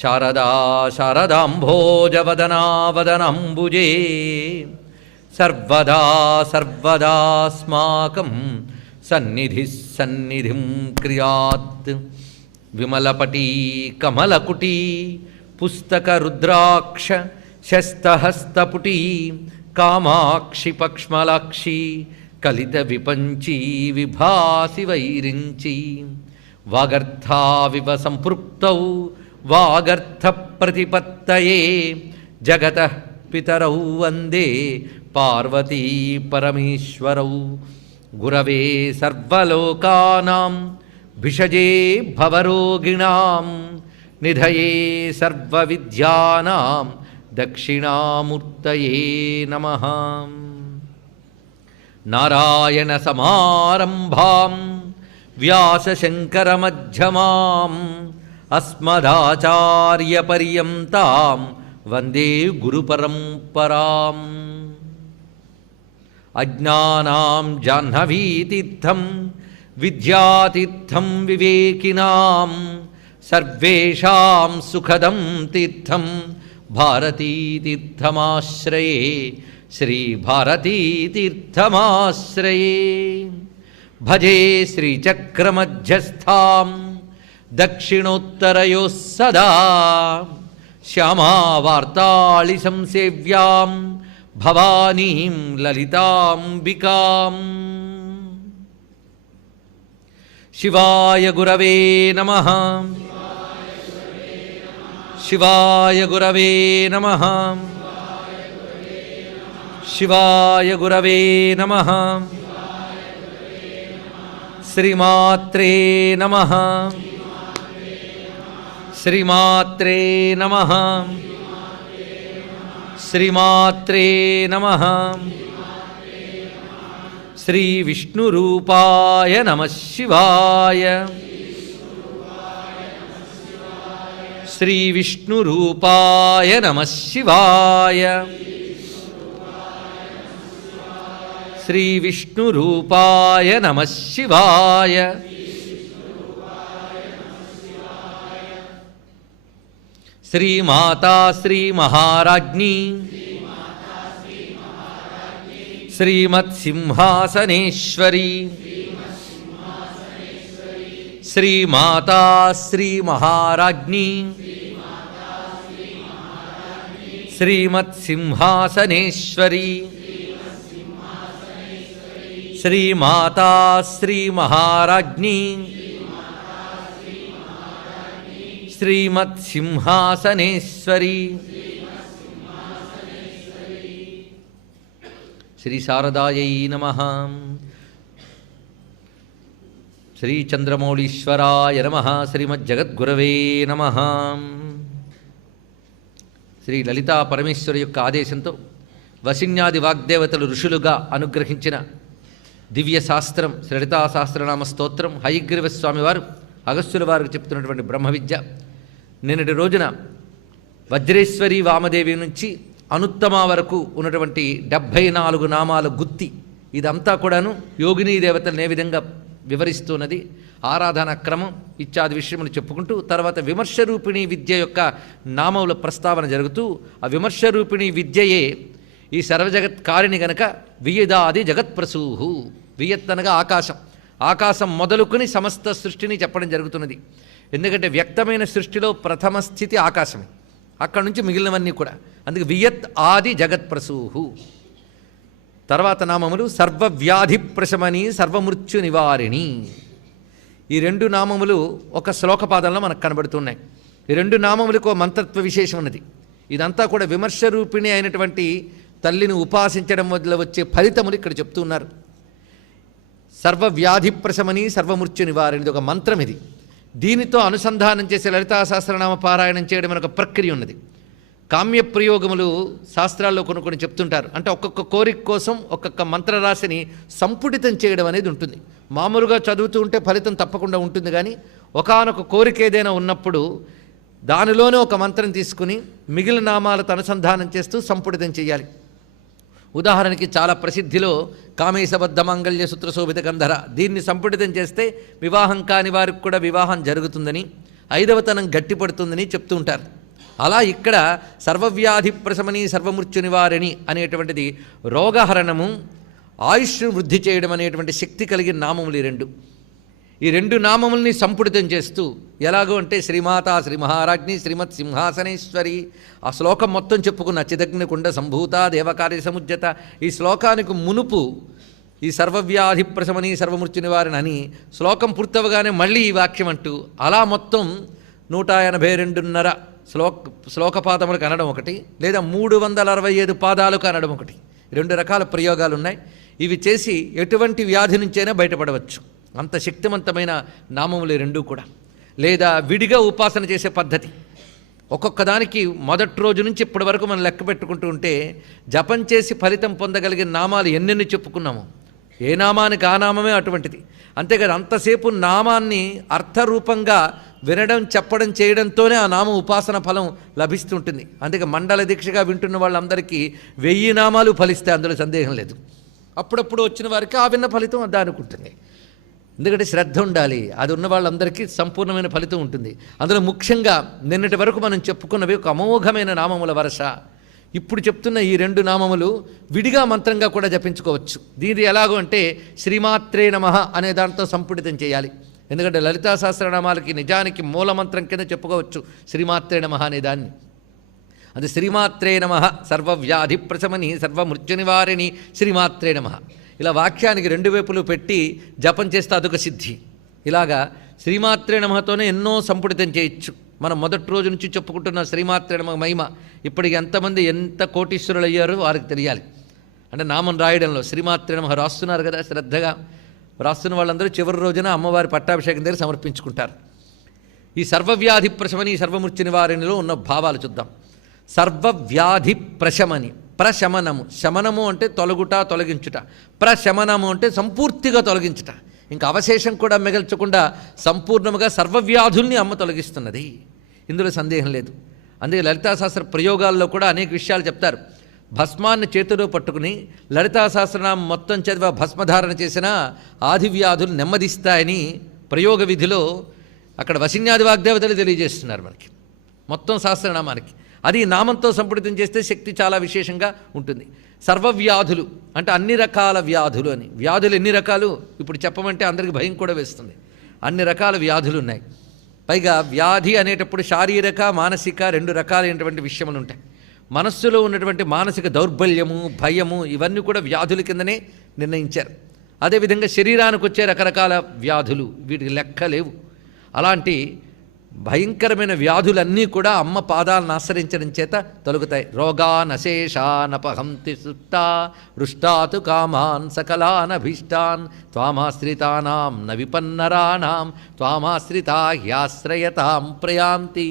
శారదా శారదాంభోజవదనా వదనాంబుజే సర్వదా సర్వదాస్మాకం సన్నిధి సన్నిధిం క్రియాత్. విమలపటీ కమలకుటీ పుస్తక రుద్రాక్ష శస్తహస్తపుటీ కామాక్షి పక్ష్మలాక్షి కలిత విపంచీ విభాసి వైరించి. వాగర్థావివ సంపృక్తౌ వాగర్థ ప్రతిపత్తయే జగతః పితరౌ వందే పార్వతీ పరమేశ్వరౌ. గురవే సర్వలోకానాం భిషజే భవరోగిణాం నిధయే సర్వవిద్యానాం దక్షిణామూర్తయే నమః. నారాయణ సమారంభాం వ్యాసశంకరమధ్యమాం అస్మదాచార్యపర్యంతాం వందే గురుపరంపరాం. అజ్ఞానాం జాహ్నవీతీర్థం విద్యాతీర్థం వివేకినాం సర్వేషాం సుఖదం తీర్థం భారతీతీర్థమాశ్రయే శ్రీభారతీతీర్థమాశ్రయే. భజే శ్రీచక్రమధ్యస్థాం దక్షిణోత్తరయోః సదా శ్యామావార్తాళి సంసేవ్యాం భవానీం లలితాంబికాం. శివాయ గురవే నమః. శివాయ గురవే నమః. శివాయ గురవే నమః. శ్రీమాత్రే నమః. శ్రీమాత్రే నమః. శ్రీమాత్రే నమః. శ్రీ విష్ణురూపాయ నమః శివాయ. శ్రీ విష్ణురూపాయ నమః శివాయ. శ్రీ విష్ణురూపాయ నమః శివాయ. శ్రీమాతా శ్రీ మహారాజ్ఞీ శ్రీమత్సింహాసనేశ్వరీ. శ్రీమాతా శ్రీ మహారాజ్ఞీ శ్రీమత్సింహాసనేశ్వరీ. శ్రీమాతా శ్రీ మహారాజ్ఞీ శ్రీమత్సింహాసనేశ్వరీ. శ్రీ శారదాయై నమః. శ్రీ చంద్రమౌళీశ్వరాయ నమః. శ్రీమజ్జగద్గురవే నమః. శ్రీ లలితా పరమేశ్వరి యొక్క ఆదేశంతో వసిన్యాది వాగ్దేవతలు ఋషులుగా అనుగ్రహించిన దివ్య శాస్త్రం శ్రీ లలితా సహస్రనామ స్తోత్రం హయగ్రీవ స్వామి వారు అగస్త్యుల వారికి చెప్తున్నటువంటి బ్రహ్మ విద్య. నిన్నటి రోజున వజ్రేశ్వరి వామదేవి నుంచి అనుత్తమ వరకు ఉన్నటువంటి 74 నామాల గుత్తి ఇదంతా కూడాను యోగినీ దేవతలను ఏ విధంగా వివరిస్తున్నది, ఆరాధనా క్రమం ఇత్యాది విషయములు చెప్పుకుంటూ తర్వాత విమర్శ రూపిణీ విద్య యొక్క నామముల ప్రస్తావన జరుగుతూ ఆ విమర్శ రూపిణీ విద్యయే ఈ సర్వజగత్కారిణి గనక వియదాది జగత్ప్రసూహు. వియత్ అనగా ఆకాశం, ఆకాశం మొదలుకొని సమస్త సృష్టిని చెప్పడం జరుగుతున్నది. ఎందుకంటే వ్యక్తమైన సృష్టిలో ప్రథమ స్థితి ఆకాశమే, అక్కడి నుంచి మిగిలినవన్నీ కూడా. అందుకే వియత్ ఆది జగత్ప్రసూహు. తర్వాత నామములు సర్వవ్యాధి ప్రశమని సర్వమృత్యు నివారిణి. ఈ రెండు నామములు ఒక శ్లోకపాదంలో మనకు కనబడుతున్నాయి. ఈ రెండు నామములకు మంత్రత్వ విశేషం ఉన్నది. ఇదంతా కూడా విమర్శ రూపిణి అయినటువంటి తల్లిని ఉపాసించడం వల్ల వచ్చే ఫలితములు ఇక్కడ చెప్తున్నారు. సర్వవ్యాధి ప్రశమని సర్వమృత్యు నివారిణి ఒక మంత్రం ఇది. దీనితో అనుసంధానం చేసే లలితా సహస్రనామ పారాయణం చేయడం అనే ఒక ప్రక్రియ ఉన్నది. కామ్య ప్రయోగములు శాస్త్రాల్లో కొన్ని చెప్తుంటారు. అంటే ఒక్కొక్క కోరిక కోసం ఒక్కొక్క మంత్రరాశిని సంపుటితం చేయడం అనేది ఉంటుంది. మామూలుగా చదువుతూ ఉంటే ఫలితం తప్పకుండా ఉంటుంది, కానీ ఒకానొక కోరిక ఏదైనా ఉన్నప్పుడు దానిలోనే ఒక మంత్రం తీసుకుని మిగిలిన నామాలతో అనుసంధానం చేస్తూ సంపుటితం చేయాలి. ఉదాహరణకి చాలా ప్రసిద్ధిలో కామేశబద్ధ మాంగళ్య సూత్రశోభిత గంధర, దీన్ని సంపుటితం చేస్తే వివాహం కాని వారికి కూడా వివాహం జరుగుతుందని, ఐదవతనం గట్టిపడుతుందని చెప్తూ ఉంటారు. అలా ఇక్కడ సర్వవ్యాధి ప్రశమని సర్వమృత్యు నివారణి అనేటువంటిది రోగహరణము, ఆయుష్ను వృద్ధి చేయడం అనేటువంటి శక్తి కలిగిన నామములు ఈ రెండు నామముల్ని సంపుటితం చేస్తూ, ఎలాగో అంటే శ్రీమాత శ్రీ మహారాజ్ఞి శ్రీమత్ సింహాసనేశ్వరి, ఆ శ్లోకం మొత్తం చెప్పుకున్న చిదగ్నికుండ సంభూత దేవకార్య సముజ్జత. ఈ శ్లోకానికి మునుపు ఈ సర్వవ్యాధి ప్రశమని సర్వమృత్యు నివారణ అని శ్లోకం పూర్తవగానే మళ్ళీ ఈ వాక్యం అంటూ, అలా మొత్తం 182.5 శ్లోకపాదములకు అనడం ఒకటి, లేదా 365 పాదాలకు అనడం ఒకటి. 2 రకాల ప్రయోగాలు ఉన్నాయి. ఇవి చేసి ఎటువంటి వ్యాధి నుంచైనా బయటపడవచ్చు. అంత శక్తివంతమైన నామములు 2 కూడా. లేదా విడిగా ఉపాసన చేసే పద్ధతి. ఒక్కొక్క దానికి మొదటి రోజు నుంచి ఇప్పటి వరకు మనం లెక్క పెట్టుకుంటూ ఉంటే జపం చేసి ఫలితం పొందగలిగిన నామాలు ఎన్నెన్ని చెప్పుకున్నాము. ఏ నామానికి ఆ నామమే అటువంటిది. అంతేకాదు, అంతసేపు నామాన్ని అర్థరూపంగా వినడం, చెప్పడం, చేయడంతోనే ఆ నామ ఉపాసన ఫలం లభిస్తుంటుంది. అందుకే మండల దీక్షగా వింటున్న వాళ్ళందరికీ 1000 నామాలు ఫలిస్తాయి, అందులో సందేహం లేదు. అప్పుడప్పుడు వచ్చిన వారికి ఆ విన్న ఫలితం దానికి ఉంటుంది. ఎందుకంటే శ్రద్ధ ఉండాలి. అది ఉన్న వాళ్ళందరికీ సంపూర్ణమైన ఫలితం ఉంటుంది. అందులో ముఖ్యంగా నిన్నటి వరకు మనం చెప్పుకున్నవి ఒక అమోఘమైన నామముల వరస. ఇప్పుడు చెప్తున్న ఈ 2 నామములు విడిగా మంత్రంగా కూడా జపించుకోవచ్చు. దీని ఎలాగో అంటే శ్రీమాత్రే నమః అనే దాంతో సంపుటితం చేయాలి. ఎందుకంటే లలితా సహస్రనామాలకి నిజానికి మూలమంత్రం కింద చెప్పుకోవచ్చు శ్రీమాత్రే నమః అనే దాన్ని. అది శ్రీమాత్రే నమః సర్వవ్యాధి ప్రశమని సర్వమృత్యు నివారిణి శ్రీమాత్రే నమః. ఇలా వాక్యానికి 2 వైపులు పెట్టి జపం చేస్తే అదొక సిద్ధి. ఇలాగా శ్రీమాత్రే నమఃతోనే ఎన్నో సంపుటితం చేయొచ్చు. మనం మొదటి రోజు నుంచి చెప్పుకుంటున్న శ్రీమాత్రే నమః మహిమ ఇప్పటికి ఎంతమంది ఎంత కోటీశ్వరులు అయ్యారో వారికి తెలియాలి. అంటే నామం రాయడంలో శ్రీమాత్రే నమః రాస్తున్నారు కదా, శ్రద్ధగా రాస్తున్న వాళ్ళందరూ చివరి రోజున అమ్మవారి పట్టాభిషేకం దగ్గర సమర్పించుకుంటారు. ఈ సర్వవ్యాధి ప్రశమని సర్వమృత్యు నివారణలో ఉన్న భావాలు చూద్దాం. సర్వవ్యాధి ప్రశమని, ప్రశమనము, శమనము అంటే తొలగుట, తొలగించుట. ప్రశమనము అంటే సంపూర్తిగా తొలగించుట, ఇంకా అవశేషం కూడా మిగల్చకుండా సంపూర్ణముగా సర్వవ్యాధుల్ని అమ్మ తొలగిస్తున్నది. ఇందులో సందేహం లేదు. అందుకే లలితాశాస్త్ర ప్రయోగాల్లో కూడా అనేక విషయాలు చెప్తారు. భస్మాన్ని చేతిలో పట్టుకుని లలితా సహస్రనామం మొత్తం చదివ భస్మధారణ చేసిన ఆదివ్యాధులు నెమ్మదిస్తాయని ప్రయోగ విధిలో అక్కడ వసిన్యాది వాగ్దేవతలు తెలియజేస్తున్నారు మనకి మొత్తం సహస్రనామానికి. అది నామంతో సంపుటితం చేస్తే శక్తి చాలా విశేషంగా ఉంటుంది. సర్వవ్యాధులు అంటే అన్ని రకాల వ్యాధులు అని. వ్యాధులు ఎన్ని రకాలు ఇప్పుడు చెప్పమంటే అందరికీ భయం కూడా వేస్తుంది. అన్ని రకాల వ్యాధులు ఉన్నాయి. పైగా వ్యాధి అనేటప్పుడు శారీరక, మానసిక 2 రకాలైనటువంటి విషయములు ఉంటాయి. మనస్సులో ఉన్నటువంటి మానసిక దౌర్బల్యము, భయము ఇవన్నీ కూడా వ్యాధుల కిందనే నిర్ణయించారు. అదేవిధంగా శరీరానికి వచ్చే రకరకాల వ్యాధులు, వీటికి లెక్క లేవు. అలాంటి భయంకరమైన వ్యాధులన్నీ కూడా అమ్మ పాదాలను ఆశ్రయించడం చేత తొలగుతాయి. రోగానశేషానపహంతి సుష్టా హృష్టాతు కామాన్ సకలానభీష్టాన్ త్వామాశ్రితానాం న విపన్నరాణాం త్వామాశ్రితా హ్యాశ్రయతాం ప్రయాంతి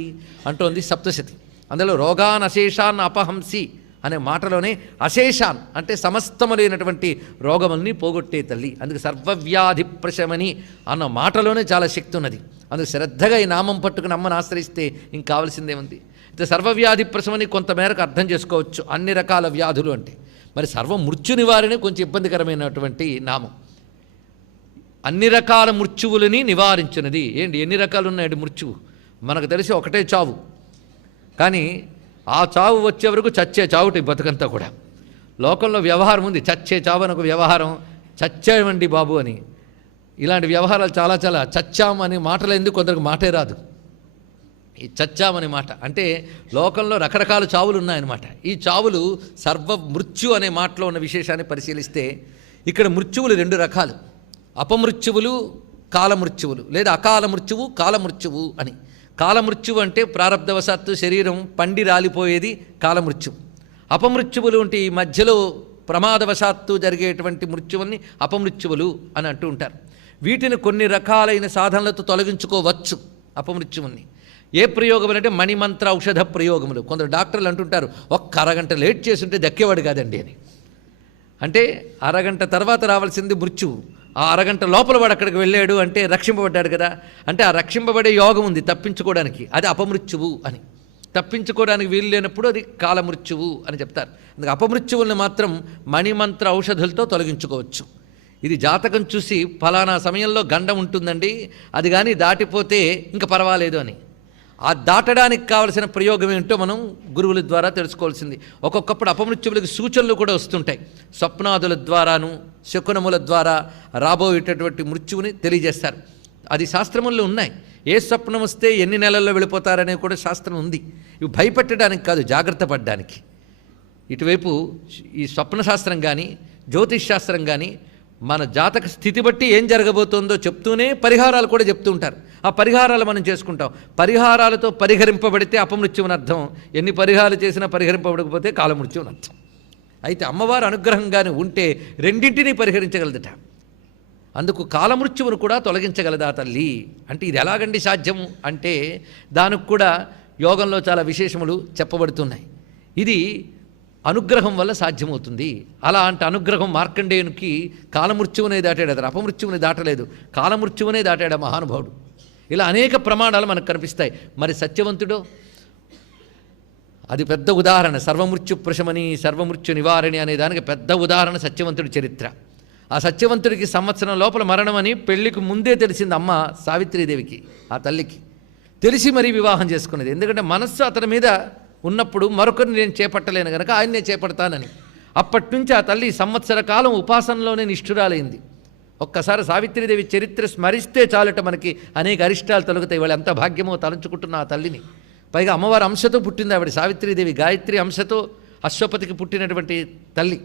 అంటోంది సప్తశతి. అందులో రోగానశేషాన్ అపహంసి అనే మాటలోనే అశేషాన్ అంటే సమస్తములైనటువంటి రోగముల్ని పోగొట్టే తల్లి. అందుకు సర్వవ్యాధి ప్రశమని అన్న మాటలోనే చాలా శక్తి ఉన్నది. అందుకు శ్రద్ధగా ఈ నామం పట్టుకుని అమ్మను ఆశ్రయిస్తే ఇంక కావాల్సిందేముంది. అయితే సర్వవ్యాధి ప్రశమని కొంతమేరకు అర్థం చేసుకోవచ్చు. అన్ని రకాల వ్యాధులు అంటే మరి సర్వమృత్యు నివారణ కొంచెం ఇబ్బందికరమైనటువంటి నామం. అన్ని రకాల మృత్యువులని నివారించినది. ఏంటి ఎన్ని రకాలు ఉన్నాయండి మృత్యువు? మనకు తెలిసి ఒకటే చావు. కానీ ఆ చావు వచ్చే వరకు చచ్చే చావుటి బతుకంతా కూడా. లోకంలో వ్యవహారం ఉంది, చచ్చే చావు అని ఒక వ్యవహారం, చచ్చామండి బాబు అని. ఇలాంటి వ్యవహారాలు చాలా చాలా. చచ్చామని మాటలు ఎందుకు కొందరికి మాటే రాదు. ఈ చచ్చామనే మాట అంటే లోకంలో రకరకాల చావులు ఉన్నాయన్నమాట. ఈ చావులు సర్వ మృత్యు అనే మాటలో ఉన్న విశేషాన్ని పరిశీలిస్తే ఇక్కడ మృత్యువులు 2 రకాలు. అపమృత్యువులు, కాలమృత్యువులు, లేదా అకాల మృత్యువు, కాలమృత్యువు అని. కాలమృత్యువు అంటే ప్రారబ్ధవశాత్తు శరీరం పండి రాలిపోయేది కాలమృత్యువు. అపమృత్యువులు అంటే ఈ మధ్యలో ప్రమాదవశాత్తు జరిగేటువంటి మృత్యువుల్ని అపమృత్యువులు అని అంటూ ఉంటారు. వీటిని కొన్ని రకాలైన సాధనలతో తొలగించుకోవచ్చు అపమృత్యువుల్ని. ఏ ప్రయోగం అంటే మణిమంత్ర ఔషధ ప్రయోగములు. కొందరు డాక్టర్లు అంటుంటారు ఒక్క అరగంట లేట్ చేస్తుంటే దక్కేవాడు కాదండి అని. అంటే అరగంట తర్వాత రావాల్సింది మృత్యువు. ఆ అరగంట లోపల వాడు అక్కడికి వెళ్ళాడు అంటే రక్షింపబడ్డాడు కదా. అంటే ఆ రక్షింపబడే యోగం ఉంది తప్పించుకోవడానికి, అది అపమృత్యువు అని. తప్పించుకోవడానికి వీలు లేనప్పుడు అది కాలమృత్యువు అని చెప్తారు. అందుకే అపమృత్యువుల్ని మాత్రం మణిమంత్ర ఔషధులతో తొలగించుకోవచ్చు. ఇది జాతకం చూసి ఫలానా సమయంలో గండం ఉంటుందండి, అది కానీ దాటిపోతే ఇంకా పర్వాలేదు అని. ఆ దాటడానికి కావలసిన ప్రయోగం ఏంటో మనం గురువుల ద్వారా తెలుసుకోవాల్సింది. ఒక్కొక్కప్పుడు అపమృత్యువులకు సూచనలు కూడా వస్తుంటాయి. స్వప్నాదుల ద్వారాను శకునముల ద్వారా రాబోయేటటువంటి మృత్యువుని తెలియజేస్తారు. అది శాస్త్రముల్లో ఉన్నాయి. ఏ స్వప్నం వస్తే ఎన్ని నెలల్లో వెళ్ళిపోతారనే కూడా శాస్త్రం ఉంది. ఇవి భయపెట్టడానికి కాదు, జాగ్రత్త పడడానికి. ఇటువైపు ఈ స్వప్నశాస్త్రం కానీ జ్యోతిష్ శాస్త్రం కానీ మన జాతక స్థితి బట్టి ఏం జరగబోతోందో చెప్తూనే పరిహారాలు కూడా చెప్తూ ఉంటారు. ఆ పరిహారాలు మనం చేసుకుంటాం. పరిహారాలతో పరిహరింపబడితే అపమృత్యువుని అర్థం, ఎన్ని పరిహారాలు చేసినా పరిహరింపబడకపోతే కాలమృత్యువుని అర్థం. అయితే అమ్మవారు అనుగ్రహంగానే ఉంటే రెండింటినీ పరిహరించగలదట. అందుకు కాలమృత్యువును కూడా తొలగించగలదా తల్లి అంటే ఇది ఎలాగండి సాధ్యము అంటే దానికి కూడా యోగంలో చాలా విశేషములు చెప్పబడుతున్నాయి. ఇది అనుగ్రహం వల్ల సాధ్యమవుతుంది. అలాంటి అనుగ్రహం మార్కండేయునికి కాలమృత్యువునే దాటాడు, అతను అపమృత్యువుని దాటలేదు, కాలమృత్యువునే దాటాడు మహానుభావుడు. ఇలా అనేక ప్రమాణాలు మనకు కనిపిస్తాయి. మరి సత్యవంతుడు అది పెద్ద ఉదాహరణ. సర్వమృత్యు ప్రశమని సర్వమృత్యు నివారణి అనే దానికి పెద్ద ఉదాహరణ సత్యవంతుడి చరిత్ర. ఆ సత్యవంతుడికి సంవత్సరం లోపల మరణమని పెళ్లికి ముందే తెలిసింది అమ్మ సావిత్రీదేవికి, ఆ తల్లికి తెలిసి మరీ వివాహం చేసుకున్నది. ఎందుకంటే మనస్సు అతని మీద ఉన్నప్పుడు మరొకరిని నేను చేపట్టలేను కనుక ఆయన్నే చేపడతానని. అప్పటి నుంచి ఆ తల్లి సంవత్సర కాలం ఉపాసనలోనే నిష్ఠురాలైంది. ఒక్కసారి సావిత్రీదేవి చరిత్ర స్మరిస్తే చాలట మనకి అనేక అరిష్టాలు తొలగుతాయి. వాళ్ళు ఎంత భాగ్యమో తలంచుకుంటున్న ఆ తల్లిని. పైగా అమ్మవారి అంశతో పుట్టింది ఆవిడ. సావిత్రీదేవి గాయత్రి అంశతో అశ్వపతికి పుట్టినటువంటి తల్లి.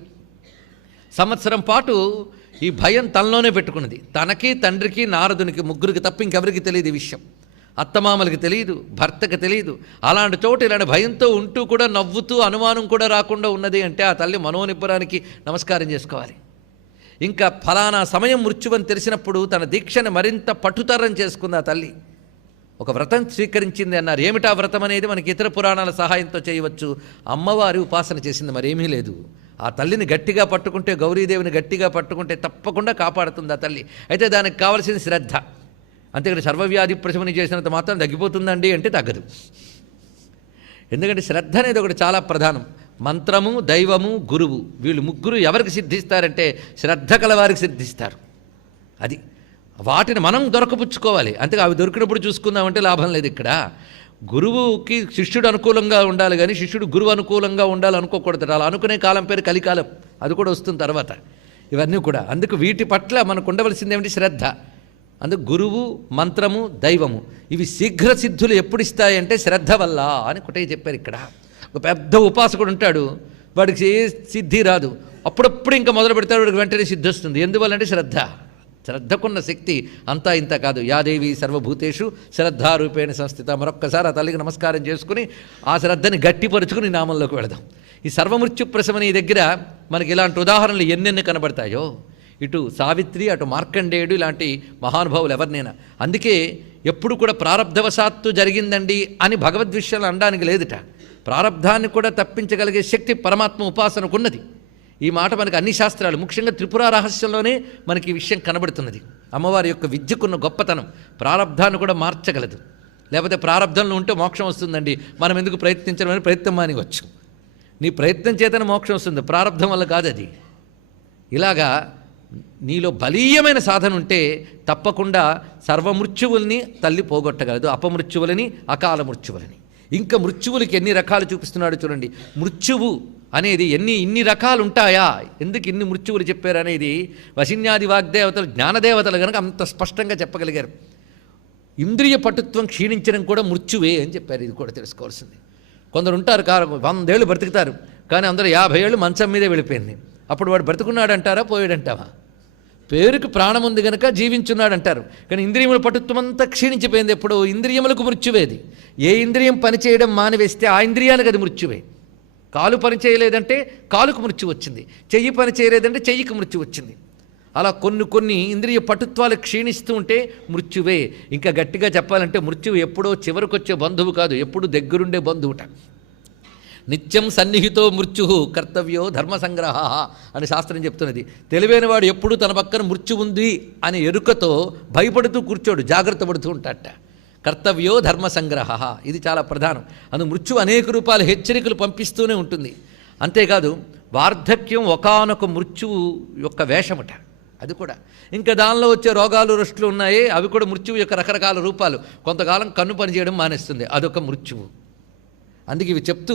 సంవత్సరం పాటు ఈ భయం తనలోనే పెట్టుకున్నది. తనకి, తండ్రికి, నారదునికి, ముగ్గురికి తప్ప ఇంకెవరికి తెలియదు ఈ విషయం. అత్తమామలకి తెలియదు, భర్తకి తెలియదు. అలాంటి చోటు ఇలాంటి భయంతో ఉంటూ కూడా నవ్వుతూ అనుమానం కూడా రాకుండా ఉన్నది అంటే ఆ తల్లి మనోనిబ్బరానికి నమస్కారం చేసుకోవాలి. ఇంకా ఫలానా సమయం మృత్యువని తెలిసినప్పుడు తన దీక్షను మరింత పట్టుతరం చేసుకుంది ఆ తల్లి. ఒక వ్రతం స్వీకరించింది అన్నారు. ఏమిటా వ్రతం అనేది మనకి ఇతర పురాణాల సహాయంతో చేయవచ్చు. అమ్మవారి ఉపాసన చేసింది, మరేమీ లేదు. ఆ తల్లిని గట్టిగా పట్టుకుంటే, గౌరీదేవిని గట్టిగా పట్టుకుంటే తప్పకుండా కాపాడుతుంది ఆ తల్లి. అయితే దానికి కావలసిన శ్రద్ధ. అంతేకాని సర్వవ్యాధి ప్రశమని చేసినంత మాత్రం తగ్గిపోతుందండి అంటే తగ్గదు. ఎందుకంటే శ్రద్ధ అనేది ఒకటి చాలా ప్రధానం. మంత్రము, దైవము, గురువు, వీళ్ళు ముగ్గురు ఎవరికి సిద్ధిస్తారంటే శ్రద్ధ కలవారికి సిద్ధిస్తారు. అది వాటిని మనం దొరకపుచ్చుకోవాలి. అంతే, అవి దొరికినప్పుడు చూసుకుందామంటే లాభం లేదు. ఇక్కడ గురువుకి శిష్యుడు అనుకూలంగా ఉండాలి కానీ శిష్యుడు గురువు అనుకూలంగా ఉండాలి అనుకోకూడదు. అలా అనుకునే కాలం పేరు కలికాలం. అది కూడా వస్తుంది తర్వాత. ఇవన్నీ కూడా అందుకు వీటి పట్ల మనకు ఉండవలసింది ఏమిటి? శ్రద్ధ. అందుకు గురువు, మంత్రము, దైవము ఇవి శీఘ్ర సిద్ధులు ఎప్పుడు ఇస్తాయంటే శ్రద్ధ వల్ల అని ఒకటే చెప్పారు ఇక్కడ. ఒక పెద్ద ఉపాసకుడు ఉంటాడు, వాడికి ఏ సిద్ధి రాదు. అప్పుడప్పుడు ఇంకా మొదలు పెడతాడు, వాడికి వెంటనే సిద్ధి వస్తుంది. ఎందువల్లంటే శ్రద్ధ. శ్రద్ధకున్న శక్తి అంతా ఇంత కాదు. యాదేవి సర్వభూతేషు శ్రద్ధారూపేణ సంస్థిత. మరొక్కసారి ఆ తల్లికి నమస్కారం చేసుకుని ఆ శ్రద్ధని గట్టిపరుచుకుని నామంలోకి వెళదాం. ఈ సర్వమృత్యు ప్రశమని దగ్గర మనకి ఇలాంటి ఉదాహరణలు ఎన్నెన్ని కనబడతాయో. ఇటు సావిత్రి, అటు మార్కండేయుడు, ఇలాంటి మహానుభావులు ఎవరినైనా. అందుకే ఎప్పుడు కూడా ప్రారబ్ధవశాత్తు జరిగిందండి అని భగవద్విషయాలు అనడానికి లేదుట. ప్రారబ్ధాన్ని కూడా తప్పించగలిగే శక్తి పరమాత్మ ఉపాసనకున్నది. ఈ మాట మనకి అన్ని శాస్త్రాలు, ముఖ్యంగా త్రిపుర రహస్యంలోనే మనకి ఈ విషయం కనబడుతున్నది. అమ్మవారి యొక్క విద్యకున్న గొప్పతనం ప్రారబ్ధాన్ని కూడా మార్చగలదు. లేకపోతే ప్రారబ్ధంలో ఉంటే మోక్షం వస్తుందండి, మనం ఎందుకు ప్రయత్నించడం అని ప్రయత్నం మానివచ్చు. నీ ప్రయత్నం చేతనే మోక్షం వస్తుంది, ప్రారబ్ధం వల్ల కాదు అది. ఇలాగా నీలో బలీయమైన సాధన ఉంటే తప్పకుండా సర్వమృత్యువుల్ని తల్లి పోగొట్టగలదు. అపమృత్యువులని, అకాల మృత్యువులని. ఇంకా మృత్యువులకి ఎన్ని రకాలు చూపిస్తున్నాడు చూడండి. మృత్యువు అనేది ఇన్ని రకాలు ఉంటాయా, ఎందుకు ఇన్ని మృత్యువులు చెప్పారు అనేది వశిన్యాది వాగ్దేవతలు, జ్ఞానదేవతలు కనుక అంత స్పష్టంగా చెప్పగలిగారు. ఇంద్రియ పటుత్వం క్షీణించడం కూడా మృత్యువే అని చెప్పారు. ఇది కూడా తెలుసుకోవాల్సింది. కొందరు ఉంటారు 100 ఏళ్ళు బ్రతుకుతారు, కానీ అందరూ 50 ఏళ్ళు మంచం మీదే వెళ్ళిపోయింది. అప్పుడు వాడు బ్రతుకున్నాడంటారా, పోయాడంటావా? పేరుకి ప్రాణం ఉంది కనుక జీవించున్నాడంటారు, కానీ ఇంద్రియముల పటుత్వం అంతా క్షీణించిపోయింది. ఎప్పుడు ఇంద్రియములకు మృత్యువేది. ఏ ఇంద్రియం పనిచేయడం మానివేస్తే ఆ ఇంద్రియానికి అది మృత్యువే. కాలు పని చేయలేదంటే కాలుకు మృత్యు వచ్చింది, చెయ్యి పని చేయలేదంటే చెయ్యికి మృత్యు వచ్చింది. అలా కొన్ని ఇంద్రియ పటుత్వాలు క్షీణిస్తూ ఉంటే మృత్యువే. ఇంకా గట్టిగా చెప్పాలంటే మృత్యువు ఎప్పుడో చివరికి వచ్చే బంధువు కాదు, ఎప్పుడు దగ్గరుండే బంధువుట. నిత్యం సన్నిహితో మృత్యు కర్తవ్యో ధర్మసంగ్రహ అని శాస్త్రం చెప్తున్నది. తెలివైన వాడు ఎప్పుడు తన పక్కన మృత్యు ఉంది అనే ఎరుకతో భయపడుతూ కూర్చోడు, జాగ్రత్త పడుతూ ఉంటాడట. కర్తవ్యో ధర్మసంగ్రహ, ఇది చాలా ప్రధానం. అందుకు మృత్యు అనేక రూపాల హెచ్చరికలు పంపిస్తూనే ఉంటుంది. అంతేకాదు వార్ధక్యం ఒకానొక మృత్యువు యొక్క వేషముట. అది కూడా. ఇంకా దానిలో వచ్చే రోగాలు రుష్టులు ఉన్నాయి, అవి కూడా మృత్యువు యొక్క రకరకాల రూపాలు. కొంతకాలం కన్ను పనిచేయడం మానేస్తుంది, అదొక మృత్యువు. అందుకే ఇవి చెప్తూ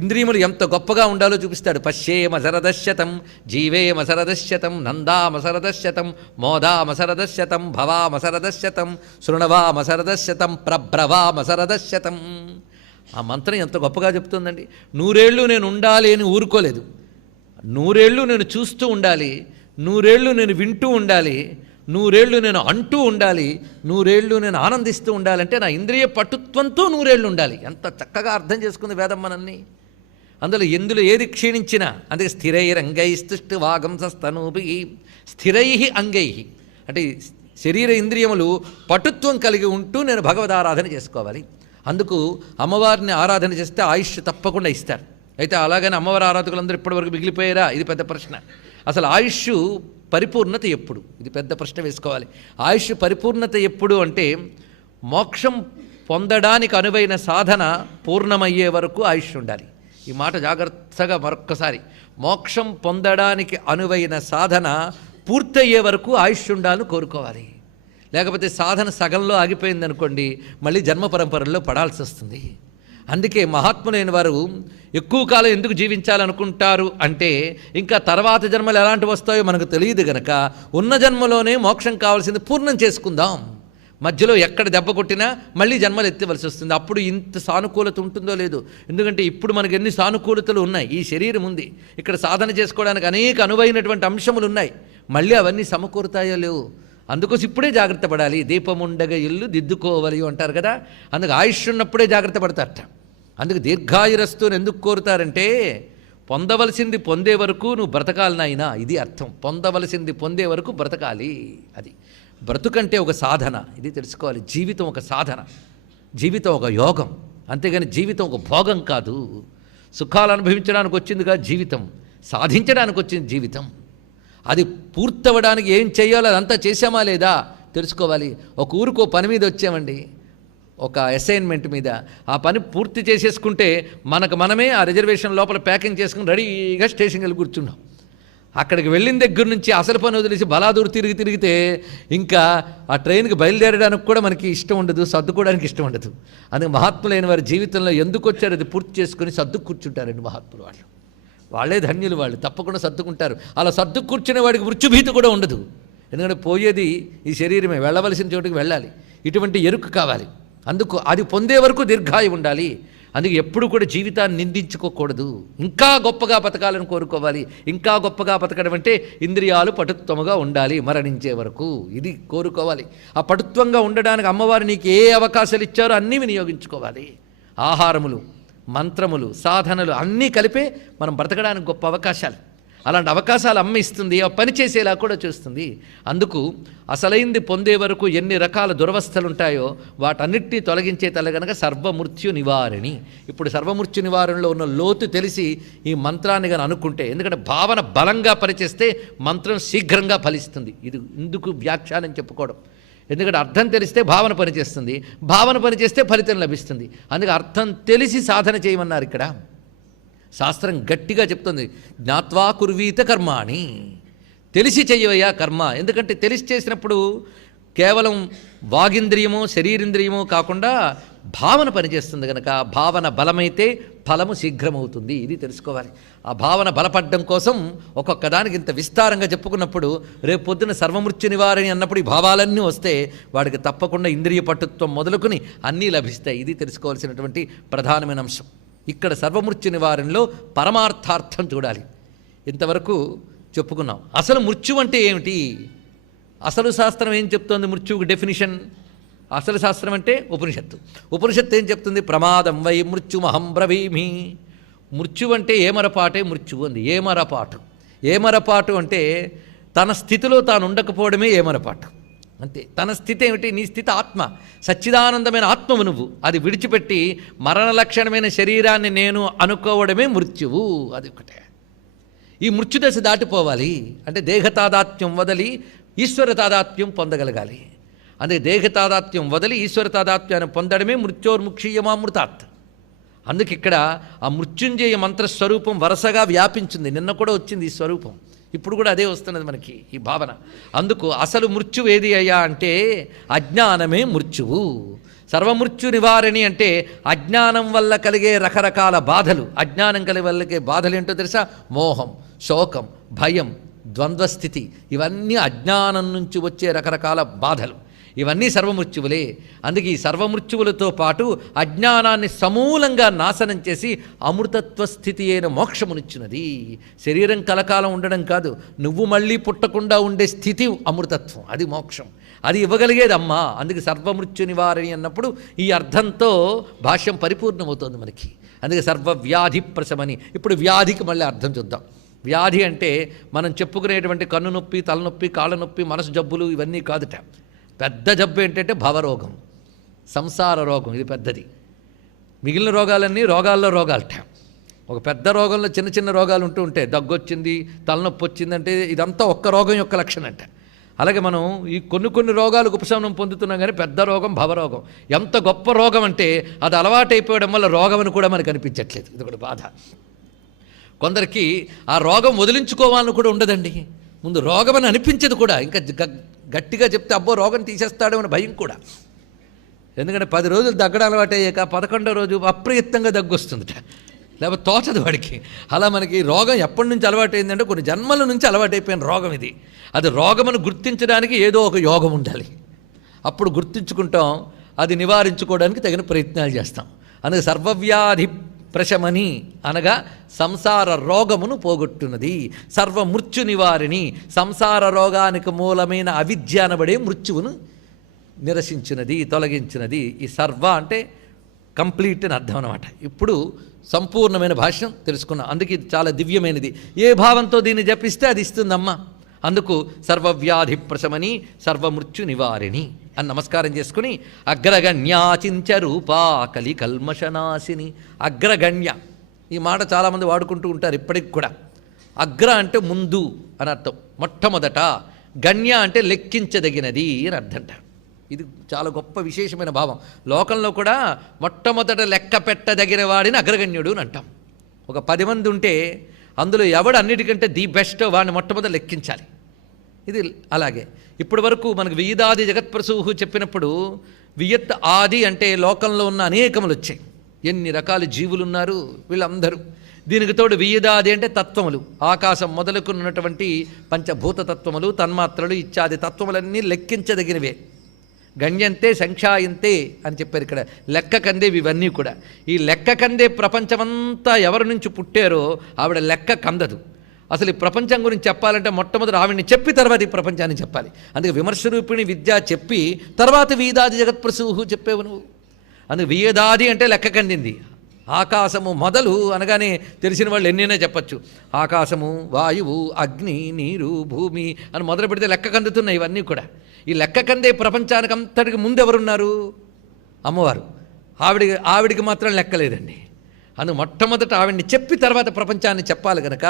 ఇంద్రియములు ఎంత గొప్పగా ఉండాలో చూపిస్తాడు. పశ్యేమసరదశ్యతం, జీవేమసరదశ్యతం, నందామసరదశ్యతం, మోదామసరదశ్యతం, భవామసరదశ్యతం, శృణవామసరదశ్యతం, ప్రభ్రవామసరదశ్యతం. ఆ మంత్రం ఎంత గొప్పగా చెప్తుందండి. 100 ఏళ్ళు నేను ఉండాలి అని ఊరుకోలేదు, 100 ఏళ్ళు నేను చూస్తూ ఉండాలి, 100 ఏళ్ళు నేను వింటూ ఉండాలి, 100 ఏళ్ళు నేను అంటూ ఉండాలి, 100 ఏళ్ళు నేను ఆనందిస్తూ ఉండాలంటే నా ఇంద్రియ పటుత్వంతో 100 ఏళ్ళు ఉండాలి. ఎంత చక్కగా అర్థం చేసుకుంది వేదం మనల్ని. అందులో ఎందులో ఏది క్షీణించినా, అందుకే స్థిరైరంగైస్తుష్టి వాగంసస్తనూభి, స్థిరై అంగై అంటే శరీర ఇంద్రియములు పటుత్వం కలిగి ఉంటూ నేను భగవదారాధన చేసుకోవాలి. అందుకు అమ్మవారిని ఆరాధన చేస్తే ఆయుష్ తప్పకుండా ఇస్తారు. అయితే అలాగని అమ్మవారి ఆరాధకులందరూ ఇప్పటివరకు మిగిలిపోయారా? ఇది పెద్ద ప్రశ్న. అసలు ఆయుష్ పరిపూర్ణత ఎప్పుడు? ఇది పెద్ద ప్రశ్న వేసుకోవాలి. ఆయుష్ పరిపూర్ణత ఎప్పుడు అంటే మోక్షం పొందడానికి అనువైన సాధన పూర్ణమయ్యే వరకు ఆయుష్ ఉండాలి. ఈ మాట జాగ్రత్తగా మరొక్కసారి, మోక్షం పొందడానికి అనువైన సాధన పూర్తయ్యే వరకు ఆయుష్ ఉండాలని కోరుకోవాలి. లేకపోతే సాధన సగంలో ఆగిపోయింది అనుకోండి, మళ్ళీ జన్మ పరంపరల్లో పడాల్సి వస్తుంది. అందుకే మహాత్ములైన వారు ఎక్కువ కాలం ఎందుకు జీవించాలనుకుంటారు అంటే, ఇంకా తర్వాత జన్మలు ఎలాంటివి వస్తాయో మనకు తెలియదు గనక ఉన్న జన్మలోనే మోక్షం కావాల్సింది పూర్ణం చేసుకుందాం. మధ్యలో ఎక్కడ దెబ్బ కొట్టినా మళ్ళీ జన్మలు ఎత్తివలసి వస్తుంది. అప్పుడు ఇంత సానుకూలత ఉంటుందో లేదో. ఎందుకంటే ఇప్పుడు మనకు ఎన్ని సానుకూలతలు ఉన్నాయి. ఈ శరీరం ఉంది, ఇక్కడ సాధన చేసుకోవడానికి అనేక అనువైనటువంటి అంశములు ఉన్నాయి. మళ్ళీ అవన్నీ సమకూరుతాయో లేవు. అందుకోసం ఇప్పుడే జాగ్రత్త పడాలి. దీపముండగ ఇల్లు దిద్దుకోవాలి అంటారు కదా. అందుకు ఆయుష్ ఉన్నప్పుడే జాగ్రత్త పడతారట. అందుకు దీర్ఘాయురస్తుని ఎందుకు కోరుతారంటే, పొందవలసింది పొందే వరకు నువ్వు బ్రతకాలి నాయనా, ఇది అర్థం. పొందవలసింది పొందే వరకు బ్రతకాలి. అది బ్రతుకంటే ఒక సాధన, ఇది తెలుసుకోవాలి. జీవితం ఒక సాధన, జీవితం ఒక యోగం, అంతేగాని జీవితం ఒక భోగం కాదు. సుఖాలు అనుభవించడానికి వచ్చిందిగా జీవితం, సాధించడానికి వచ్చింది జీవితం. అది పూర్తవడానికి ఏం చేయాలో అదంతా చేసామా లేదా తెలుసుకోవాలి. ఒక ఊరికో పని మీద వచ్చామండి, ఒక అసైన్మెంట్ మీద. ఆ పని పూర్తి చేసేసుకుంటే మనకు మనమే ఆ రిజర్వేషన్ లోపల ప్యాకింగ్ చేసుకుని రెడీగా స్టేషన్కి వెళ్ళి కూర్చున్నాం. అక్కడికి వెళ్ళిన దగ్గర నుంచి అసలు పని వదిలేసి బలాదూరు తిరిగితే ఇంకా ఆ ట్రైన్కి బయలుదేరడానికి కూడా మనకి ఇష్టం ఉండదు, సర్దుకోవడానికి ఇష్టం ఉండదు. అందుకే మహాత్ములైన వారి జీవితంలో ఎందుకు వచ్చారు అది పూర్తి చేసుకుని సర్దు కూర్చుంటారండి మహాత్ములు. వాళ్ళే ధన్యులు, వాళ్ళు తప్పకుండా సర్దుకుంటారు. అలా సర్దు కూర్చునే వాడికి మృత్యుభీతి కూడా ఉండదు. ఎందుకంటే పోయేది ఈ శరీరమే, వెళ్ళవలసిన చోటుకి వెళ్ళాలి. ఇటువంటి ఎరుక కావాలి. అందుకు అది పొందే వరకు దీర్ఘాయు ఉండాలి. అందుకే ఎప్పుడు కూడా జీవితాన్ని నిందించుకోకూడదు. ఇంకా గొప్పగా బతకాలని కోరుకోవాలి. ఇంకా గొప్పగా బతకడం అంటే ఇంద్రియాలు పటుత్వముగా ఉండాలి మరణించే వరకు, ఇది కోరుకోవాలి. ఆ పటుత్వంగా ఉండడానికి అమ్మవారు నీకు ఏ అవకాశాలు ఇచ్చారో అన్నీ వినియోగించుకోవాలి. ఆహారములు, మంత్రములు, సాధనలు అన్నీ కలిపే మనం బ్రతకడానికి గొప్ప అవకాశాలు. అలాంటి అవకాశాలు అమ్మ ఇస్తుంది, ఆ పని చేసేలా కూడా చూస్తుంది. అందుకు అసలైంది పొందే వరకు ఎన్ని రకాల దురవస్థలు ఉంటాయో వాటన్నిటినీ తొలగించే తల్లి కనుక సర్వమృత్యు నివారిణి. ఇప్పుడు సర్వమృత్యు నివారణలో ఉన్న లోతు తెలిసి ఈ మంత్రాన్ని కానీ అనుకుంటే, ఎందుకంటే భావన బలంగా పనిచేస్తే మంత్రం శీఘ్రంగా ఫలిస్తుంది. ఇది ఇందుకు వ్యాఖ్యానం చెప్పుకోవడం. ఎందుకంటే అర్థం తెలిస్తే భావన పనిచేస్తుంది, భావన పనిచేస్తే ఫలితం లభిస్తుంది. అందుకే అర్థం తెలిసి సాధన చేయమన్నారు ఇక్కడ. శాస్త్రం గట్టిగా చెప్తుంది, జ్ఞాత్వా కుర్వీత కర్మాణి, తెలిసి చెయ్యవయ్యా కర్మ. ఎందుకంటే తెలిసి చేసినప్పుడు కేవలం వాగింద్రియమో శరీరింద్రియమో కాకుండా భావన పనిచేస్తుంది కనుక భావన బలమైతే ఫలము శీఘ్రమవుతుంది. ఇది తెలుసుకోవాలి. ఆ భావన బలపడడం కోసం ఒక్కొక్క దానికి ఇంత విస్తారంగా చెప్పుకున్నప్పుడు రేపు పొద్దున సర్వమృత్యు నివారణి అన్నప్పుడు ఈ భావాలన్నీ వస్తే వాడికి తప్పకుండా ఇంద్రియ పటుత్వం మొదలుకొని అన్నీ లభిస్తాయి. ఇది తెలుసుకోవాల్సినటువంటి ప్రధానమైన అంశం. ఇక్కడ సర్వమృత్యు నివారణలో పరమార్థార్థం చూడాలి. ఇంతవరకు చెప్పుకున్నాం. అసలు మృత్యు అంటే ఏమిటి? అసలు శాస్త్రం ఏం చెప్తోంది మృత్యువుకి డెఫినిషన్? అసలు శాస్త్రం అంటే ఉపనిషత్తు. ఉపనిషత్తు ఏం చెప్తుంది? ప్రమాదం వై మృత్యుమహం బ్రవీమి. మృత్యు అంటే ఏమరపాటే మృత్యువు అంది. ఏమరపాటు, ఏమరపాటు అంటే తన స్థితిలో తాను ఉండకపోవడమే ఏమరపాటు. అంతే. తన స్థితి ఏమిటి? నీ స్థితి ఆత్మ, సచ్చిదానందమైన ఆత్మవు నువ్వు. అది విడిచిపెట్టి మరణ లక్షణమైన శరీరాన్ని నేను అనుకోవడమే మృత్యువు. అది ఒకటే. ఈ మృత్యుదశ దాటిపోవాలి అంటే దేహతాదాత్మ్యం వదిలి ఈశ్వర తాదాత్మ్యం పొందగలగాలి. అందుకే దేహతాదాత్మ్యం వదిలి ఈశ్వర తాదాత్మ్యాన్ని పొందడమే మృత్యోర్ముక్షీయమామృతాత్. అందుకు ఇక్కడ ఆ మృత్యుంజయ మంత్రస్వరూపం వరుసగా వ్యాపించింది. నిన్న కూడా వచ్చింది ఈ స్వరూపం. ఇప్పుడు కూడా అదే వస్తున్నది మనకి ఈ భావన. అందుకు అసలు మృత్యువు ఏది అయ్యా అంటే అజ్ఞానమే మృత్యువు. సర్వమృత్యు నివారణి అంటే అజ్ఞానం వల్ల కలిగే రకరకాల బాధలు. అజ్ఞానం కలిగే బాధలు ఏంటో తెలుసా? మోహం, శోకం, భయం, ద్వంద్వస్థితి, ఇవన్నీ అజ్ఞానం నుంచి వచ్చే రకరకాల బాధలు. ఇవన్నీ సర్వమృత్యువులే. అందుకే ఈ సర్వమృత్యువులతో పాటు అజ్ఞానాన్ని సమూలంగా నాశనం చేసి అమృతత్వ స్థితి అయిన మోక్షమునిచ్చినది. శరీరం కలకాలం ఉండడం కాదు, నువ్వు మళ్ళీ పుట్టకుండా ఉండే స్థితి అమృతత్వం, అది మోక్షం. అది ఇవ్వగలిగేది అమ్మ. అందుకే సర్వమృత్యు నివారణి అన్నప్పుడు ఈ అర్థంతో భాష్యం పరిపూర్ణమవుతోంది మనకి. అందుకే సర్వవ్యాధి ప్రశమని. ఇప్పుడు వ్యాధికి మళ్ళీ అర్థం చూద్దాం. వ్యాధి అంటే మనం చెప్పుకునేటువంటి కన్ను నొప్పి, తలనొప్పి, కాళ్ళ నొప్పి, మనసు జబ్బులు ఇవన్నీ కాదుట. పెద్ద జబ్బు ఏంటంటే భవరోగం, సంసార రోగం. ఇది పెద్దది. మిగిలిన రోగాలన్నీ రోగాల్లో రోగాలట. ఒక పెద్ద రోగంలో చిన్న చిన్న రోగాలు ఉంటూ ఉంటాయి. దగ్గొచ్చింది, తలనొప్పి వచ్చిందంటే ఇదంతా ఒక్క రోగం యొక్క లక్షణం అంట. అలాగే మనం ఈ కొన్ని రోగాలకు ఉపశమనం పొందుతున్నాం, కానీ పెద్ద రోగం భవరోగం. ఎంత గొప్ప రోగం అంటే అది అలవాటైపోవడం వల్ల రోగం అని కూడా మనకు అనిపించట్లేదు. ఇది ఒకటి బాధ. కొందరికి ఆ రోగం వదిలించుకోవాలని కూడా ఉండదండి. ముందు రోగం అని అనిపించదు కూడా. ఇంకా గట్టిగా చెప్తే అబ్బో రోగం తీసేస్తాడో అని భయం కూడా. ఎందుకంటే 10 రోజులు దగ్గడం అలవాటయ్యాక 11వ రోజు అప్రయత్నంగా దగ్గు వస్తుందట, లేకపోతే తోచదు వాడికి. అలా మనకి రోగం ఎప్పటి నుంచి అలవాటైందంటే కొన్ని జన్మల నుంచి అలవాటైపోయిన రోగం ఇది. అది రోగమని గుర్తించడానికి ఏదో ఒక యోగం ఉండాలి. అప్పుడు గుర్తించుకుంటాం, అది నివారించుకోవడానికి తగిన ప్రయత్నాలు చేస్తాం. అందుకే సర్వవ్యాధి ప్రశమని అనగా సంసార రోగమును పోగొట్టున్నది. సర్వమృత్యు నివారిణి, సంసార రోగానికి మూలమైన అవిద్య అనబడే మృత్యువును నిరసించినది, తొలగించినది. ఈ సర్వ అంటే కంప్లీట్ అని అర్థం అన్నమాట. ఇప్పుడు సంపూర్ణమైన భాష్యం తెలుసుకున్నాం. అందుకే ఇది చాలా దివ్యమైనది. ఏ భావంతో దీన్ని జపిస్తే అది ఇస్తుందమ్మా. అందుకు సర్వవ్యాధి ప్రశమని, సర్వమృత్యు నివారిణి అని నమస్కారం చేసుకుని అగ్రగణ్యాచించ రూపా కలి కల్మషనాశిని. అగ్రగణ్య ఈ మాట చాలామంది వాడుకుంటూ ఉంటారు ఇప్పటికి కూడా. అగ్ర అంటే ముందు అని అర్థం, మొట్టమొదట. గణ్య అంటే లెక్కించదగినది అని అర్థంట. ఇది చాలా గొప్ప విశేషమైన భావం. లోకంలో కూడా మొట్టమొదట లెక్క పెట్టదగిన వాడిని అగ్రగణ్యుడు అని అంటాం. ఒక 10 మంది ఉంటే అందులో ఎవడు అన్నిటికంటే ది బెస్ట్ వాడిని మొట్టమొదటి లెక్కించాలి. ఇది అలాగే ఇప్పటి వరకు మనకు వియదాది జగత్ప్రసూహు చెప్పినప్పుడు వియత్ ఆది అంటే లోకంలో ఉన్న అనేకములు వచ్చాయి. ఎన్ని రకాల జీవులు ఉన్నారు వీళ్ళందరూ. దీనికి తోడు వియదాది అంటే తత్వములు, ఆకాశం మొదలుకున్నటువంటి పంచభూత తత్వములు, తన్మాత్రలు ఇత్యాది తత్వములన్నీ లెక్కించదగినవే. గణ్యంతే సంఖ్యాయంతే అని చెప్పారు ఇక్కడ. లెక్క కందేవి ఇవన్నీ కూడా. ఈ లెక్క కందే ప్రపంచమంతా ఎవరి నుంచి పుట్టారో ఆవిడ లెక్క కందదు. అసలు ఈ ప్రపంచం గురించి చెప్పాలంటే మొట్టమొదటి ఆవిడని చెప్పి తర్వాత ఈ ప్రపంచాన్ని చెప్పాలి. అందుకే విమర్శరూపిణి విద్య చెప్పి తర్వాత వీదాది జగత్ప్రసూహు చెప్పేవు నువ్వు. అందుకే వీదాది అంటే లెక్క కందింది. ఆకాశము మొదలు అనగానే తెలిసిన వాళ్ళు ఎన్నైనా చెప్పచ్చు. ఆకాశము, వాయువు, అగ్ని, నీరు, భూమి అని మొదలు పెడితే లెక్క కందుతున్నాయి ఇవన్నీ కూడా. ఈ లెక్క కందే ప్రపంచానికి అంతటికి ముందు ఎవరున్నారు? అమ్మవారు. ఆవిడికి మాత్రం లెక్కలేదండి. అందుకు మొట్టమొదట ఆవిడ్ని చెప్పి తర్వాత ప్రపంచాన్ని చెప్పాలి కనుక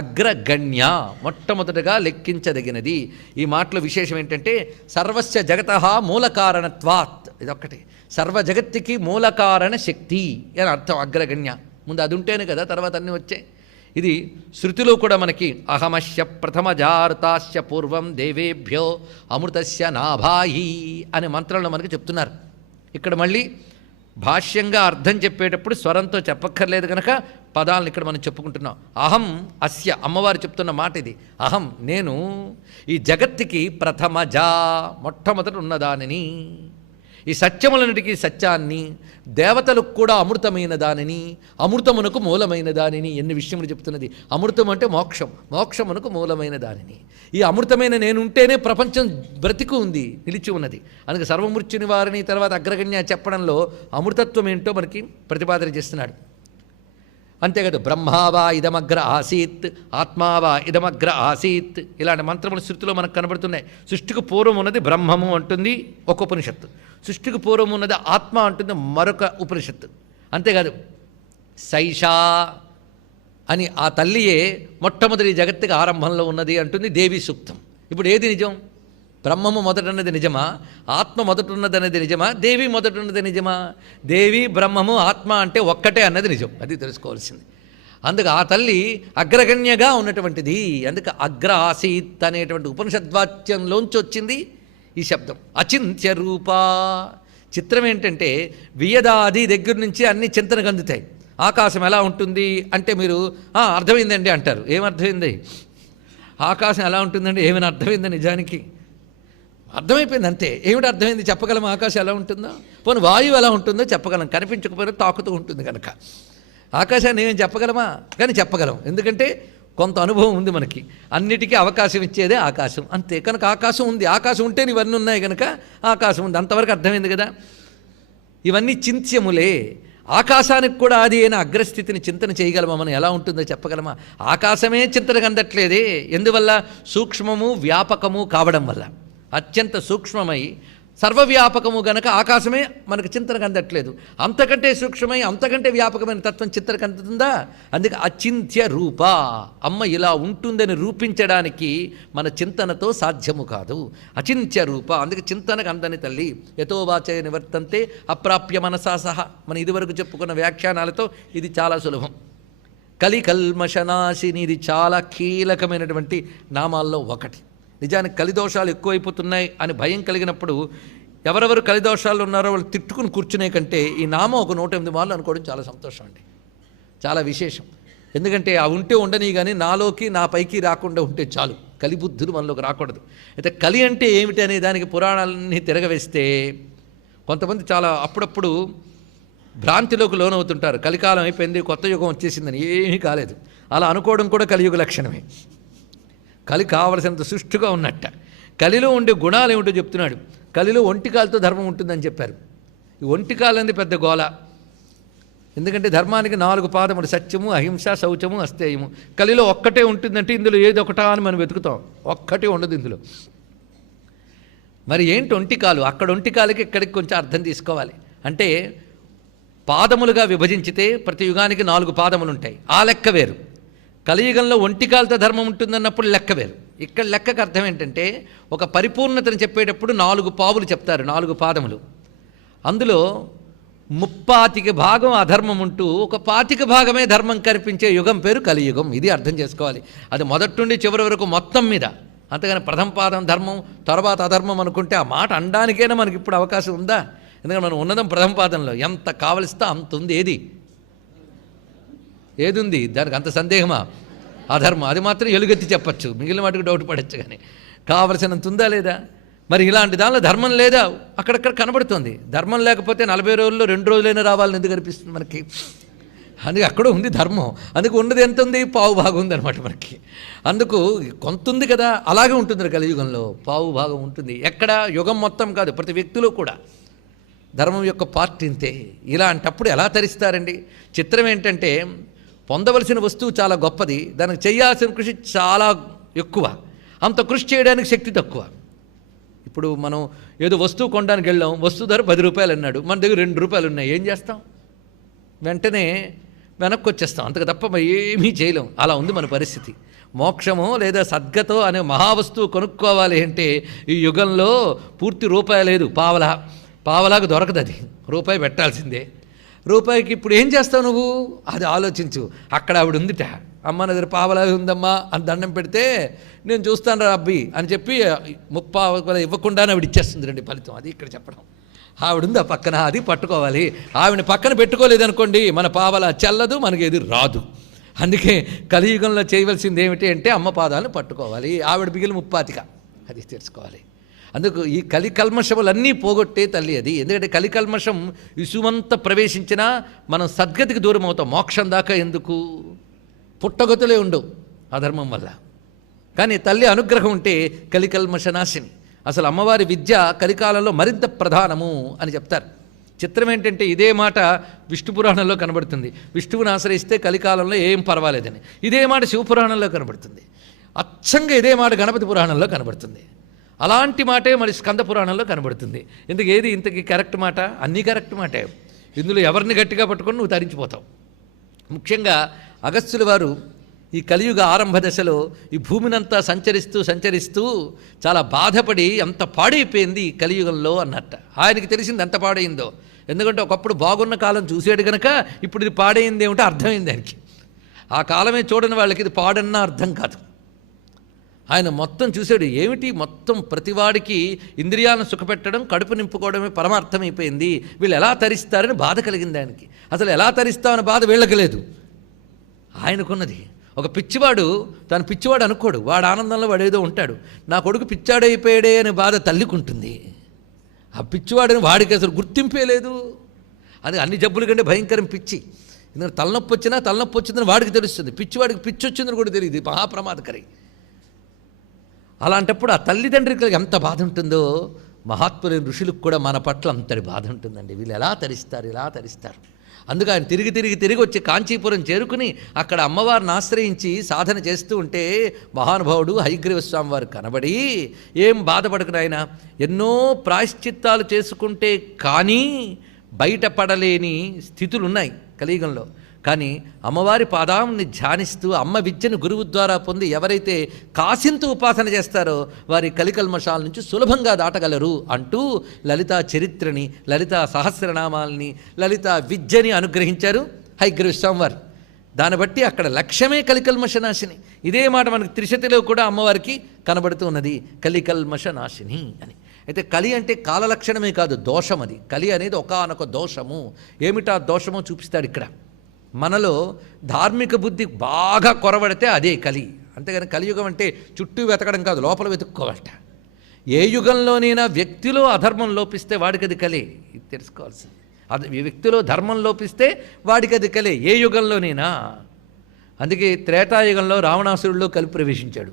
అగ్రగణ్య, మొట్టమొదటగా లెక్కించదగినది. ఈ మాటలో విశేషం ఏంటంటే సర్వస్య జగతః మూలకారణత్వాత్. ఇదొక్కటి. సర్వ జగత్తుకి మూలకారణ శక్తి అని అర్థం అగ్రగణ్య. ముందు అది ఉంటేనే కదా తర్వాత అన్నీ వచ్చాయి. ఇది శృతిలో కూడా మనకి అహమస్య ప్రథమజాతాస్య పూర్వం దేవేభ్యో అమృతస్య నాభాయి అనే మంత్రంలో మనకి చెప్తున్నారు. ఇక్కడ మళ్ళీ భాష్యంగా అర్థం చెప్పేటప్పుడు స్వరంతో చెప్పక్కర్లేదు కనుక పదాలను ఇక్కడ మనం చెప్పుకుంటున్నాం. అహం అస్య, అమ్మవారు చెప్తున్న మాట ఇది. అహం నేను ఈ జగత్తుకి ప్రథమజా, మొట్టమొదట ఉన్నదానిని. ఈ సత్యములన్నిటికీ సత్యాన్ని, దేవతలకు కూడా అమృతమైన దానిని, అమృతమునకు మూలమైన దానిని. ఎన్ని విషయములు చెప్తున్నది. అమృతం అంటే మోక్షం, మోక్షమునకు మూలమైన దానిని. ఈ అమృతమైన నేను ఉంటేనే ప్రపంచం బ్రతికు ఉంది, నిలిచి ఉన్నది. అందుకే సర్వమృత్యు నివారణి తర్వాత అగ్రగణ్య చెప్పడంలో అమృతత్వం ఏంటో మనకి ప్రతిపాదన చేస్తున్నాడు. అంతేకాదు బ్రహ్మావా ఇదమగ్ర ఆసీత్, ఆత్మావా ఇదమగ్ర ఆసీత్, ఇలాంటి మంత్రములు శృతిలో మనకు కనబడుతున్నాయి. సృష్టికి పూర్వం ఉన్నది బ్రహ్మము అంటుంది ఒక ఉపనిషత్తు, సృష్టికి పూర్వం ఉన్నది ఆత్మ అంటుంది మరొక ఉపనిషత్తు. అంతేకాదు సైషా అని ఆ తల్లియే మొట్టమొదటి జగత్తుకి ఆరంభంలో ఉన్నది అంటుంది దేవి సూక్తం. ఇప్పుడు ఏది నిజం? బ్రహ్మము మొదటన్నది నిజమా? ఆత్మ మొదటున్నదనేది నిజమా? దేవి మొదటున్నది నిజమా? దేవి బ్రహ్మము ఆత్మ అంటే ఒక్కటే అన్నది నిజం. అది తెలుసుకోవాల్సింది. అందుకు ఆ తల్లి అగ్రగణ్యగా ఉన్నటువంటిది. అందుకు అగ్ర ఆసీత్ అనేటువంటి ఉపనిషద్వాక్యంలోంచి వచ్చింది ఈ శబ్దం. అచింత్య రూప. చిత్రం ఏంటంటే వియదాది దగ్గర నుంచి అన్ని చింతనకు అందుతాయి. ఆకాశం ఎలా ఉంటుంది అంటే మీరు అర్థమైందండి అంటారు. ఏమర్థమైంది? ఆకాశం ఎలా ఉంటుందండి ఏమైనా అర్థమైందా? నిజానికి అర్థమైపోయింది అంతే. ఏమిటి అర్థమైంది చెప్పగలం? ఆకాశం ఎలా ఉంటుందో, పోనీ వాయువు ఎలా ఉంటుందో చెప్పగలం. కనిపించకపోయినా తాకుతూ ఉంటుంది కనుక ఆకాశాన్ని ఏమేమి చెప్పగలమా? కానీ చెప్పగలం, ఎందుకంటే కొంత అనుభవం ఉంది మనకి. అన్నిటికీ అవకాశం ఇచ్చేదే ఆకాశం, అంతే. కనుక ఆకాశం ఉంది. ఆకాశం ఉంటే ఇవన్నీ ఉన్నాయి కనుక ఆకాశం ఉంది. అంతవరకు అర్థమైంది కదా. ఇవన్నీ చింత్యములే. ఆకాశానికి కూడా అది అయిన అగ్రస్థితిని చింతన చేయగలమా? మనం ఎలా ఉంటుందో చెప్పగలమా? ఆకాశమే చింతనకు అందట్లేదే. ఎందువల్ల? సూక్ష్మము వ్యాపకము కావడం వల్ల. అత్యంత సూక్ష్మమై సర్వవ్యాపకము గనక ఆకాశమే మనకు చింతనకు అందట్లేదు. అంతకంటే సూక్ష్మమై అంతకంటే వ్యాపకమైన తత్వం చింతనకు అందుతుందా? అందుకే అచింత్య రూప. అమ్మ ఇలా ఉంటుందని రూపించడానికి మన చింతనతో సాధ్యము కాదు. అచింత్య రూప. అందుకే చింతనకు అందని తల్లి. యతోవాచే నివర్తంతే అప్రాప్య మనసా సహా. మనం ఇదివరకు చెప్పుకున్న వ్యాఖ్యానాలతో ఇది చాలా సులభం. కలికల్మషనాశిని, ఇది చాలా కీలకమైనటువంటి నామాల్లో ఒకటి. నిజానికి కలిదోషాలు ఎక్కువైపోతున్నాయి అని భయం కలిగినప్పుడు ఎవరెవరు కలిదోషాలు ఉన్నారో వాళ్ళు తిట్టుకుని కూర్చునే కంటే ఈ నామం ఒక 108 మార్లు అనుకోవడం చాలా సంతోషం అండి, చాలా విశేషం. ఎందుకంటే ఆ ఉంటే ఉండని కానీ నాలోకి నా పైకి రాకుండా ఉంటే చాలు. కలిబుద్ధులు మనలోకి రాకూడదు. అయితే కలి అంటే ఏమిటి అనే దానికి పురాణాలన్నీ తిరగవేస్తే కొంతమంది చాలా అప్పుడప్పుడు భ్రాంతిలోకి లోనవుతుంటారు. కలికాలం అయిపోయింది, కొత్త యుగం వచ్చేసిందని. ఏమీ కాలేదు. అలా అనుకోవడం కూడా కలియుగ లక్షణమే. కలి కావలసినంత సుష్టుగా ఉన్నట్ట. కలిలో ఉండే గుణాలు ఏమిటో చెప్తున్నాడు. కలిలో ఒంటికాలతో ధర్మం ఉంటుందని చెప్పారు. ఈ ఒంటికాలనేది పెద్ద గోల. ఎందుకంటే ధర్మానికి 4 పాదములు: సత్యము, అహింస, శౌచము, అస్థేయము. కలిలో ఒక్కటే ఉంటుందంటే ఇందులో ఏది ఒకటా అని మనం వెతుకుతాం. ఒక్కటే ఉండదు ఇందులో. మరి ఏంటి ఒంటికాలు? అక్కడ ఒంటికాలకి ఇక్కడికి కొంచెం అర్థం తీసుకోవాలి. అంటే పాదములుగా విభజించితే ప్రతి యుగానికి 4 పాదములు ఉంటాయి. ఆ లెక్క వేరు. కలియుగంలో ఒంటికాలతో ధర్మం ఉంటుందన్నప్పుడు లెక్క వేరు. ఇక్కడ లెక్కకు అర్థం ఏంటంటే ఒక పరిపూర్ణతను చెప్పేటప్పుడు 4 పావులు చెప్తారు, 4 పాదములు. అందులో 30 భాగం అధర్మం ఉంటూ ఒక 25 భాగమే ధర్మం కనిపించే యుగం పేరు కలియుగం. ఇది అర్థం చేసుకోవాలి. అది మొదటి నుండి చివరి వరకు మొత్తం మీద. అంతేగాని ప్రథమ పాదం ధర్మం తర్వాత అధర్మం అనుకుంటే ఆ మాట అనడానికైనా మనకి ఇప్పుడు అవకాశం ఉందా? ఎందుకంటే మనం ఉన్నదం ప్రథమ పాదంలో. ఎంత కావలిస్తే అంత ఉంది. ఏది ఉంది దానికి అంత సందేహమా? అధర్మం. అది మాత్రం ఎలుగెత్తి చెప్పచ్చు, మిగిలిన వాటికి డౌట్ పడచ్చు. కానీ కావలసినంత ఉందా లేదా? మరి ఇలాంటి దానిలో ధర్మం లేదా? అక్కడక్కడ కనబడుతుంది. ధర్మం లేకపోతే 40 రోజుల్లో 2 రోజులైనా రావాలని ఎందుకు అనిపిస్తుంది మనకి? అందుకే అక్కడ ఉంది ధర్మం. అందుకు ఉన్నది ఎంత ఉంది? పావు భాగం ఉంది అనమాట మనకి. అందుకు కొంత ఉంది కదా. అలాగే ఉంటుంది కలియుగంలో. పావు భాగం ఉంటుంది. ఎక్కడ? యుగం మొత్తం కాదు, ప్రతి వ్యక్తిలో కూడా ధర్మం యొక్క పార్ట్ ఇంతే. ఇలాంటప్పుడు ఎలా తరిస్తారండి? చిత్రం ఏంటంటే పొందవలసిన వస్తువు చాలా గొప్పది, దానికి చేయాల్సిన కృషి చాలా ఎక్కువ. అంత కృషి చేయడానికి శక్తి తక్కువ. ఇప్పుడు మనం ఏదో వస్తువు కొనడానికి వెళ్ళాం, వస్తువు ధర 10 రూపాయలు అన్నాడు, మన దగ్గర 2 రూపాయలు ఉన్నాయి. ఏం చేస్తాం? వెంటనే వెనక్కి వచ్చేస్తాం. అంతకు తప్ప ఏమీ చేయలేం. అలా ఉంది మన పరిస్థితి. మోక్షమో లేదా సద్గతో అనే మహావస్తువు కొనుక్కోవాలి అంటే ఈ యుగంలో పూర్తి రూపాయి లేదు, పావలాకు దొరకదు. అది రూపాయి పెట్టాల్సిందే. రూపాయికి ఇప్పుడు ఏం చేస్తావు నువ్వు? అది ఆలోచించు. అక్కడ ఆవిడ ఉందిట, అమ్మ నా దగ్గర పావలా ఉందమ్మా అని దండం పెడితే నేను చూస్తాను రా అబ్బి అని చెప్పి 30 ఇవ్వకుండానే ఆవిడ ఇచ్చేస్తుంది. రండి ఫలితం. అది ఇక్కడ చెప్పడం. ఆవిడ ఉంది ఆ పక్కన, అది పట్టుకోవాలి. ఆవిడని పక్కన పెట్టుకోలేదనుకోండి మన పావలా చెల్లదు, మనకి ఏది రాదు. అందుకే కలియుగంలో చేయవలసింది ఏమిటి అంటే అమ్మ పాదాలను పట్టుకోవాలి. ఆవిడ బిగిలి 30 అది తెలుసుకోవాలి. అందుకు ఈ కలికల్మషములన్నీ పోగొట్టే తల్లి అది. ఎందుకంటే కలికల్మషం ఇసుమంతా ప్రవేశించినా మనం సద్గతికి దూరం అవుతాం. మోక్షం దాకా ఎందుకు? పుట్టగతులే ఉండవు అధర్మం వల్ల. కానీ తల్లి అనుగ్రహం ఉంటే కలికల్మషనాశిని. అసలు అమ్మవారి విద్య కలికాలంలో మరింత ప్రధానము అని చెప్తారు. చిత్రం ఏంటంటే ఇదే మాట విష్ణు పురాణంలో కనబడుతుంది. విష్ణువుని ఆశ్రయిస్తే కలికాలంలో ఏం పర్వాలేదని. ఇదే మాట శివపురాణంలో కనబడుతుంది. అచ్చంగా ఇదే మాట గణపతి పురాణంలో కనబడుతుంది. అలాంటి మాటే మరి స్కంద పురాణంలో కనబడుతుంది. ఎందుకు ఏది ఇంతకీ కరెక్ట్ మాట? అన్నీ కరెక్ట్ మాటే. ఇందులో ఎవరిని గట్టిగా పట్టుకొని నువ్వు తరించిపోతావు. ముఖ్యంగా అగస్త్యుల వారు ఈ కలియుగ ఆరంభ దశలో ఈ భూమినంతా సంచరిస్తూ చాలా బాధపడి ఎంత పాడైపోయింది ఈ కలియుగంలో అన్నట్ట. ఆయనకి తెలిసింది ఎంత పాడైందో. ఎందుకంటే ఒకప్పుడు బాగున్న కాలం చూసాడు కనుక ఇప్పుడు ఇది పాడైంది ఏమిటో అర్థమైంది ఆయనకి. ఆ కాలమే చూడని వాళ్ళకి ఇది పాడన్నా అర్థం కాదు. ఆయన మొత్తం చూశాడు. ఏమిటి మొత్తం ప్రతివాడికి ఇంద్రియాలను సుఖపెట్టడం, కడుపు నింపుకోవడమే పరమార్థమైపోయింది. వీళ్ళు ఎలా తరిస్తారని బాధ కలిగింది ఆయనకి. అసలు ఎలా తరిస్తామని బాధ వీళ్ళకి లేదు, ఆయనకున్నది. ఒక పిచ్చివాడు తను పిచ్చివాడు అనుకోడు, వాడు ఆనందంలో వాడేదో ఉంటాడు. నా కొడుకు పిచ్చాడైపోయాడే అనే బాధ తల్లికుంటుంది. ఆ పిచ్చివాడని వాడికి అసలు గుర్తింపే లేదు. అది అన్ని జబ్బుల కంటే భయంకరం పిచ్చి. ఎందుకంటే తలనొప్పి వచ్చినా తలనొప్పి వచ్చిందని వాడికి తెలుస్తుంది, పిచ్చివాడికి పిచ్చి వచ్చిందని కూడా తెలియదు. మహాప్రమాదకరి. అలాంటప్పుడు ఆ తల్లిదండ్రులకు ఎంత బాధ ఉంటుందో మహాత్ములైన ఋషులకు కూడా మన పట్ల అంతటి బాధ ఉంటుందండి. వీళ్ళు ఎలా తరిస్తారు, ఇలా తరిస్తారు. అందుకు ఆయన తిరిగి వచ్చి కాంచీపురం చేరుకుని అక్కడ అమ్మవారిని ఆశ్రయించి సాధన చేస్తూ ఉంటే మహానుభావుడు హయగ్రీవ స్వామి వారు కనబడి, ఏం బాధపడకు నాయన, ఎన్నో ప్రాయశ్చిత్తాలు చేసుకుంటే కానీ బయటపడలేని స్థితులు ఉన్నాయి కలియుగంలో. కానీ అమ్మవారి పాదాన్ని ధ్యానిస్తూ అమ్మ విద్యను గురువు ద్వారా పొంది ఎవరైతే కాసింతు ఉపాసన చేస్తారో వారి కలికల్మషాల నుంచి సులభంగా దాటగలరు అంటూ లలితా చరిత్రని, లలితా సహస్రనామాలని, లలితా విద్యని అనుగ్రహించారు హయగ్రీవ స్వామి వారు. దాన్ని బట్టి అక్కడ లక్ష్యమే కలికల్మష నాశిని. ఇదే మాట మనకు త్రిశతిలో కూడా అమ్మవారికి కనబడుతూ ఉన్నది, కలికల్మష నాశిని అని. అయితే కలి అంటే కాలలక్షణమే కాదు, దోషం. అది కలి అనేది ఒకానొక దోషము. ఏమిటా దోషమో చూపిస్తాడు ఇక్కడ. మనలో ధార్మిక బుద్ధి బాగా కొరబడితే అదే కలి. అంతేగాని కలియుగం అంటే చుట్టూ వెతకడం కాదు, లోపల వెతుక్కోవాలట. ఏ యుగంలోనైనా వ్యక్తిలో అధర్మం లోపిస్తే వాడికి అది కలే, ఇది తెలుసుకోవాల్సింది. వ్యక్తిలో ధర్మం లోపిస్తే వాడికి అది కలే, ఏ యుగంలోనైనా. అందుకే త్రేతాయుగంలో రావణాసురుల్లో కలిపి ప్రవేశించాడు,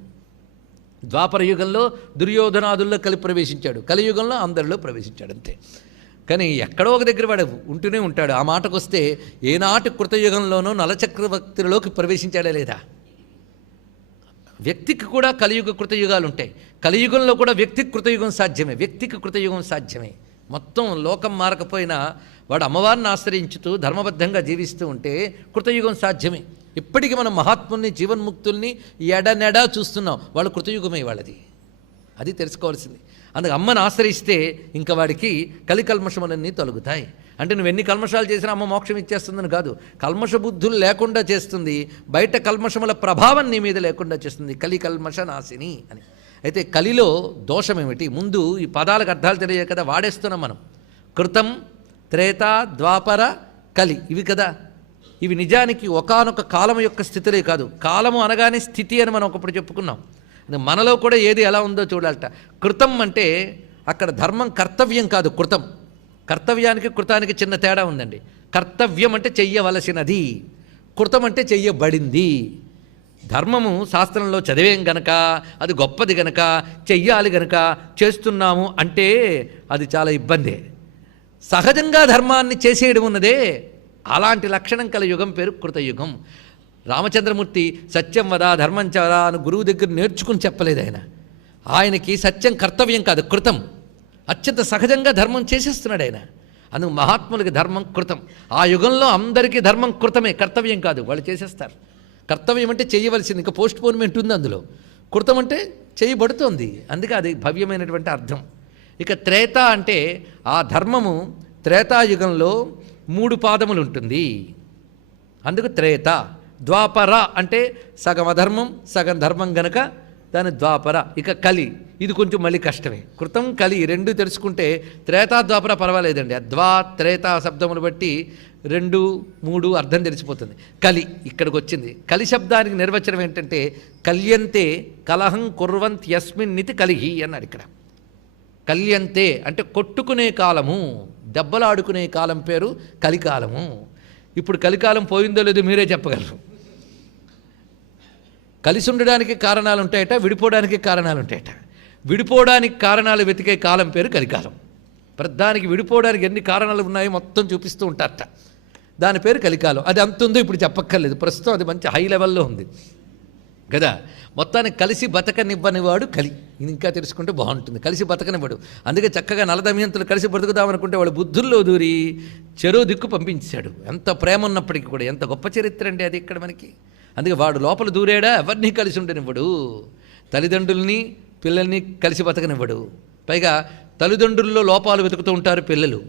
ద్వాపర యుగంలో దుర్యోధనాదుల్లో కలిపి ప్రవేశించాడు, కలియుగంలో అందరిలో ప్రవేశించాడు, అంతే. కానీ ఎక్కడో ఒక దగ్గర వాడు ఉంటూనే ఉంటాడు. ఆ మాటకు వస్తే ఏనాటి కృతయుగంలోనూ నలచక్రవర్తిలోకి ప్రవేశించాడా లేదా? వ్యక్తికి కూడా కలియుగ కృతయుగాలు ఉంటాయి. కలియుగంలో కూడా వ్యక్తికి కృతయుగం సాధ్యమే, వ్యక్తికి కృతయుగం సాధ్యమే. మొత్తం లోకం మారకపోయినా వాడు అమ్మవారిని ఆశ్రయించుతూ ధర్మబద్ధంగా జీవిస్తూ ఉంటే కృతయుగం సాధ్యమే. ఇప్పటికీ మనం మహాత్ముల్ని, జీవన్ముక్తుల్ని ఎడనెడా చూస్తున్నాం, వాళ్ళు కృతయుగమే వాళ్ళది. అది తెలుసుకోవాల్సింది. అందుకు అమ్మను ఆశ్రయిస్తే ఇంకా వాడికి కలికల్మషములన్నీ తొలగుతాయి. అంటే నువ్వు ఎన్ని కల్మషాలు చేసినా అమ్మ మోక్షం ఇచ్చేస్తుందని కాదు, కల్మష బుద్ధులు లేకుండా చేస్తుంది, బయట కల్మషముల ప్రభావం నీ మీద లేకుండా చేస్తుంది. కలికల్మష నాశిని అని. అయితే కలిలో దోషం ఏమిటి? ముందు ఈ పదాలకు అర్థాలు తెలియదు కదా, వాడేస్తున్నాం మనం. కృతం, త్రేత, ద్వాపర, కలి, ఇవి కదా. ఇవి నిజానికి ఒకానొక కాలం యొక్క స్థితులే కాదు. కాలము అనగానే స్థితి అని మనం ఒకప్పుడు చెప్పుకున్నాం. మనలో కూడా ఏది ఎలా ఉందో చూడాలట. కృతం అంటే అక్కడ ధర్మం కర్తవ్యం కాదు, కృతం. కర్తవ్యానికి కృతానికి చిన్న తేడా ఉందండి. కర్తవ్యం అంటే చెయ్యవలసినది, కృతం అంటే చెయ్యబడింది. ధర్మము శాస్త్రంలో చదివేం గనక, అది గొప్పది గనక, చెయ్యాలి గనక చేస్తున్నాము అంటే అది చాలా ఇబ్బందే. సహజంగా ధర్మాన్ని చేసేయడం ఉన్నదే, అలాంటి లక్షణం కల యుగం పేరు కృతయుగం. రామచంద్రమూర్తి సత్యం వద ధర్మం చద అని గురువు దగ్గర నేర్చుకుని చెప్పలేదు ఆయన. ఆయనకి సత్యం కర్తవ్యం కాదు, కృతం. అత్యంత సహజంగా ధర్మం చేసేస్తున్నాడు ఆయన. అందుకు మహాత్ములకి ధర్మం కృతం. ఆ యుగంలో అందరికీ ధర్మం కృతమే, కర్తవ్యం కాదు, వాళ్ళు చేసేస్తారు. కర్తవ్యం అంటే చేయవలసింది, ఇంకా పోస్ట్ పోన్మెంట్ ఉంది అందులో. కృతం అంటే చేయబడుతోంది, అందుకే అది భవ్యమైనటువంటి అర్థం. ఇక త్రేత అంటే ఆ ధర్మము త్రేతాయుగంలో 3 పాదములు ఉంటుంది, అందుకు త్రేత. ద్వాపర అంటే సగం అధర్మం సగం ధర్మం గనక దాని ద్వాపర. ఇక కలి, ఇది కొంచెం మళ్ళీ కష్టమే. కృతం కలి రెండు తెలుసుకుంటే త్రేతా ద్వాపర పర్వాలేదండి. అద్వా త్రేత శబ్దములు బట్టి 2, 3 అర్థం తెలిసిపోతుంది. కలి ఇక్కడికి వచ్చింది. కలి శబ్దానికి నిర్వచనం ఏంటంటే కల్యంతే కలహం కుర్వంత్యస్మిన్నితి కలిహి అన్నాడు ఇక్కడ. కల్యంతే అంటే కొట్టుకునే కాలము, దెబ్బలాడుకునే కాలం పేరు కలికాలము. ఇప్పుడు కలికాలం పోయిందో లేదో మీరే చెప్పగలరు. కలిసి ఉండడానికి కారణాలు ఉంటాయట, విడిపోవడానికి కారణాలు ఉంటాయట. విడిపోవడానికి కారణాలు వెతికే కాలం పేరు కలికాలం. ప్రధానికి విడిపోవడానికి ఎన్ని కారణాలు ఉన్నాయో మొత్తం చూపిస్తూ ఉంటారట, దాని పేరు కలికాలం. అది అంత ఉందో ఇప్పుడు చెప్పక్కర్లేదు, ప్రస్తుతం అది మంచి హై లెవెల్లో ఉంది కదా. మొత్తానికి కలిసి బతకనివ్వనివాడు కలి. ఇది ఇంకా తెలుసుకుంటే బాగుంటుంది. కలిసి బతకనివ్వడు. అందుకే చక్కగా నలదమయంతులు కలిసి బతుకుదామనుకుంటే వాడు బుద్ధుల్లో దూరి చెరో దిక్కు పంపించాడు. ఎంత ప్రేమ ఉన్నప్పటికీ కూడా ఎంత గొప్ప చరిత్ర అండి అది ఇక్కడ మనకి. అందుకే వాడు లోపల దూరాడా, ఎవరిని కలిసి ఉండనివ్వడు. తల్లిదండ్రుల్ని పిల్లల్ని కలిసి బతకనివ్వడు. పైగా తల్లిదండ్రుల్లో లోపాలు వెతుకుతూ ఉంటారు పిల్లలు.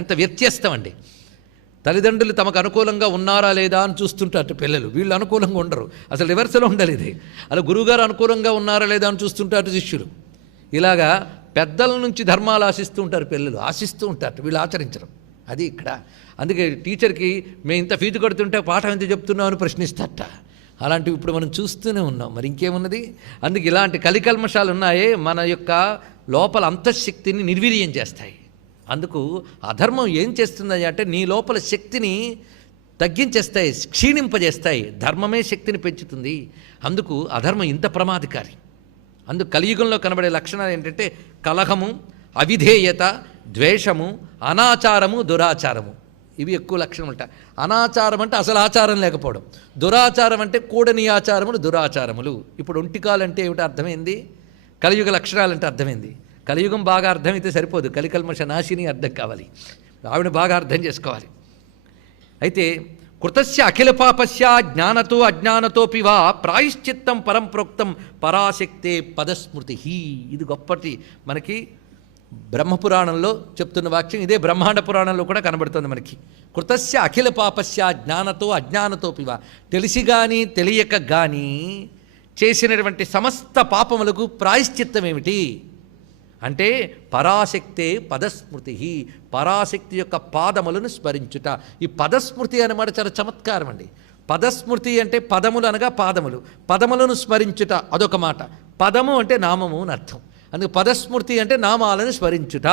ఎంత వ్యత్యస్తం అండి. తల్లిదండ్రులు తమకు అనుకూలంగా ఉన్నారా లేదా అని చూస్తుంటారు పిల్లలు. వీళ్ళు అనుకూలంగా ఉండరు, అసలు రివర్స్లో ఉండాలి ఇది. అలా గురువుగారు అనుకూలంగా ఉన్నారా లేదా అని చూస్తుంటారు శిష్యులు. ఇలాగా పెద్దల నుంచి ధర్మాలు ఆశిస్తూ ఉంటారు పిల్లలు, ఆశిస్తూ ఉంటారు, వీళ్ళు ఆచరించడం. అది ఇక్కడ. అందుకే టీచర్కి మేము ఇంత ఫీజు కడుతుంటే పాఠం ఎంత చెప్తున్నావు అని ప్రశ్నిస్తారట. అలాంటివి ఇప్పుడు మనం చూస్తూనే ఉన్నాం. మరి ఇంకేమున్నది? అందుకే ఇలాంటి కలికల్మషాలు ఉన్నాయే మన యొక్క లోపల అంతఃశక్తిని నిర్వీర్యం చేస్తాయి. అందుకు అధర్మం ఏం చేస్తుంది అంటే నీ లోపల శక్తిని తగ్గించేస్తాయి, క్షీణింపజేస్తాయి. ధర్మమే శక్తిని పెంచుతుంది. అందుకు అధర్మం ఇంత ప్రమాదకారి. అందుకు కలియుగంలో కనబడే లక్షణాలు ఏంటంటే కలహము, అవిధేయత, ద్వేషము, అనాచారము, దురాచారము. ఇవి ఎక్కువ లక్షణం ఉంటాయి. అనాచారం అంటే అసలు ఆచారం లేకపోవడం, దురాచారం అంటే కూడని ఆచారములు, దురాచారములు. ఇప్పుడు ఒంటికాలంటే ఏమిటి అర్థమైంది? కలియుగ లక్షణాలంటే అర్థమైంది. కలియుగం బాగా అర్థమైతే సరిపోదు, కలికల్మష నాశిని అర్థం కావాలి. ఆవిడ బాగా అర్థం చేసుకోవాలి. అయితే కృతస్య అఖిల పాపస్య జ్ఞానతో అజ్ఞానతోపి వా ప్రాయశ్చిత్తం పరం ప్రోక్తం పరాశక్తే పదస్మృతి. ఇది గొప్పటి మనకి బ్రహ్మపురాణంలో చెప్తున్న వాక్యం. ఇదే బ్రహ్మాండ పురాణంలో కూడా కనబడుతుంది మనకి. కృతస్య అఖిల పాపస్య జ్ఞానతో అజ్ఞానతోపి వా, తెలిసి కానీ తెలియక కానీ చేసినటువంటి సమస్త పాపములకు ప్రాయశ్చిత్తం ఏమిటి అంటే పరాశక్తే పదస్మృతి. పరాశక్తి యొక్క పాదములను స్మరించుట. ఈ పదస్మృతి అన్నమాట చాలా చమత్కారం అండి. పదస్మృతి అంటే పదములు అనగా పాదములు, పదములను స్మరించుట అదొక మాట. పదము అంటే నామము అని అర్థం. అందుకు పదస్మృతి అంటే నామాలను స్మరించుట.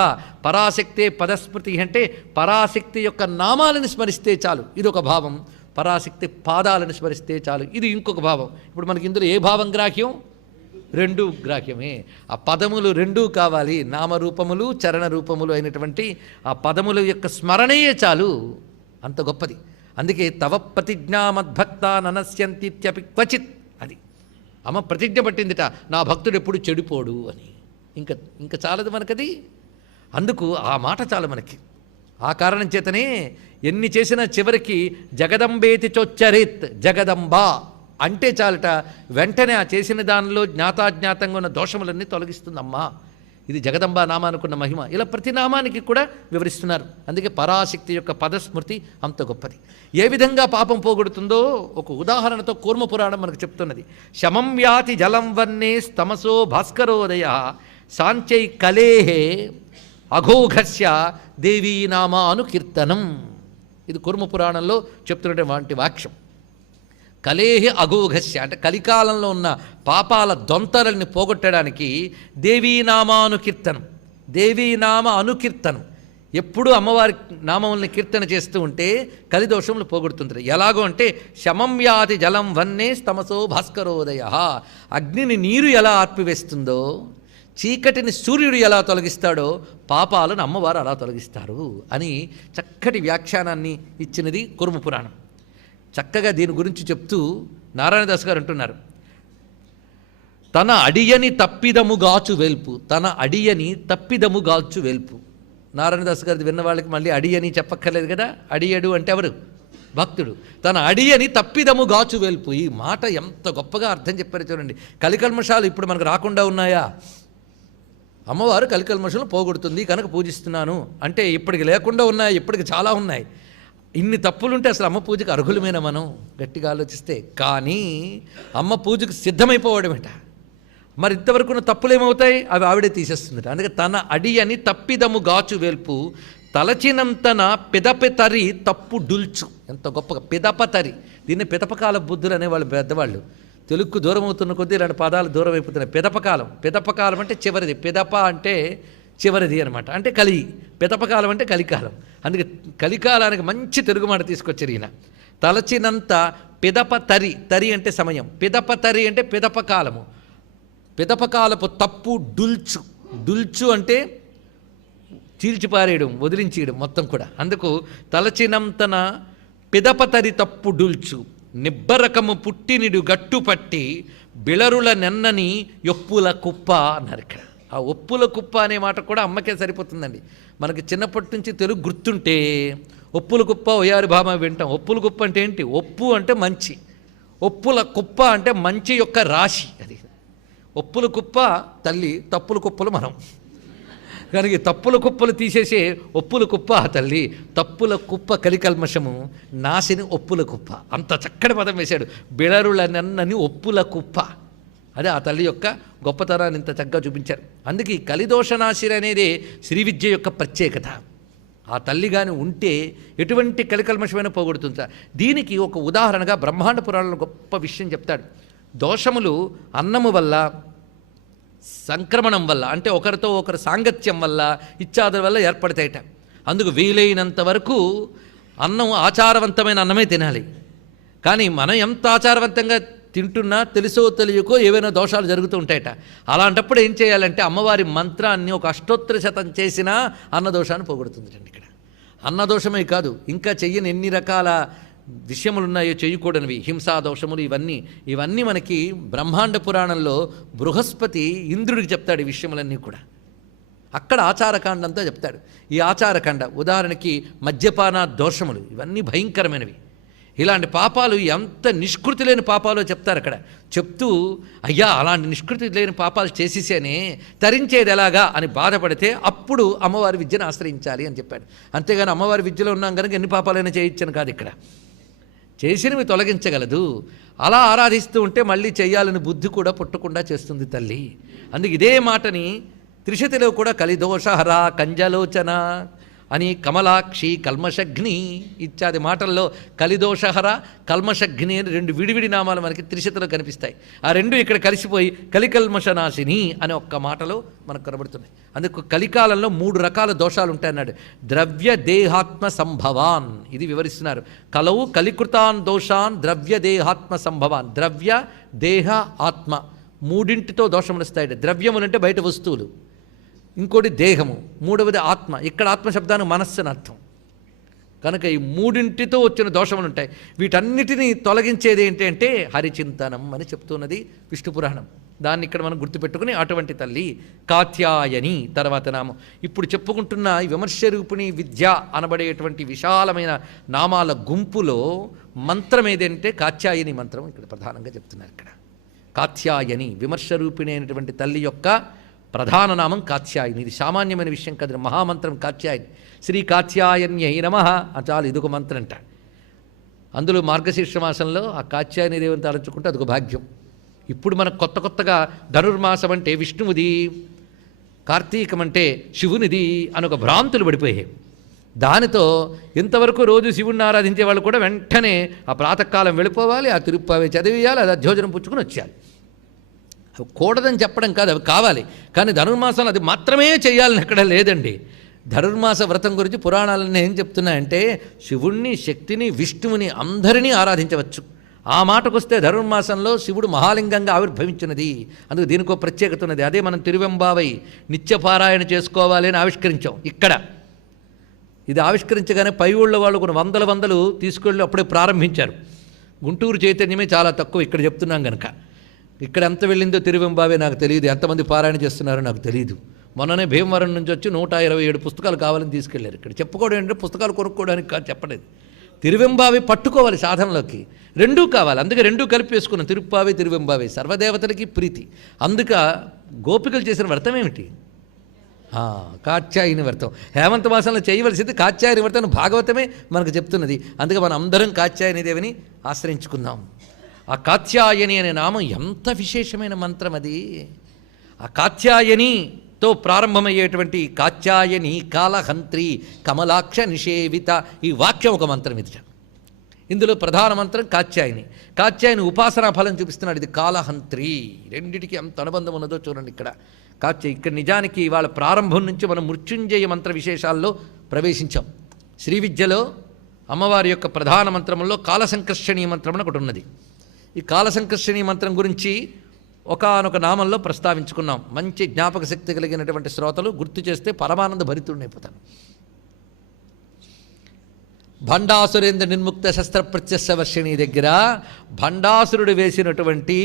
పరాశక్తే పదస్మృతి అంటే పరాశక్తి యొక్క నామాలను స్మరిస్తే చాలు, ఇదొక భావం. పరాశక్తి పాదాలను స్మరిస్తే చాలు, ఇది ఇంకొక భావం. ఇప్పుడు మనకి ఇందులో ఏ భావం గ్రాహ్యం? రెండూ గ్రాహ్యమే. ఆ పదములు రెండూ కావాలి. నామరూపములు చరణ రూపములు అయినటువంటి ఆ పదముల యొక్క స్మరణయే చాలు, అంత గొప్పది. అందుకే తవ ప్రతిజ్ఞా మద్భక్త ననశ్యంతిత్యపి క్వచిత్. అది అమ్మ ప్రతిజ్ఞ పట్టిందిట, నా భక్తుడు ఎప్పుడు చెడిపోడు అని. ఇంకా చాలదు మనకది. అందుకు ఆ మాట చాలు మనకి. ఆ కారణం చేతనే ఎన్ని చేసినా చివరికి జగదంబేతి చొచ్చరిత్, జగదంబా అంటే చాలట, వెంటనే ఆ చేసిన దానిలో జ్ఞాతాజ్ఞాతంగా ఉన్న దోషములన్నీ తొలగిస్తుందమ్మా. ఇది జగదంబా నామానుకున్న మహిమ. ఇలా ప్రతి నామానికి కూడా వివరిస్తున్నారు. అందుకే పరాశక్తి యొక్క పదస్మృతి అంత గొప్పది. ఏ విధంగా పాపం పోగొడుతుందో ఒక ఉదాహరణతో కూర్మ పురాణం మనకు చెప్తున్నది. శమం యాతి జలం వన్నే స్తమసో భాస్కరోదయ సాంచై కలేహే అఘోఘస్య దేవీ నామానుకీర్తనం. ఇది కూర్మ పురాణంలో చెప్తున్నటువంటి వాక్యం. కలేహి అఘోఘస్య అంటే కలికాలంలో ఉన్న పాపాల దొంతరల్ని పోగొట్టడానికి దేవీనామానుకీర్తనం, దేవీనామ అనుకీర్తనం. ఎప్పుడు అమ్మవారి నామముల్ని కీర్తన చేస్తూ ఉంటే కలిదోషములు పోగొడుతుంటారు. ఎలాగో అంటే శమం యాతి జలం వన్నే స్తమసో భాస్కరోదయ. అగ్నిని నీరు ఎలా ఆర్పివేస్తుందో, చీకటిని సూర్యుడు ఎలా తొలగిస్తాడో, పాపాలను అమ్మవారు అలా తొలగిస్తారు అని చక్కటి వ్యాఖ్యానాన్ని ఇచ్చినది కూర్మ పురాణం. చక్కగా దీని గురించి చెప్తూ నారాయణదాస్ గారు అంటున్నారు, తన అడియని తప్పిదముగాచు వెల్పు, తన అడియని తప్పిదముగాచు వెల్పు. నారాయణదాస్ గారిది విన్న వాళ్ళకి మళ్ళీ అడియని చెప్పక్కర్లేదు కదా. అడియడు అంటే ఎవరు? భక్తుడు. తన అడియని తప్పిదముగాచు వెల్పు. ఈ మాట ఎంత గొప్పగా అర్థం చెప్పారు చూడండి. కలికల్మషాలు ఇప్పుడు మనకు రాకుండా ఉన్నాయా? అమ్మవారు కలికల్మషాలు పోగొడుతుంది కనుక పూజిస్తున్నాను అంటే ఇప్పటికి లేకుండా ఉన్నాయి, ఇప్పటికి చాలా ఉన్నాయి. ఇన్ని తప్పులుంటే అసలు అమ్మ పూజకు అర్హులమైన మనం గట్టిగా ఆలోచిస్తే. కానీ అమ్మ పూజకు సిద్ధమైపోవడమేట. మరి ఇంతవరకు ఉన్న తప్పులు ఏమవుతాయి? అవి ఆవిడే తీసేస్తుందట. అందుకే తన అడి అని తప్పిదము గాచు వేల్పు తలచినంతన పిదపతరి తప్పు డుల్చు. ఎంత గొప్పగా పిదపతరి. దీన్ని పిదపకాల బుద్ధులు అనేవాళ్ళు పెద్దవాళ్ళు. తెలుగుకు దూరం అవుతున్న కొద్దీ ఇలాంటి పదాలు దూరం అయిపోతున్నాయి. పిదపకాలం, పిదపకాలం అంటే చివరిది, పిదప అంటే చివరిది అనమాట, అంటే కలి. పిదపకాలం అంటే కలికాలం. అందుకే కలికాలానికి మంచి తెలుగు మాట తీసుకొచ్చారు ఈయన. తలచినంత పిదపతరి, తరి అంటే సమయం, పిదపతరి అంటే పిదపకాలము, పిదపకాలపు తప్పు డుల్చు. డుల్చు అంటే చీల్చిపారేయడం, వదిలించేయడం మొత్తం కూడా. అందుకు తలచినంతన పిదపతరి తప్పు డుల్చు నిబ్బరకము పుట్టినిడు గట్టుపట్టి బిళరుల నెన్నని ఒప్పుల కుప్ప అన్నారు ఇక్కడ. ఆ ఒప్పుల కుప్ప అనే మాట కూడా అమ్మకే సరిపోతుందండి. మనకి చిన్నప్పటి నుంచి తెలుగు గుర్తుంటే ఒప్పుల కుప్ప ఒయారి భామ వింటాం. ఒప్పుల కుప్ప అంటే ఏంటి? ఒప్పు అంటే మంచి, ఒప్పుల కుప్ప అంటే మంచి యొక్క రాశి. అది ఒప్పుల కుప్ప తల్లి, తప్పుల కుప్పలు మనం. కనుక ఈ తప్పుల కుప్పలు తీసేసే ఒప్పుల కుప్ప ఆ తల్లి. తప్పుల కుప్ప కలికల్మషము, నాశిని ఒప్పుల కుప్ప. అంత చక్కటి పదం వేశాడు. బిళరులనన్నని ఒప్పుల కుప్ప. అదే ఆ తల్లి యొక్క గొప్పతనాన్ని ఇంత చక్కగా చూపించారు. అందుకే ఈ కలిదోషనాశిని అనేది శ్రీ విద్య యొక్క ప్రత్యేకత. ఆ తల్లి కానీ ఉంటే ఎటువంటి కలికల్మషమైన పోగొడుతుంది. దీనికి ఒక ఉదాహరణగా బ్రహ్మాండ పురాణంలో గొప్ప విషయం చెప్తాడు. దోషములు అన్నము వల్ల, సంక్రమణం వల్ల, అంటే ఒకరితో ఒకరు సాంగత్యం వల్ల, ఇత్యాదుల వల్ల ఏర్పడతాయట. అందుకు వీలైనంత వరకు అన్నం ఆచారవంతమైన అన్నమే తినాలి. కానీ మనం ఎంత ఆచారవంతంగా తింటున్నా తెలుసో తెలియకో ఏవైనా దోషాలు జరుగుతూ ఉంటాయట. అలాంటప్పుడు ఏం చేయాలంటే అమ్మవారి మంత్రాన్ని ఒక అష్టోత్తర శతం చేసినా అన్నదోషాన్ని పోగొడుతుంది. ఇక్కడ అన్నదోషమే కాదు, ఇంకా చెయ్యని ఎన్ని రకాల విషయములు ఉన్నాయో చేయకూడనివి, హింసా దోషములు, ఇవన్నీ మనకి బ్రహ్మాండ పురాణంలో బృహస్పతి ఇంద్రుడికి చెప్తాడు. ఈ విషయములన్నీ కూడా అక్కడ ఆచారకాండంతో చెప్తాడు. ఈ ఆచారకాండ ఉదాహరణకి మద్యపాన దోషములు, ఇవన్నీ భయంకరమైనవి. ఇలాంటి పాపాలు ఎంత నిష్కృతి లేని పాపాలో చెప్తారు అక్కడ. చెప్తూ అయ్యా అలాంటి నిష్కృతి లేని పాపాలు చేసేసేనే తరించేది ఎలాగా అని బాధపడితే అప్పుడు అమ్మవారి విద్యను ఆశ్రయించాలి అని చెప్పాడు. అంతేగాని అమ్మవారి విద్యలో ఉన్నాం కనుక ఎన్ని పాపాలైనా చేయొచ్చని కాదు. ఇక్కడ చేసినవి తొలగించగలదు. అలా ఆరాధిస్తూ ఉంటే మళ్ళీ చేయాలని బుద్ధి కూడా పుట్టకుండా చేస్తుంది తల్లి. అందుకే ఇదే మాటని త్రిశతిలో కూడా కలిదోషహర కంజలోచన అని, కమలాక్షి, కల్మషగ్ని ఇత్యాది మాటల్లో కలిదోషహర, కల్మషగ్ని అని రెండు విడివిడి నామాలు మనకి త్రిశతిలో కనిపిస్తాయి. ఆ రెండు ఇక్కడ కలిసిపోయి కలికల్మషనాశిని అనే ఒక్క మాటలో మనకు కనబడుతున్నాయి. అందుకు కలికాలంలో 3 రకాల దోషాలు ఉంటాయన్నాడు. ద్రవ్య దేహాత్మ సంభవాన్, ఇది వివరిస్తున్నారు. కలవు కలికృతాన్ దోషాన్ ద్రవ్య దేహాత్మ సంభవాన్. ద్రవ్య దేహ ఆత్మ మూడింటితో దోషములు వస్తాయి. ద్రవ్యములంటే బయట వస్తువులు, ఇంకోటి దేహము, మూడవది ఆత్మ. ఇక్కడ ఆత్మశబ్దానికి మనస్సు అని అర్థం. కనుక ఈ మూడింటితో వచ్చిన దోషములు ఉంటాయి. వీటన్నిటినీ తొలగించేది ఏంటి అంటే హరిచింతనం అని చెప్తున్నది విష్ణు పురాణం. దాన్ని ఇక్కడ మనం గుర్తుపెట్టుకుని అటువంటి తల్లి కాత్యాయని తర్వాత నామం. ఇప్పుడు చెప్పుకుంటున్న ఈ విమర్శరూపిణి విద్య అనబడేటువంటి విశాలమైన నామాల గుంపులో మంత్రం ఏదంటే కాత్యాయని మంత్రం ఇక్కడ ప్రధానంగా చెప్తున్నారు. ఇక్కడ కాత్యాయని విమర్శరూపిణి అయినటువంటి తల్లి యొక్క ప్రధాన నామం కాత్యాయని. ఇది సామాన్యమైన విషయం కాదు, మహామంత్రం కాత్యాయని. శ్రీ కాత్యాయన్యై నమః చాలు, ఇదొక మంత్రం అంట. అందులో మార్గశీర్ష మాసంలో ఆ కాత్యాయని దేవుని తలుచుకుంటే అదొక భాగ్యం. ఇప్పుడు మనకు కొత్తగా ధనుర్మాసం అంటే విష్ణువుది, కార్తీకం అంటే శివునిది అని ఒక భ్రాంతులు పడిపోయాయి. దానితో ఇంతవరకు రోజు శివుణ్ణి ఆరాధించే వాళ్ళు కూడా వెంటనే ఆ ప్రాతకాలం వెళ్ళిపోవాలి, ఆ తిరుప్పావే చదివేయాలి, అది అధ్యోజనం పుచ్చుకుని వచ్చేయాలి. అవి కూడదని చెప్పడం కాదు, అవి కావాలి. కానీ ధనుర్మాసంలో అది మాత్రమే చేయాలని ఎక్కడ లేదండి. ధనుర్మాస వ్రతం గురించి పురాణాలన్నీ ఏం చెప్తున్నాయంటే శివుణ్ణి, శక్తిని, విష్ణువుని అందరినీ ఆరాధించవచ్చు. ఆ మాటకు వస్తే ధనుర్మాసంలో శివుడు మహాలింగంగా ఆవిర్భవించినది. అందుకు దీనికో ప్రత్యేకత ఉన్నది. అదే మనం తిరువెంబావై నిత్యపారాయణ చేసుకోవాలి అని ఆవిష్కరించాం. ఇక్కడ ఇది ఆవిష్కరించగానే పై ఊళ్ళో వాళ్ళు కొన్ని వందలు తీసుకెళ్ళి అప్పుడే ప్రారంభించారు. గుంటూరు చైతన్యమే చాలా తక్కువ ఇక్కడ చెప్తున్నాం కనుక. ఇక్కడ ఎంత వెళ్ళిందో తిరువెంబావే నాకు తెలియదు, ఎంతమంది పారాయణ చేస్తున్నారో నాకు తెలియదు. మొన్ననే భీమవరం నుంచి వచ్చి 127 పుస్తకాలు కావాలని తీసుకెళ్లారు. ఇక్కడ చెప్పుకోవడం ఏంటంటే పుస్తకాలు కొనుక్కోవడానికి కాదు, చెప్పలేదు. తిరువెంబావి పట్టుకోవాలి సాధనలోకి, రెండూ కావాలి. అందుకే రెండూ కలిపి వేసుకున్నాం. తిరుప్పావి తిరువెంబావి సర్వదేవతలకి ప్రీతి. అందుక గోపికలు చేసిన వ్రతం ఏమిటి? కాత్యాయని వ్రతం. హేమంత మాసంలో చేయవలసింది కాత్యాయని వ్రతం భాగవతమే మనకు చెప్తున్నది. అందుకే మనం అందరం కాత్యాయని దేవిని ఆశ్రయించుకుందాం. ఆ కాత్యాయని అనే నామం ఎంత విశేషమైన మంత్రం అది. ఆ కాత్యాయనితో ప్రారంభమయ్యేటువంటి కాత్యాయని కాలహంత్రి కమలాక్ష నిషేవిత ఈ వాక్యం ఒక మంత్రం. ఇది ఇందులో ప్రధాన మంత్రం కాత్యాయని. కాత్యాయని ఉపాసనా ఫలం చూపిస్తున్నాడు. ఇది కాలహంత్రి. రెండిటికి ఎంత అనుబంధం ఉన్నదో చూడండి. ఇక్కడ నిజానికి వాళ్ళ ప్రారంభం నుంచి మనం మృత్యుంజయ మంత్ర విశేషాల్లో ప్రవేశించాం. శ్రీ విద్యలో అమ్మవారి యొక్క ప్రధాన మంత్రంలో కాలసంకర్షణీయ మంత్రం ఒకటి ఉన్నది. ఈ కాలసంకర్షణీయ మంత్రం గురించి ఒకానొక నామంలో ప్రస్తావించుకున్నాం. మంచి జ్ఞాపక శక్తి కలిగినటువంటి శ్రోతలు గుర్తు చేస్తే పరమానంద భరితుడినైపోతాను. భండాసురేంద్ర నిర్ముక్త శస్త్ర ప్రత్యస్వర్షిణి దగ్గర భండాసురుడు వేసినటువంటి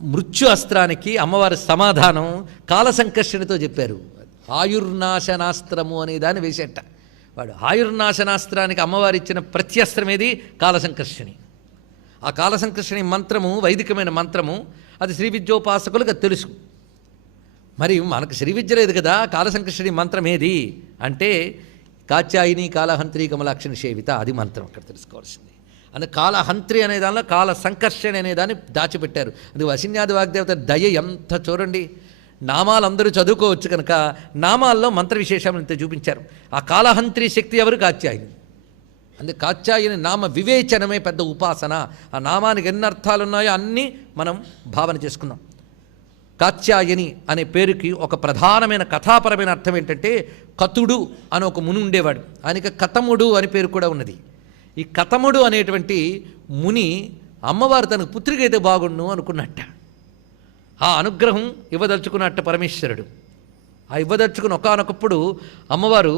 మృత్యు అస్త్రానికి అమ్మవారి సమాధానం కాలసంకర్షణతో చెప్పారు. ఆయుర్నాశనాస్త్రము అనే దాన్ని వేసేట వాడు. ఆయుర్నాశనాస్త్రానికి అమ్మవారు ఇచ్చిన ప్రత్యస్త్రం ఏది? కాలసంకర్షణి. ఆ కాలసంకర్షణి మంత్రము వైదికమైన మంత్రము. అది శ్రీ విద్యోపాసకులకు తెలుసు. మరి మనకు శ్రీ విద్య లేదు కదా, కాలసంకర్షణి మంత్రం ఏది అంటే కాత్యాయిని కాలహంత్రి కమలాక్షని సేవిత, అది మంత్రం అక్కడ తెలుసుకోవాల్సింది. అందుకే కాలహంత్రి అనే దానిలో కాల సంకర్షణ అనే దాన్ని దాచిపెట్టారు. అది వశిన్యాది వాగ్దేవత దయ ఎంత చూడండి. నామాలు అందరూ చదువుకోవచ్చు కనుక నామాల్లో మంత్ర విశేషాలను ఇంత చూపించారు. ఆ కాలహంత్రి శక్తి ఎవరు? కాత్యాయిని. అందుకే కాత్యాయిని నామ వివేచనమే పెద్ద ఉపాసన. ఆ నామానికి ఎన్ని అర్థాలు ఉన్నాయో అన్నీ మనం భావన చేసుకున్నాం. కాత్యాయని అనే పేరుకి ఒక ప్రధానమైన కథాపరమైన అర్థం ఏంటంటే, కతుడు అని ఒక ముని ఉండేవాడు, ఆయనకి కతముడు అని పేరు కూడా ఉన్నది. ఈ కతముడు అనేటువంటి ముని అమ్మవారు తనకు పుత్రిక అయితే బాగుండు అనుకున్నట్ట. ఆ అనుగ్రహం ఇవ్వదలుచుకున్నట్ట పరమేశ్వరుడు. ఆ ఇవ్వదలుచుకుని ఒకానొకప్పుడు అమ్మవారు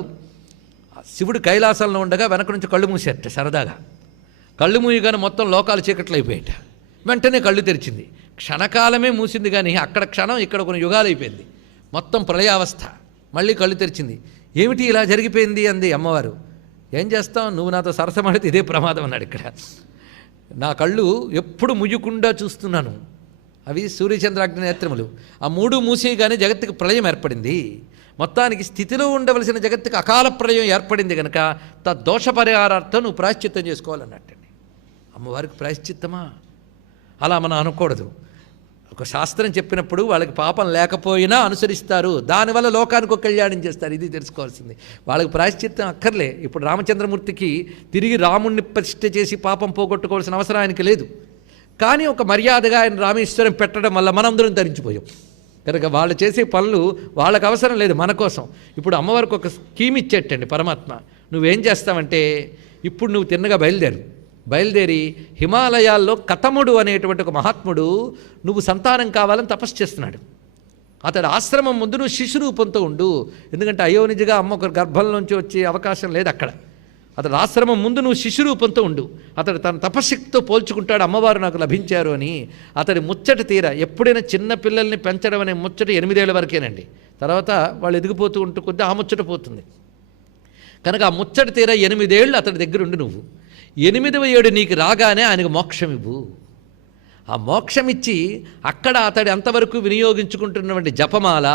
శివుడు కైలాసంలో ఉండగా వెనక నుంచి కళ్ళు మూసేట సరదాగా. కళ్ళు మూయగానే మొత్తం లోకాలు చీకట్లు అయిపోయాట. వెంటనే కళ్ళు తెరిచింది. క్షణకాలమే మూసింది కానీ అక్కడ క్షణం ఇక్కడ కొన్ని యుగాలు అయిపోయింది. మొత్తం ప్రళయావస్థ. మళ్ళీ కళ్ళు తెరిచింది. ఏమిటి ఇలా జరిగిపోయింది అంది అమ్మవారు. ఏం చేస్తాం, నువ్వు నాతో సరసమాడితే ఇదే ప్రమాదం అన్నాడు. ఇక్కడ నా కళ్ళు ఎప్పుడు ముయ్యకుండా చూస్తున్నాను, అవి సూర్యచంద్రాగ్ని నేత్రములు. ఆ మూడు మూసేయగానే జగత్తుకు ప్రళయం ఏర్పడింది. మొత్తానికి స్థితిలో ఉండవలసిన జగత్తుకు అకాల ప్రళయం ఏర్పడింది కనుక తద్దోష పరిహారార్థం నువ్వు ప్రాయశ్చిత్తం చేసుకోవాలన్నట్టండి. అమ్మవారికి ప్రాయశ్చిత్తమా? అలా మనం అనకూడదు. ఒక శాస్త్రం చెప్పినప్పుడు వాళ్ళకి పాపం లేకపోయినా అనుసరిస్తారు, దానివల్ల లోకానికి ఒక కళ్యాణం చేస్తారు. ఇది తెలుసుకోవాల్సింది. వాళ్ళకి ప్రాయశ్చిత్తం అక్కర్లే. ఇప్పుడు రామచంద్రమూర్తికి తిరిగి రాముణ్ణి ప్రతిష్ఠ చేసి పాపం పోగొట్టుకోవాల్సిన అవసరం ఆయనకి లేదు. కానీ ఒక మర్యాదగా ఆయన రామేశ్వరం పెట్టడం వల్ల మనందరం ధరించిపోయాం కనుక వాళ్ళు చేసే పనులు వాళ్ళకి అవసరం లేదు, మన కోసం. ఇప్పుడు అమ్మవారికి ఒక స్కీమ్ ఇచ్చేటండి పరమాత్మ. నువ్వేం చేస్తావంటే, ఇప్పుడు నువ్వు తిన్నగా బయలుదేరి హిమాలయాల్లో కతముడు అనేటువంటి ఒక మహాత్ముడు నువ్వు సంతానం కావాలని తపస్సు చేస్తున్నాడు. అతడు ఆశ్రమం ముందు నువ్వు శిశురూపంతో ఉండు. ఎందుకంటే అయోనిజగా అమ్మ ఒక గర్భంలోంచి వచ్చే అవకాశం లేదు అక్కడ. అతడు ఆశ్రమం ముందు నువ్వు శిశురూపంతో ఉండు. అతడు తన తపశక్తితో పోల్చుకుంటాడు, అమ్మవారు నాకు లభించారు అని. అతడి ముచ్చట తీర ఎప్పుడైనా చిన్న పిల్లల్ని పెంచడం అనే ముచ్చట 8 ఏళ్ల వరకేనండి. తర్వాత వాళ్ళు ఎదిగిపోతూ ఉంటూ కొద్దీ ఆ ముచ్చట పోతుంది కనుక ఆ ముచ్చట తీర 8 ఏళ్ళు అతడి దగ్గర ఉండి నువ్వు 8వ ఏడు నీకు రాగానే ఆయనకు మోక్షం ఇవ్వు. ఆ మోక్షం ఇచ్చి అక్కడ అతడి అంతవరకు వినియోగించుకుంటున్నటువంటి జపమాల,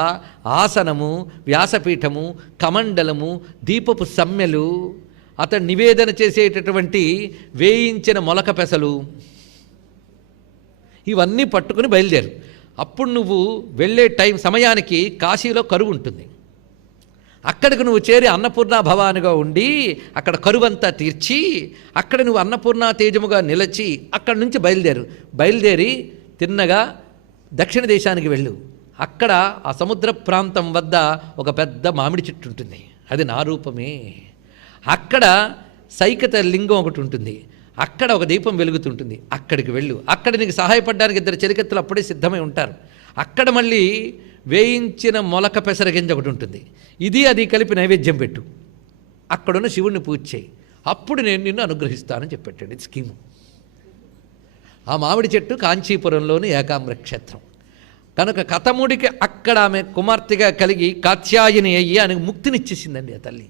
ఆసనము, వ్యాసపీఠము, కమండలము, దీపపు సమ్మెలు, అతడు నివేదన చేసేటటువంటి వేయించిన మొలక పెసలు, ఇవన్నీ పట్టుకుని బయలుదేరు. అప్పుడు నువ్వు వెళ్ళే సమయానికి కాశీలో కరువు ఉంటుంది. అక్కడికి నువ్వు చేరి అన్నపూర్ణ భవానిగా ఉండి అక్కడ కరువంతా తీర్చి అక్కడ నువ్వు అన్నపూర్ణ తేజముగా నిలచి అక్కడి నుంచి బయలుదేరి తిన్నగా దక్షిణ దేశానికి వెళ్ళు. అక్కడ ఆ సముద్ర ప్రాంతం వద్ద ఒక పెద్ద మామిడి చెట్టు ఉంటుంది, అది నా రూపమే. అక్కడ సైకత లింగం ఒకటి ఉంటుంది, అక్కడ ఒక దీపం వెలుగుతుంటుంది, అక్కడికి వెళ్ళు. అక్కడ నీకు సహాయపడడానికి 2 చెలికత్తెలు అప్పుడే సిద్ధమై ఉంటారు. అక్కడ మళ్ళీ వేయించిన మొలక పెసర గింజ ఒకటి ఉంటుంది, ఇది అది కలిపి నైవేద్యం పెట్టు. అక్కడున్న శివుణ్ణి పూజ చేయి, అప్పుడు నేను నిన్ను అనుగ్రహిస్తానని చెప్పాడు. ఇది స్కీము. ఆ మామిడి చెట్టు కాంచీపురంలోని ఏకామ్ర క్షేత్రం కనుక కతముడికి అక్కడ ఆమె కుమార్తెగా కలిగి కాత్యాయని అయ్యి ఆయనకు ముక్తినిచ్చేసిందండి ఆ తల్లి.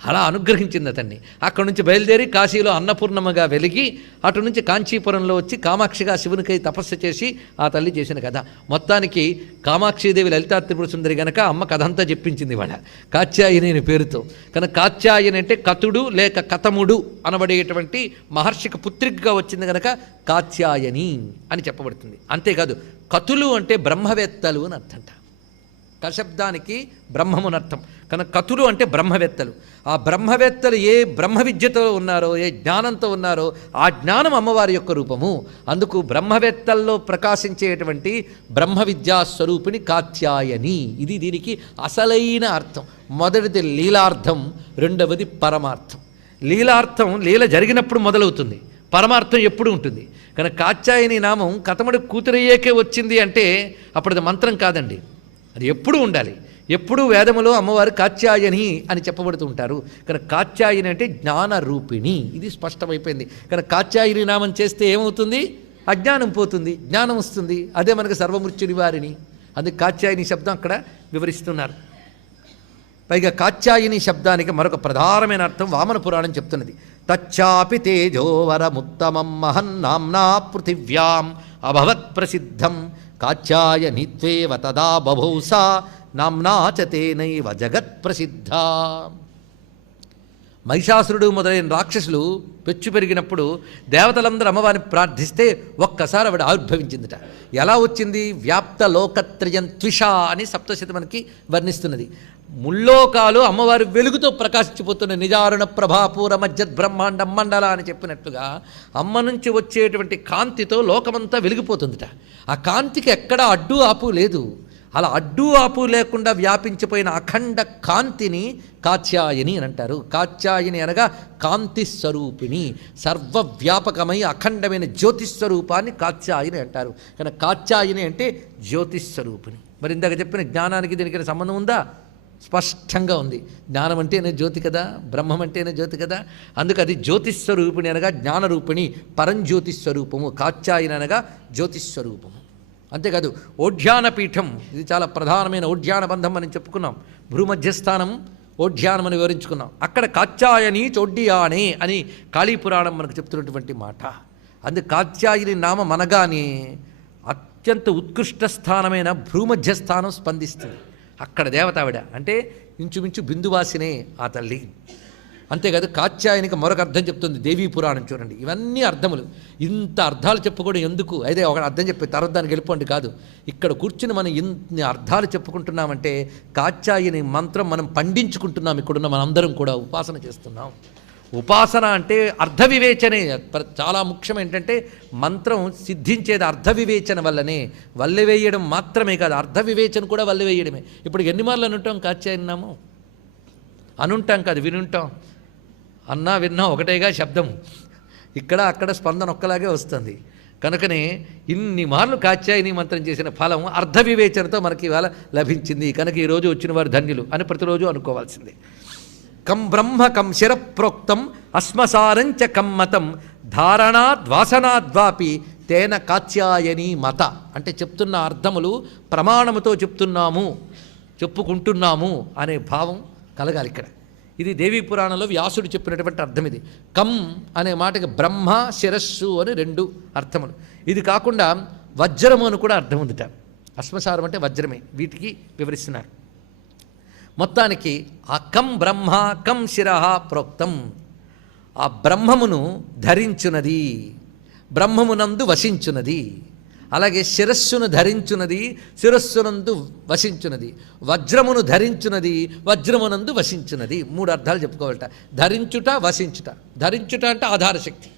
అలా అనుగ్రహించింది అతన్ని. అక్కడి నుంచి బయలుదేరి కాశీలో అన్నపూర్ణమ్మగా వెలిగి అటు నుంచి కాంచీపురంలో వచ్చి కామాక్షిగా శివునికై తపస్సు చేసి ఆ తల్లి చేసిన కథ. మొత్తానికి కామాక్షీదేవి లలితా త్రిపుర సుందరి గనక అమ్మ కథ అంతా చెప్పించింది వాళ్ళ కాత్యాయని అనే పేరుతో. కనుక కాత్యాయని అంటే కతుడు లేక కతముడు అనబడేటువంటి మహర్షికి పుత్రికగా వచ్చింది కనుక కాత్యాయని అని చెప్పబడుతుంది. అంతేకాదు కతులు అంటే బ్రహ్మవేత్తలు అని అర్థంట. కశబ్దానికి బ్రహ్మమునర్థం కనుక కతులు అంటే బ్రహ్మవేత్తలు. ఆ బ్రహ్మవేత్తలు ఏ బ్రహ్మ విద్యతో ఉన్నారో, ఏ జ్ఞానంతో ఉన్నారో ఆ జ్ఞానం అమ్మవారి యొక్క రూపము. అందుకు బ్రహ్మవేత్తల్లో ప్రకాశించేటువంటి బ్రహ్మ విద్యా స్వరూపిణి కాత్యాయని. ఇది దీనికి అసలైన అర్థం. మొదటిది లీలార్థం, రెండవది పరమార్థం. లీలార్థం లీల జరిగినప్పుడు మొదలవుతుంది, పరమార్థం ఎప్పుడు ఉంటుంది. కనుక కాత్యాయని నామం కతముడి కూతురయ్యేకే వచ్చింది అంటే అప్పుడు అది మంత్రం కాదండి, అది ఎప్పుడూ ఉండాలి. ఎప్పుడూ వేదములో అమ్మవారు కాత్యాయని అని చెప్పబడుతూ ఉంటారు. కనుక కాత్యాయని అంటే జ్ఞానరూపిణి, ఇది స్పష్టమైపోయింది. కనుక కాత్యాయని నామం చేస్తే ఏమవుతుంది? అజ్ఞానం పోతుంది, జ్ఞానం వస్తుంది. అదే మనకు సర్వమృత్యు నివారిణి. అందుకే కాత్యాయని శబ్దం అక్కడ వివరిస్తున్నారు. పైగా కాత్యాయని శబ్దానికి మరొక ప్రధానమైన అర్థం వామన పురాణం చెప్తున్నది. తచ్చాపి తేజోవరముత్తమం మహన్నాంనా పృథివ్యాం అభవత్ ప్రసిద్ధం కాత్యాయనిత్వేవ తదా బభౌసా నామ్నా చ తేనైవ జగత్ ప్రసిద్ధ. మహిషాసురుడు మొదలైన రాక్షసులు పెచ్చు పెరిగినప్పుడు దేవతలందరూ అమ్మవారిని ప్రార్థిస్తే ఒక్కసారి ఆవిడ ఆవిర్భవించిందిట. ఎలా వచ్చింది? వ్యాప్త లోకత్రయం త్విష అని సప్తశతి మనకి వర్ణిస్తున్నది. ముల్లోకాలు అమ్మవారి వెలుగుతో ప్రకాశించిపోతున్న నిజారుణ ప్రభాపూర మధ్యద్ బ్రహ్మాండం మండల అని చెప్పినట్లుగా అమ్మ నుంచి వచ్చేటువంటి కాంతితో లోకమంతా వెలిగిపోతుందిట. ఆ కాంతికి ఎక్కడా అడ్డు ఆపు లేదు. అలా అడ్డు ఆపు లేకుండా వ్యాపించిపోయిన అఖండ కాంతిని కాత్యాయని అని అంటారు. కాత్యాయని అనగా కాంతి స్వరూపిణి, సర్వవ్యాపకమై అఖండమైన జ్యోతిస్వరూపాన్ని కాత్యాయని అంటారు. కానీ కాత్యాయని అంటే జ్యోతిస్వరూపిణి. మరి ఇందాక చెప్పిన జ్ఞానానికి దీనికి సంబంధం ఉందా? స్పష్టంగా ఉంది. జ్ఞానం అంటేనే జ్యోతి కదా, బ్రహ్మం అంటేనే జ్యోతి కదా. అందుకు అది జ్యోతిస్వరూపిణి అనగా జ్ఞానరూపిణి, పరంజ్యోతిస్వరూపము. కాత్యాయని అనగా జ్యోతిస్వరూపము. అంతేకాదు ఓఢ్యానపీఠం, ఇది చాలా ప్రధానమైన ఓఢ్యాన బంధం అని చెప్పుకున్నాం. భూమధ్యస్థానం ఓఢ్యానం అని వివరించుకున్నాం. అక్కడ కాత్యాయని చోడ్డియానే అని కాళీపురాణం మనకు చెప్తున్నటువంటి మాట. అందుకు కాత్యాయని నామం అనగానే అత్యంత ఉత్కృష్ట స్థానమైన భూమధ్యస్థానం స్పందిస్తుంది. అక్కడ దేవత ఆవిడ అంటే ఇంచుమించు బిందువాసినే ఆ తల్లి. అంతేకాదు కాత్యాయనికి మరొక అర్థం చెప్తుంది దేవీ పురాణం. చూడండి, ఇవన్నీ అర్థములు. ఇంత అర్థాలు చెప్పుకోవడం ఎందుకు? అయితే ఒక అర్థం చెప్పి తర్వాత దానికి వెళ్ళిపోండి కాదు. ఇక్కడ కూర్చుని మనం ఇన్ని అర్థాలు చెప్పుకుంటున్నామంటే కాత్యాయని మంత్రం మనం పండించుకుంటున్నాం. ఇక్కడున్న మనందరం కూడా ఉపాసన చేస్తున్నాం. ఉపాసన అంటే అర్థ వివేచనే చాలా ముఖ్యం. ఏంటంటే మంత్రం సిద్ధించేది అర్థ వివేచన వల్లనే. వల్లెవేయడం మాత్రమే కాదు, అర్థ వివేచన కూడా వల్లెవేయడమే. ఇప్పుడు ఎన్ని మార్లు అనుంటాం కాత్యాయన్నాము? అనుంటాం కాదు, వినుంటాం. అన్నా విన్నా ఒకటేగా శబ్దము. ఇక్కడ అక్కడ స్పందన ఒక్కలాగే వస్తుంది. కనుకనే ఇన్ని మార్లు కాత్యాయని మంత్రం చేసిన ఫలం అర్థ వివేచనతో మనకి ఇవాళ లభించింది. కనుక ఈరోజు వచ్చిన వారు ధన్యులు అని ప్రతిరోజు అనుకోవాల్సిందే. కం బ్రహ్మ కం శిరప్రోక్తం అశ్మసారంచ కమ్మతం ధారణాద్వాసనాద్వాపి తేన కాత్యాయని మత. అంటే చెప్తున్న అర్థములు ప్రమాణముతో చెప్పుకుంటున్నాము అనే భావం కలగాలి ఇక్కడ. ఇది దేవీ పురాణంలో వ్యాసుడు చెప్పినటువంటి అర్థం. ఇది కం అనే మాటకి బ్రహ్మ శిరస్సు అని రెండు అర్థములు. ఇది కాకుండా వజ్రము అని కూడా అర్థం ఉందిట. అశ్మసారం అంటే వజ్రమే. వీటికి వివరిస్తున్నారు. మొత్తానికి ఆ కం బ్రహ్మ కం శిరః ప్రోక్తం, ఆ బ్రహ్మమును ధరించున్నది, బ్రహ్మమునందు వసించున్నది. అలాగే శిరస్సును ధరించున్నది, శిరస్సునందు వసించున్నది. వజ్రమును ధరించున్నది, వజ్రమునందు వసించున్నది. మూడు అర్థాలు చెప్పుకోవాలట. ధరించుట, వసించుట. ధరించుట అంటే ఆధారశక్తి.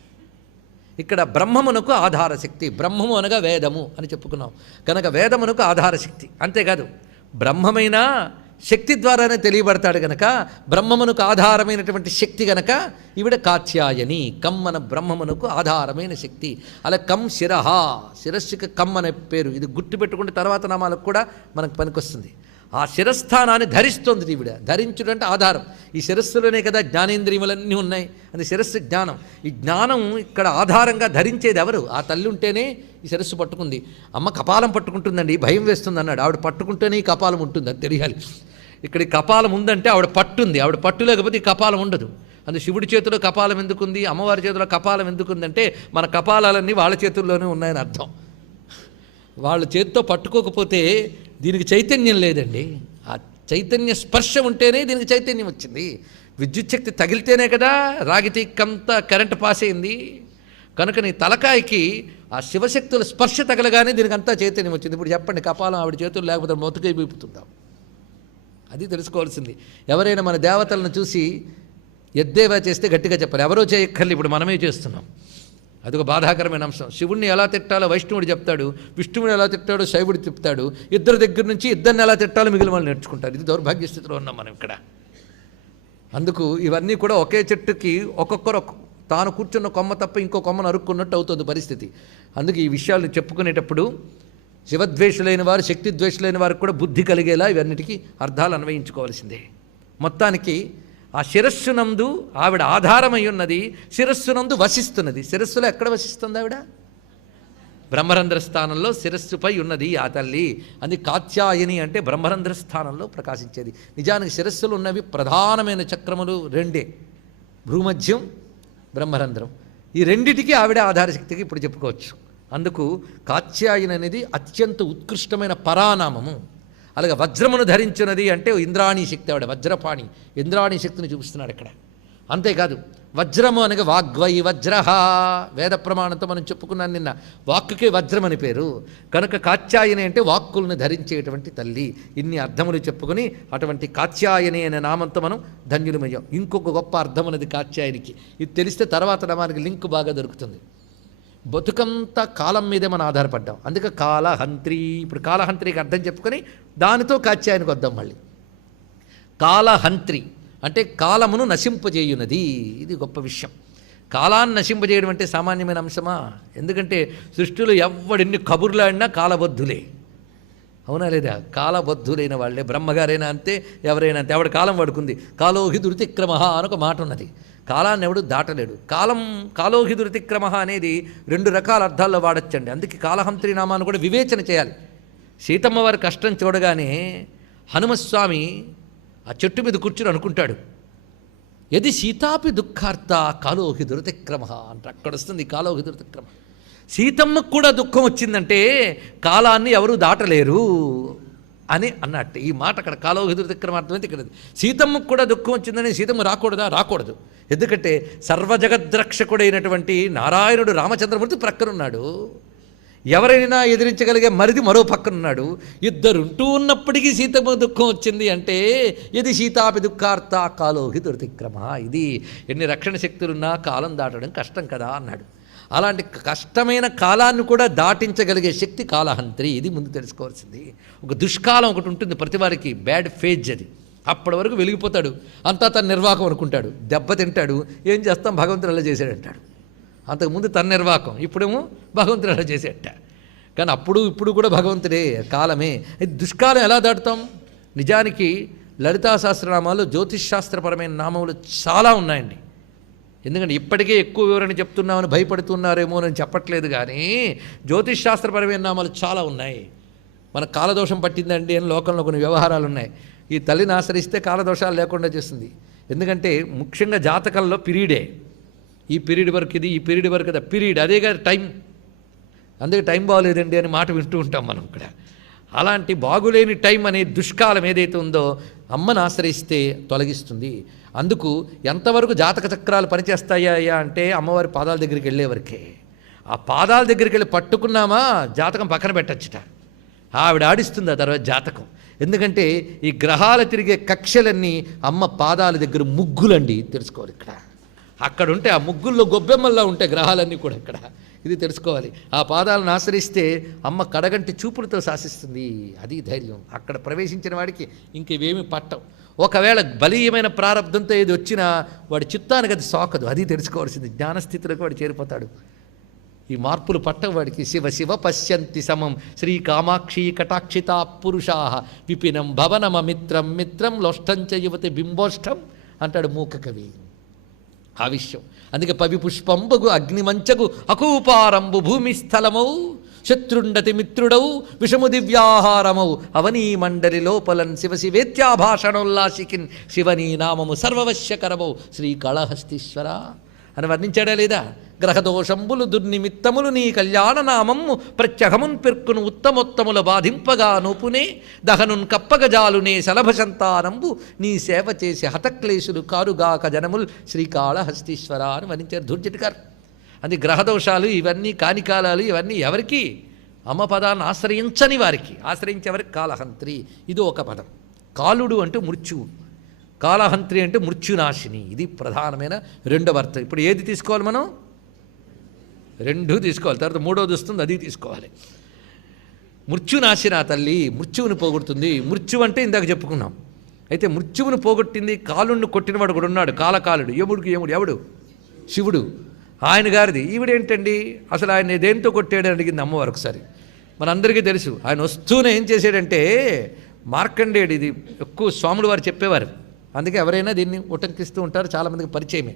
ఇక్కడ బ్రహ్మమునకు ఆధారశక్తి. బ్రహ్మము అనగా వేదము అని చెప్పుకున్నాం. కనుక వేదమునకు ఆధారశక్తి. అంతేకాదు బ్రహ్మమైన శక్తి ద్వారానే తెలియబడతాడు గనక బ్రహ్మమునకు ఆధారమైనటువంటి శక్తి గనక ఈవిడ కాత్యాయని. కమ్ మన బ్రహ్మమునకు ఆధారమైన శక్తి. అలా కం శిరః, శిరస్సుకి కమ్ అనే పేరు. ఇది గుర్తుపెట్టుకుంటే తర్వాత నామాలకు కూడా మనకు పనికొస్తుంది. ఆ శిరస్థానాన్ని ధరిస్తుంది ఈవిడ. ధరించుడంటే ఆధారం. ఈ శిరస్సులోనే కదా జ్ఞానేంద్రియములన్నీ ఉన్నాయి. అది శిరస్సు జ్ఞానం. ఈ జ్ఞానం ఇక్కడ ఆధారంగా ధరించేది ఎవరు? ఆ తల్లి ఉంటేనే ఈ శిరస్సు పట్టుకుంది. అమ్మ కపాలం పట్టుకుంటుందండి, భయం వేస్తుంది అన్నాడు. ఆవిడ పట్టుకుంటేనే ఈ కపాలం ఉంటుంది, అది తెలియాలి. ఇక్కడ ఈ కపాలం ఉందంటే ఆవిడ పట్టుంది. ఆవిడ పట్టు లేకపోతే ఈ కపాలం ఉండదు. అందుకే శివుడి చేతిలో కపాలం ఎందుకుంది, అమ్మవారి చేతిలో కపాలం ఎందుకుందంటే మన కపాలాలన్నీ వాళ్ళ చేతుల్లోనే ఉన్నాయని అర్థం. వాళ్ళ చేతితో పట్టుకోకపోతే దీనికి చైతన్యం లేదండి. ఆ చైతన్య స్పర్శ ఉంటేనే దీనికి చైతన్యం వచ్చింది. విద్యుత్ శక్తి తగిలితేనే కదా రాగితీకంతా కరెంటు పాస్ అయింది. కనుక నీ తలకాయకి ఆ శివశక్తుల స్పర్శ తగలగానే దీనికి అంతా చైతన్యం వచ్చింది. ఇప్పుడు చెప్పండి, కపాలం ఆవిడ చేతులు లేకపోతే మొతకై బీపుతుందాం. అది తెలుసుకోవాల్సింది. ఎవరైనా మన దేవతలను చూసి ఎద్దేవా చేస్తే గట్టిగా చెప్పాలి. ఎవరో చేయక్కర్లు, ఇప్పుడు మనమే చేస్తున్నాం. అదొక బాధాకరమైన అంశం. శివుణ్ణి ఎలా తిట్టాలో వైష్ణవుడు చెప్తాడు, విష్ణువుని ఎలా తిట్టాడో శైవుడు చెప్తాడు. ఇద్దరి దగ్గర నుంచి ఇద్దరిని ఎలా తిట్టాలో మిగిలిన వాళ్ళు నేర్చుకుంటారు. ఇది దౌర్భాగ్య స్థితిలో ఉన్నాం మనం ఇక్కడ. అందుకు ఇవన్నీ కూడా ఒకే చెట్టుకి ఒక్కొక్కరు తాను కూర్చున్న కొమ్మ తప్ప ఇంకో కొమ్మను అరుక్కున్నట్టు అవుతుంది పరిస్థితి. అందుకు ఈ విషయాలు చెప్పుకునేటప్పుడు శివద్వేషులైన వారు, శక్తి ద్వేషులైన వారికి కూడా బుద్ధి కలిగేలా ఇవన్నిటికీ అర్థాలు అన్వయించుకోవాల్సిందే. మొత్తానికి ఆ శిరస్సునందు ఆవిడ ఆధారమై ఉన్నది, శిరస్సునందు వసిస్తున్నది. శిరస్సులో ఎక్కడ వసిస్తుంది ఆవిడ? బ్రహ్మరంధ్ర స్థానంలో శిరస్సుపై ఉన్నది ఆ తల్లి. అది కాత్యాయని అంటే బ్రహ్మరంధ్ర స్థానంలో ప్రకాశించేది. నిజానికి శిరస్సులు ఉన్నవి ప్రధానమైన చక్రములు రెండే, భూమధ్యం, బ్రహ్మరంధ్రం. ఈ రెండిటికి ఆవిడ ఆధారశక్తికి ఇప్పుడు చెప్పుకోవచ్చు. అందుకు కాత్యాయని అనేది అత్యంత ఉత్కృష్టమైన పరానామము. అలాగే వజ్రమును ధరించినది అంటే ఇంద్రాణీ శక్తి, ఆవిడ వజ్రపాణి, ఇంద్రాణీ శక్తిని చూపిస్తున్నాడు ఇక్కడ. అంతేకాదు వజ్రము అనగా వాగ్వై వజ్ర, వేద ప్రమాణంతో మనం చెప్పుకున్నాను నిన్న, వాక్కుకే వజ్రం అని పేరు. కనుక కాత్యాయని అంటే వాక్కులను ధరించేటువంటి తల్లి. ఇన్ని అర్థములు చెప్పుకొని అటువంటి కాత్యాయని అనే నామంతో మనం ధన్యులమయ్యాం. ఇంకొక గొప్ప అర్థం అనేది కాత్యాయనికి, ఇది తెలిస్తే తర్వాత మనకి లింక్ బాగా దొరుకుతుంది. బతుకంతా కాలం మీదే మనం ఆధారపడ్డాం, అందుకే కాలహంత్రి. ఇప్పుడు కాలహంత్రికి అర్థం చెప్పుకొని దానితో కాత్యాయనికి వద్దాం మళ్ళీ. కాలహంత్రి అంటే కాలమును నశింపజేయునది. ఇది గొప్ప విషయం. కాలాన్ని నశింపజేయడం అంటే సామాన్యమైన అంశమా? ఎందుకంటే సృష్టిలో ఎవడెన్ని కబుర్లు ఆడినా కాలబద్ధులే, అవునా లేదా? కాలబద్ధులైన వాళ్ళే. బ్రహ్మగారైనా అంతే, ఎవరైనా అంతే. ఎవడి కాలం పడుకుంది. కాలోహి దురితిక్రమ అని ఒక మాట ఉన్నది. కాలాన్ని ఎవడు దాటలేడు. కాలోహి దురితిక్రమ అనేది 2 రకాల అర్థాల్లో వాడచ్చండి. అందుకే కాలహంత్రి నామాన్ని కూడా వివేచన చేయాలి. సీతమ్మ వారి కష్టం చూడగానే హనుమస్వామి ఆ చెట్టు మీద కూర్చుని అనుకుంటాడు, యది సీతాపి దుఃఖార్త కాలోహి దురితిక్రమ అంటే అక్కడ వస్తుంది కాలోహి దురితిక్రమ. సీతమ్మకు కూడా దుఃఖం వచ్చిందంటే కాలాన్ని ఎవరు దాటలేరు అని అన్నట్టు. ఈ మాట అక్కడ కాలోహి దురితిక్రమ అర్థమైతే ఇక్కడ సీతమ్మకు కూడా దుఃఖం వచ్చిందని సీతమ్మ రాకూడదా? రాకూడదు. ఎందుకంటే సర్వజగద్రక్షకుడైనటువంటి నారాయణుడు రామచంద్రమూర్తి ప్రక్కనున్నాడు. ఎవరైనా ఎదిరించగలిగే మరిది మరో పక్కనున్నాడు. ఇద్దరుంటూ ఉన్నప్పటికీ సీతమ్మ దుఃఖం వచ్చింది అంటే ఇది సీతాపి దుఃఖార్త కాలోహి దురితిక్రమ. ఇది ఎన్ని రక్షణ శక్తులున్నా కాలం దాటడం కష్టం కదా అన్నాడు. అలాంటి కష్టమైన కాలాన్ని కూడా దాటించగలిగే శక్తి కాలహంత్రి. ఇది ముందు తెలుసుకోవాల్సింది. ఒక దుష్కాలం ఒకటి ఉంటుంది ప్రతి వారికి, బ్యాడ్ ఫేజ్ అది. అప్పటి వరకు వెలిగిపోతాడు, అంతా తన నిర్వాహకం అనుకుంటాడు, దెబ్బతింటాడు, ఏం చేస్తాం భగవంతుడు అలా చేశాడంటాడు. అంతకుముందు తన నిర్వాహకం, ఇప్పుడేమో భగవంతుడు అలా చేసేట. కానీ ఇప్పుడు కూడా భగవంతుడే, కాలమే. దుష్కాలం ఎలా దాటుతాం? నిజానికి లలితా సహస్రనామాలు జ్యోతిష్శాస్త్రపరమైన నామములు చాలా ఉన్నాయండి. ఎందుకంటే ఇప్పటికే ఎక్కువ వివరణ చెప్తున్నామని భయపడుతున్నారేమో అని చెప్పట్లేదు, కానీ జ్యోతిష్శాస్త్రపరమైన నామాలు చాలా ఉన్నాయి. మన కాలదోషం పట్టిందండి అని లోకంలో కొన్ని వ్యవహారాలు ఉన్నాయి. ఈ తల్లిని ఆశ్రయిస్తే కాలదోషాలు లేకుండా చేస్తుంది. ఎందుకంటే ముఖ్యంగా జాతకంలో పీరియడే, ఈ పీరియడ్ వరకు ఇది, ఈ పీరియడ్ వరకు అది, పీరియడ్ అదే కాదు టైం. అందుకే టైం బాగోలేదండి అని మాట వింటూ ఉంటాం మనం ఇక్కడ. అలాంటి బాగులేని టైం అనే దుష్కాలం ఏదైతే ఉందో అమ్మను ఆశ్రయిస్తే తొలగిస్తుంది. అందుకు ఎంతవరకు జాతక చక్రాలు పనిచేస్తాయా అంటే అమ్మవారి పాదాల దగ్గరికి వెళ్ళే వరకే. ఆ పాదాల దగ్గరికి వెళ్ళి పట్టుకున్నామా జాతకం పక్కన పెట్టచ్చుట. ఆవిడ ఆడిస్తుంది ఆ తర్వాత జాతకం. ఎందుకంటే ఈ గ్రహాలు తిరిగే కక్షలన్నీ అమ్మ పాదాల దగ్గర ముగ్గులండి, తెలుసుకోవాలి ఇక్కడ. అక్కడ ఉంటే ఆ ముగ్గుల్లో గొబ్బెమ్మల్లో ఉంటాయి గ్రహాలన్నీ కూడా ఇక్కడ. ఇది తెలుసుకోవాలి. ఆ పాదాలను ఆశ్రయిస్తే అమ్మ కడగంటి చూపులతో శాసిస్తుంది. అది ధైర్యం. అక్కడ ప్రవేశించిన వాడికి ఇంకేమీ పట్టవు. ఒకవేళ బలీయమైన ప్రారంధంతో ఏది వచ్చినా వాడి చిత్తానికి అది సోకదు. అది తెలుసుకోవాల్సింది. జ్ఞానస్థితిలోకి వాడు చేరిపోతాడు. ఈ మార్పులు పట్టవు వాడికి. శివ శివ పశ్యంతి సమం శ్రీ కామాక్షి కటాక్షితా పురుషా విపినం భవనమమిత్రం మిత్రం లోష్టంచ యువతి బింబోష్టం అంటాడు మూక కవి. ఆ విషయం. అందుకే పవి పుష్పంబగు అగ్నిమంచగు అకూపారంబు భూమిస్థలమౌ శత్రుండతి మిత్రుడౌ విషము దివ్యాహారమౌ అవనీ మండలి లోపలన్ శివ శివేత్యాభాషణోల్లాసికిన్ శివనీ నామము సర్వవశ్యకరమౌ శ్రీకాళహస్తీశ్వర అని వర్ణించాడా లేదా? గ్రహదోషంబులు దుర్నిమిత్తములు నీ కళ్యాణ నామము ప్రత్యహమున్ పెర్కును ఉత్తమోత్తముల బాధింపగా నూపునే దహనున్ కప్పగజాలునే శలభశంతానంబు నీ సేవ చేసి హతక్లేశులు కారుగాక జనముల్ శ్రీకాళహస్తీశ్వర అని వర్ణించారు ధూర్జటికారు. అది గ్రహదోషాలు ఇవన్నీ కానికాలాలు ఇవన్నీ ఎవరికి? అమ్మ పదాన్ని ఆశ్రయించని వారికి. ఆశ్రయించేవారికి కాలహంత్రి. ఇది ఒక పదం. కాలుడు అంటే మృత్యువు, కాలహంత్రి అంటే మృత్యునాశిని. ఇది ప్రధానమైన రెండవ అర్థం. ఇప్పుడు ఏది తీసుకోవాలి మనం? రెండూ తీసుకోవాలి. తర్వాత మూడోది వస్తుంది, అది తీసుకోవాలి. మృత్యునాశిన తల్లి మృత్యువుని పోగొడుతుంది. మృత్యు అంటే ఇందాక చెప్పుకున్నాం. అయితే మృత్యువుని పోగొట్టింది, కాలుణ్ణి కొట్టినవాడు కూడా ఉన్నాడు, కాలకాలుడు. ఎవడు? శివుడు. ఆయన గారిది. ఈవిడేంటండి అసలు ఆయన దేంతో కొట్టాడని అడిగింది అమ్మవారు ఒకసారి. మనందరికీ తెలుసు. ఆయన వస్తూనే ఏం చేశాడంటే మార్కండేయుడు, ఇది ఎక్కువ స్వాములు వారు చెప్పేవారు, అందుకే ఎవరైనా దీన్ని ఉటంకిస్తూ ఉంటారు, చాలామందికి పరిచయమే.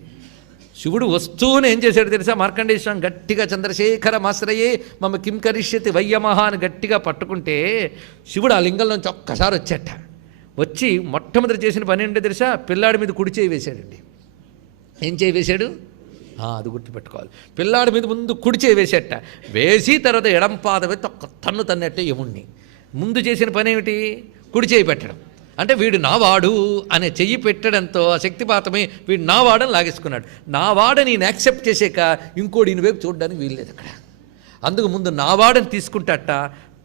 శివుడు వస్తూనే ఏం చేశాడు తెలుసా? మార్కండేయ స్వామి గట్టిగా చంద్రశేఖర మాశ్రయే మమ కిం కరిష్యతి వయ్యమహ అని గట్టిగా పట్టుకుంటే శివుడు ఆ లింగం నుంచి ఒక్కసారి వచ్చేట. వచ్చి మొట్టమొదటి చేసిన పని ఏంటో తెలుసా? పిల్లాడి మీద కుడి చేయి వేశాడండి. ఏం చేయి వేశాడు? అది గుర్తుపెట్టుకోవాలి. పిల్లాడి మీద ముందు కుడి చేయి వేసేట, వేసి తర్వాత ఎడం పాదం అయితే ఒక్క తన్ను తన్నట్టే యముణ్ణి. ముందు చేసిన పని ఏమిటి? కుడి చేయి పెట్టడం. అంటే వీడు నావాడు అనే చెయ్యి పెట్టడంతో ఆ శక్తిపాతమే వీడు నావాడని లాగేసుకున్నాడు. నావాడని నేను యాక్సెప్ట్ చేసాక ఇంకోటి ఈయన వైపు చూడడానికి వీల్లేదు అక్కడ. అందుకు ముందు నావాడని తీసుకుంటాట,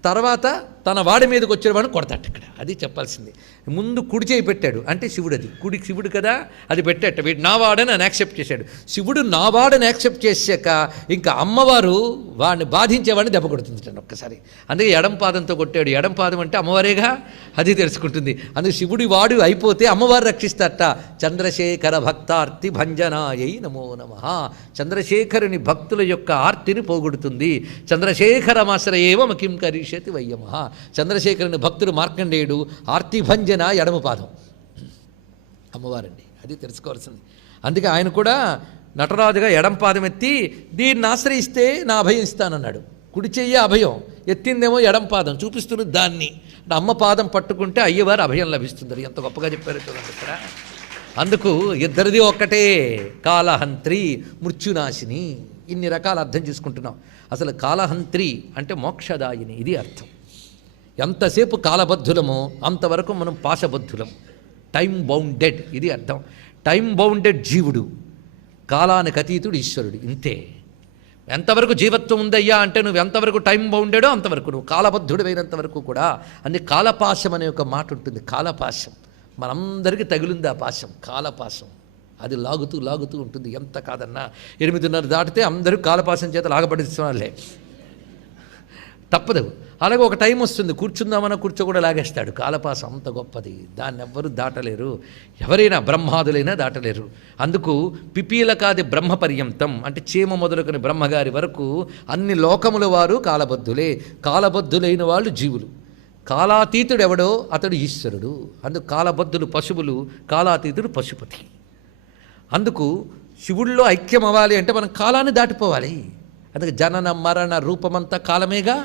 తర్వాత తన వాడి మీదకి వచ్చేవాడిని కొడతాట. ఇక్కడ అది చెప్పాల్సింది. ముందు కుడి చేయి పెట్టాడు అంటే శివుడు, అది కుడి శివుడు కదా, అది పెట్టాట. వీడు నావాడని అని యాక్సెప్ట్ చేశాడు. శివుడు నావాడని యాక్సెప్ట్ చేశాక ఇంకా అమ్మవారు వాడిని బాధించేవాడిని దెబ్బ కొడుతుంది ఒక్కసారి. అందుకే ఎడం పాదంతో కొట్టాడు. ఎడం పాదం అంటే అమ్మవారేగా, అది తెలుసుకుంటుంది. అందుకే శివుడి వాడు అయిపోతే అమ్మవారు రక్షిస్తారట. చంద్రశేఖర భక్తార్తి భంజనాయై నమో నమః. చంద్రశేఖరుని భక్తుల యొక్క ఆర్తిని పోగొడుతుంది. చంద్రశేఖరమాశ్రయేవ కిం కరిష్యతి వయ్యమః. చంద్రశేఖరుని భక్తుడు మార్కండేయుడు, ఆర్తి భంజన ఎడమ పాదం అమ్మవారండి, అది తెలుసుకోవాల్సింది. అందుకే ఆయన కూడా నటరాజుగా ఎడం పాదం ఎత్తి దీన్ని ఆశ్రయిస్తే నా అభయం ఇస్తానన్నాడు. కుడి చెయ్యి అభయం, ఎత్తిందేమో ఎడం పాదం చూపిస్తున్న దాన్ని. అమ్మ పాదం పట్టుకుంటే అయ్యవారు అభయం లభిస్తుంది. ఎంత గొప్పగా చెప్పారు చూడండి ఇక్కడ. అందుకు ఇద్దరిది ఒక్కటే, కాలహంత్రి మృత్యునాశిని. ఇన్ని రకాల అర్థం చేసుకుంటున్నాం. అసలు కాలహంత్రి అంటే మోక్షదాయిని, ఇది అర్థం. ఎంతసేపు కాలబద్ధులమో అంతవరకు మనం పాశబద్ధులం, టైం బౌండెడ్, ఇది అర్థం. టైం బౌండెడ్ జీవుడు, కాలానికి అతీతుడు ఈశ్వరుడు, ఇంతే. ఎంతవరకు జీవత్వం ఉందయ్యా అంటే నువ్వు ఎంతవరకు టైం బౌండెడో అంతవరకు, నువ్వు కాలబద్ధుడైనంత వరకు కూడా. అందుకే కాలపాశం అనే ఒక మాట ఉంటుంది. కాలపాశం మనందరికీ తగిలింది ఆ పాశం, కాలపాశం. అది లాగుతూ లాగుతూ ఉంటుంది. ఎంత కాదన్నా 8:30 దాటితే అందరూ కాలపాశం చేత లాగబడిస్తున్నారులే, తప్పదు. అలాగే ఒక టైం వస్తుంది, కూర్చుందామన్నా కూర్చో కూడా లాగేస్తాడు. కాలపాసం అంత గొప్పది, దాన్ని ఎవ్వరూ దాటలేరు. ఎవరైనా బ్రహ్మాదులైనా దాటలేరు. అందుకు పిపీలకాది బ్రహ్మపర్యంతం అంటే చీమ మొదలుకొని బ్రహ్మగారి వరకు అన్ని లోకముల వారు కాలబద్ధులే. కాలబద్ధులైన వాళ్ళు జీవులు. కాలాతీతుడు ఎవడో అతడు ఈశ్వరుడు. అందుకు కాలబద్ధులు పశువులు, కాలాతీతుడు పశుపతి. అందుకు శివుల్లో ఐక్యం అవ్వాలి అంటే మనం కాలాన్ని దాటిపోవాలి. అందుకే జనన మరణ రూపమంతా కాలమేగా.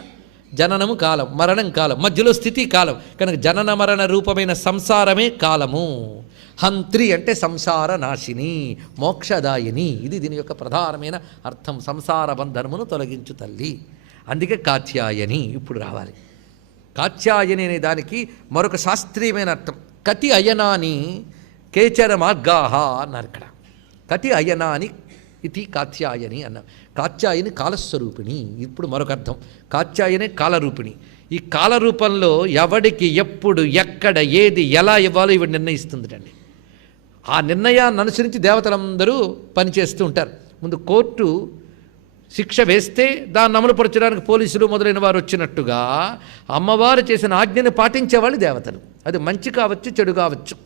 జననము కాలం, మరణం కాలం, మధ్యలో స్థితి కాలం. కనుక జనన మరణ రూపమైన సంసారమే కాలము. హంత్రి అంటే సంసార నాశిని, మోక్షదాయిని, ఇది దీని యొక్క ప్రధానమైన అర్థం. సంసార బంధనమును తొలగించు తల్లి. అందుకే కాత్యాయని ఇప్పుడు రావాలి. కాత్యాయని అనే దానికి మరొక శాస్త్రీయమైన అర్థం. కతి అయనాని కేచర మార్గాహ అన్నారు ఇక్కడ. కతి అయనాని ఇది కాత్యాయని అన్న. కాత్యాయని కాలస్వరూపిణి. ఇప్పుడు మరొక అర్థం, కాత్యాయని కాలరూపిణి. ఈ కాలరూపంలో ఎవడికి ఎప్పుడు ఎక్కడ ఏది ఎలా ఇవ్వాలో ఇవి నిర్ణయిస్తుందిటండి. ఆ నిర్ణయాన్ని అనుసరించి దేవతలందరూ పనిచేస్తూ ఉంటారు. ముందు కోర్టు శిక్ష వేస్తే దాన్ని అమలుపరచడానికి పోలీసులు మొదలైన వారు వచ్చినట్టుగా అమ్మవారు చేసిన ఆజ్ఞని పాటించేవాళ్ళు దేవతలు. అది మంచి కావచ్చు, చెడు కావచ్చు,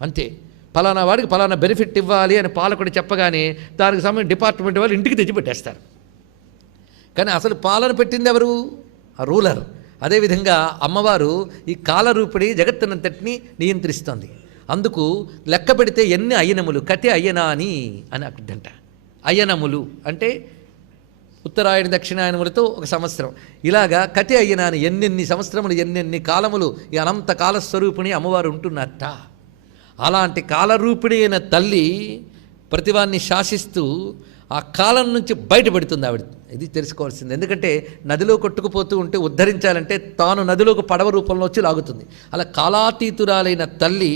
అంతే. ఫలానా వాడికి ఫలానా బెనిఫిట్ ఇవ్వాలి అని పాలకుడు చెప్పగానే దానికి సంబంధించిన డిపార్ట్మెంట్ వాళ్ళు ఇంటికి తెచ్చిపెట్టేస్తారు. కానీ అసలు పాలన పెట్టింది ఎవరు? ఆ రూలర్. అదేవిధంగా అమ్మవారు ఈ కాలరూపిణి జగత్తునంతటిని నియంత్రిస్తుంది. అందుకు లెక్క పెడితే ఎన్ని అయనములు, కటి అయ్యనాని అని అర్థంట. అయనములు అంటే ఉత్తరాయణ దక్షిణాయనములతో ఒక సంవత్సరం, ఇలాగా కటి అయ్యనాని ఎన్నెన్ని సంవత్సరములు, ఎన్నెన్ని కాలములు ఈ అనంత కాలస్వరూపిణి అమ్మవారు ఉంటున్నట్ట. అలాంటి కాలరూపిణి అయిన తల్లి ప్రతివాన్ని శాసిస్తూ ఆ కాలం నుంచి బయటపెడుతుంది ఆవిడ. ఇది తెలుసుకోవాల్సింది. ఎందుకంటే నదిలో కొట్టుకుపోతూ ఉంటే ఉద్ధరించాలంటే తాను నదిలోకి పడవ రూపంలో వచ్చి లాగుతుంది. అలా కాలాతీతురాలైన తల్లి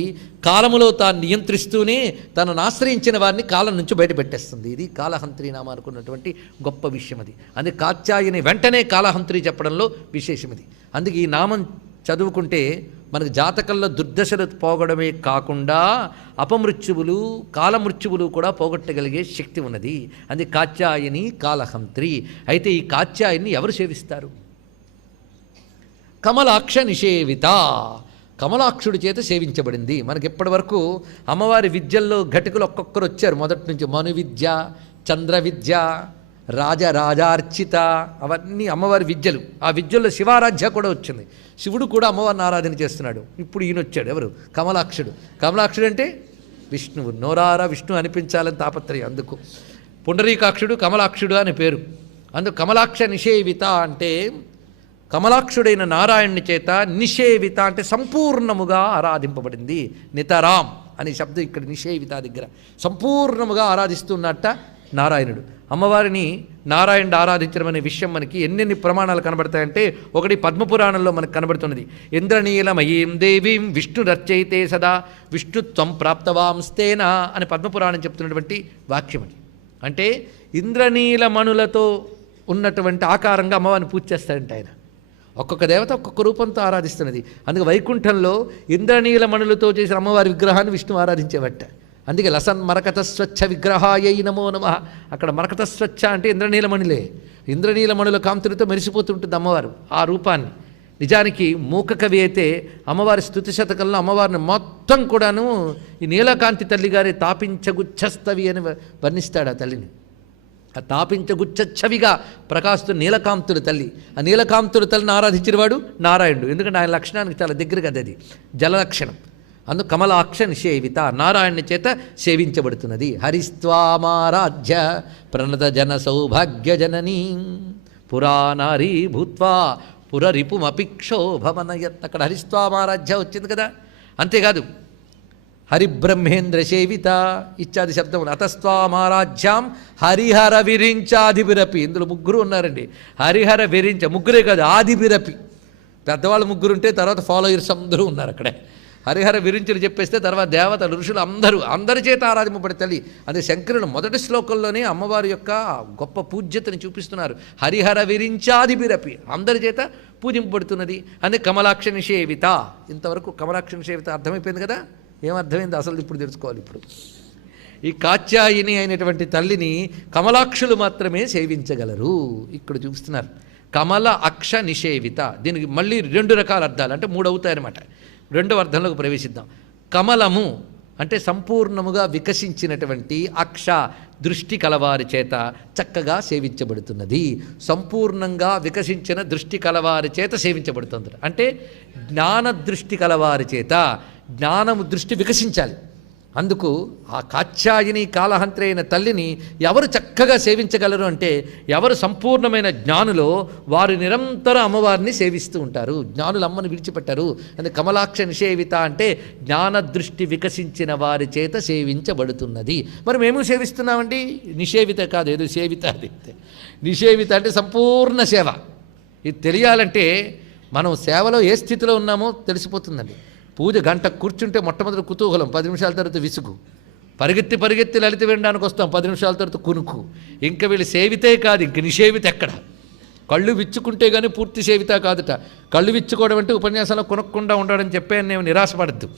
కాలములో తాను నియంత్రిస్తూనే తనను ఆశ్రయించిన వారిని కాలం నుంచి బయటపెట్టేస్తుంది. ఇది కాలహంత్రి నామ అనుకున్నటువంటి గొప్ప విషయం. అది అందుకే కాత్యాయని వెంటనే కాలహంత్రి చెప్పడంలో విశేషం ఇది. అందుకే ఈ నామం చదువుకుంటే మనకు జాతకంలో దుర్దశలు పోగడమే కాకుండా అపమృత్యువులు, కాలమృత్యువులు కూడా పోగొట్టగలిగే శక్తి ఉన్నది. అది కాత్యాయని కాలహంత్రి. అయితే ఈ కాత్యాయని ఎవరు సేవిస్తారు? కమలాక్ష నిషేవిత, కమలాక్షుడి చేత సేవించబడింది. మనకి ఇప్పటి వరకు అమ్మవారి విద్యల్లో ఘటికులు ఒక్కొక్కరు వచ్చారు మొదటి నుంచి. మను విద్య, చంద్ర విద్య, రాజరాజార్చిత, అవన్నీ అమ్మవారి విద్యలు. ఆ విద్యల్లో శివారాధ్య కూడా వచ్చింది. శివుడు కూడా అమ్మవారిని ఆరాధన చేస్తున్నాడు. ఇప్పుడు ఈయన వచ్చాడు, ఎవరు? కమలాక్షుడు. కమలాక్షుడు అంటే విష్ణువు. నోరారా విష్ణు అనిపించాలని తాపత్రయం. అందుకు పుండరీకాక్షుడు, కమలాక్షుడు అని పేరు. అందుకు కమలాక్ష నిషేవిత అంటే కమలాక్షుడైన నారాయణుని చేత నిషేవిత అంటే సంపూర్ణముగా ఆరాధింపబడింది. నితరాం అనే శబ్దం ఇక్కడ నిషేవిత దగ్గర సంపూర్ణముగా ఆరాధిస్తున్నట్ట నారాయణుడు. అమ్మవారిని నారాయణుడు ఆరాధించడం అనే విషయం మనకి ఎన్నెన్ని ప్రమాణాలు కనబడతాయంటే, ఒకటి పద్మపురాణంలో మనకు కనబడుతున్నది. ఇంద్రనీలమయీం దేవీం విష్ణురర్చయితే సదా విష్ణుత్వం ప్రాప్తవాంస్తేన అని పద్మపురాణం చెప్తున్నటువంటి వాక్యం అది. అంటే ఇంద్రనీలమణులతో ఉన్నటువంటి ఆకారంగా అమ్మవారిని పూజ చేస్తాడంట ఆయన. ఒక్కొక్క దేవత ఒక్కొక్క రూపంతో ఆరాధిస్తున్నది. అందుకే వైకుంఠంలో ఇంద్రనీలమణులతో చేసిన అమ్మవారి విగ్రహాన్ని విష్ణు ఆరాధించేవట. అందుకే లసన్ మరకత స్వచ్ఛ విగ్రహాయై నమో నమః. అక్కడ మరకత స్వచ్ఛ అంటే ఇంద్రనీలమణులే. ఇంద్రనీలమణుల కాంతులతో మెరిసిపోతుంటుంది అమ్మవారు ఆ రూపాన్ని. నిజానికి మూక కవి అయితే అమ్మవారి స్తుతి శతకంలో అమ్మవారిని మొత్తం కూడాను ఈ నీలకాంతి తల్లిగారి తాపించగుచ్చస్తవి అని వర్ణిస్తాడు ఆ తల్లిని. ఆ తాపించగుచ్చవిగా ప్రకాశిస్తున్న నీలకాంతుల తల్లి. ఆ నీలకాంతుల తల్లిని ఆరాధించినవాడు నారాయణుడు. ఎందుకంటే ఆయన లక్షణానికి చాలా దగ్గర కదా అది, జలలక్షణం. అందుకు కమలాక్ష నిషేవిత, నారాయణ చేత సేవించబడుతున్నది. హరిస్త్వామారాధ్య ప్రణత జన సౌభాగ్య జననీ పురానారీ భూత్వా పురరిపుమపిక్షోభమనయత్. అక్కడ హరిస్త్వామారాధ్య వచ్చింది కదా. అంతేకాదు హరిబ్రహ్మేంద్ర సేవిత ఇత్యాది శబ్దములు. అతస్త్వామారాధ్యాం హరిహర విరించాదిబిరపి. ఇందులో ముగ్గురు ఉన్నారండి. హరిహర విరించ ముగ్గురే కాదు, ఆదిబిరపి. పెద్దవాళ్ళు ముగ్గురు ఉంటే తర్వాత ఫాలోయర్స్ అందరూ ఉన్నారు అక్కడే. హరిహర విరించులు చెప్పేస్తే తర్వాత దేవతలు ఋషులు అందరి చేత ఆరాధింపబడే తల్లి. అదే శంకరుడు మొదటి శ్లోకంలోనే అమ్మవారి యొక్క గొప్ప పూజ్యతని చూపిస్తున్నారు. హరిహర విరించాదిబిరపి, అందరి చేత పూజింపబడుతున్నది. అదే కమలాక్ష నిషేవిత. ఇంతవరకు కమలాక్ష నిషేవిత అర్థమైపోయింది కదా. ఏమర్థమైంది అసలు ఇప్పుడు తెలుసుకోవాలి. ఇప్పుడు ఈ కాత్యాయిని అయినటువంటి తల్లిని కమలాక్షులు మాత్రమే సేవించగలరు. ఇక్కడ చూపిస్తున్నారు కమల అక్ష నిషేవిత. దీనికి మళ్ళీ 2 రకాల అర్థాలు, అంటే 3 అవుతాయన్నమాట. 2వ అర్థంలోకి ప్రవేశిద్దాం. కమలము అంటే సంపూర్ణముగా వికసించినటువంటి, అక్ష దృష్టి కలవారి చేత చక్కగా సేవించబడుతున్నది. సంపూర్ణంగా వికసించిన దృష్టి కలవారి చేత సేవించబడుతుంది. అంటే జ్ఞాన దృష్టి కలవారి చేత జ్ఞానము దృష్టి వికసించాలి. అందుకు ఆ కాత్యాయిని కాలహంత్రి అయిన తల్లిని ఎవరు చక్కగా సేవించగలరు అంటే, ఎవరు సంపూర్ణమైన జ్ఞానులో వారు నిరంతరం అమ్మవారిని సేవిస్తూ ఉంటారు. జ్ఞానులు అమ్మను విడిచిపెట్టరు. అంటే కమలాక్ష నిషేవిత అంటే జ్ఞాన దృష్టి వికసించిన వారి చేత సేవించబడుతున్నది. మరి మేము సేవిస్తున్నామండి. నిషేవిత కాదు, ఏదో సేవిత. అది నిషేవిత అంటే సంపూర్ణ సేవ. ఇది తెలియాలంటే మనం సేవలో ఏ స్థితిలో ఉన్నామో తెలిసిపోతుందండి. పూజ గంట కూర్చుంటే మొట్టమొదటి కుతూహలం, 10 నిమిషాల తర్వాత విసుగు, పరిగెత్తి లలిత వినడానికి వస్తాం, 10 నిమిషాల తర్వాత కునుకు. ఇంకా వీళ్ళు సేవితే కాదు, ఇంక నిషేవిత ఎక్కడ. కళ్ళు విచ్చుకుంటే కానీ పూర్తి సేవిత కాదుట. కళ్ళు విచ్చుకోవడం అంటే ఉపన్యాసంలో కొనక్కుండా ఉండడం చెప్పే నేను నిరాశపడద్దు.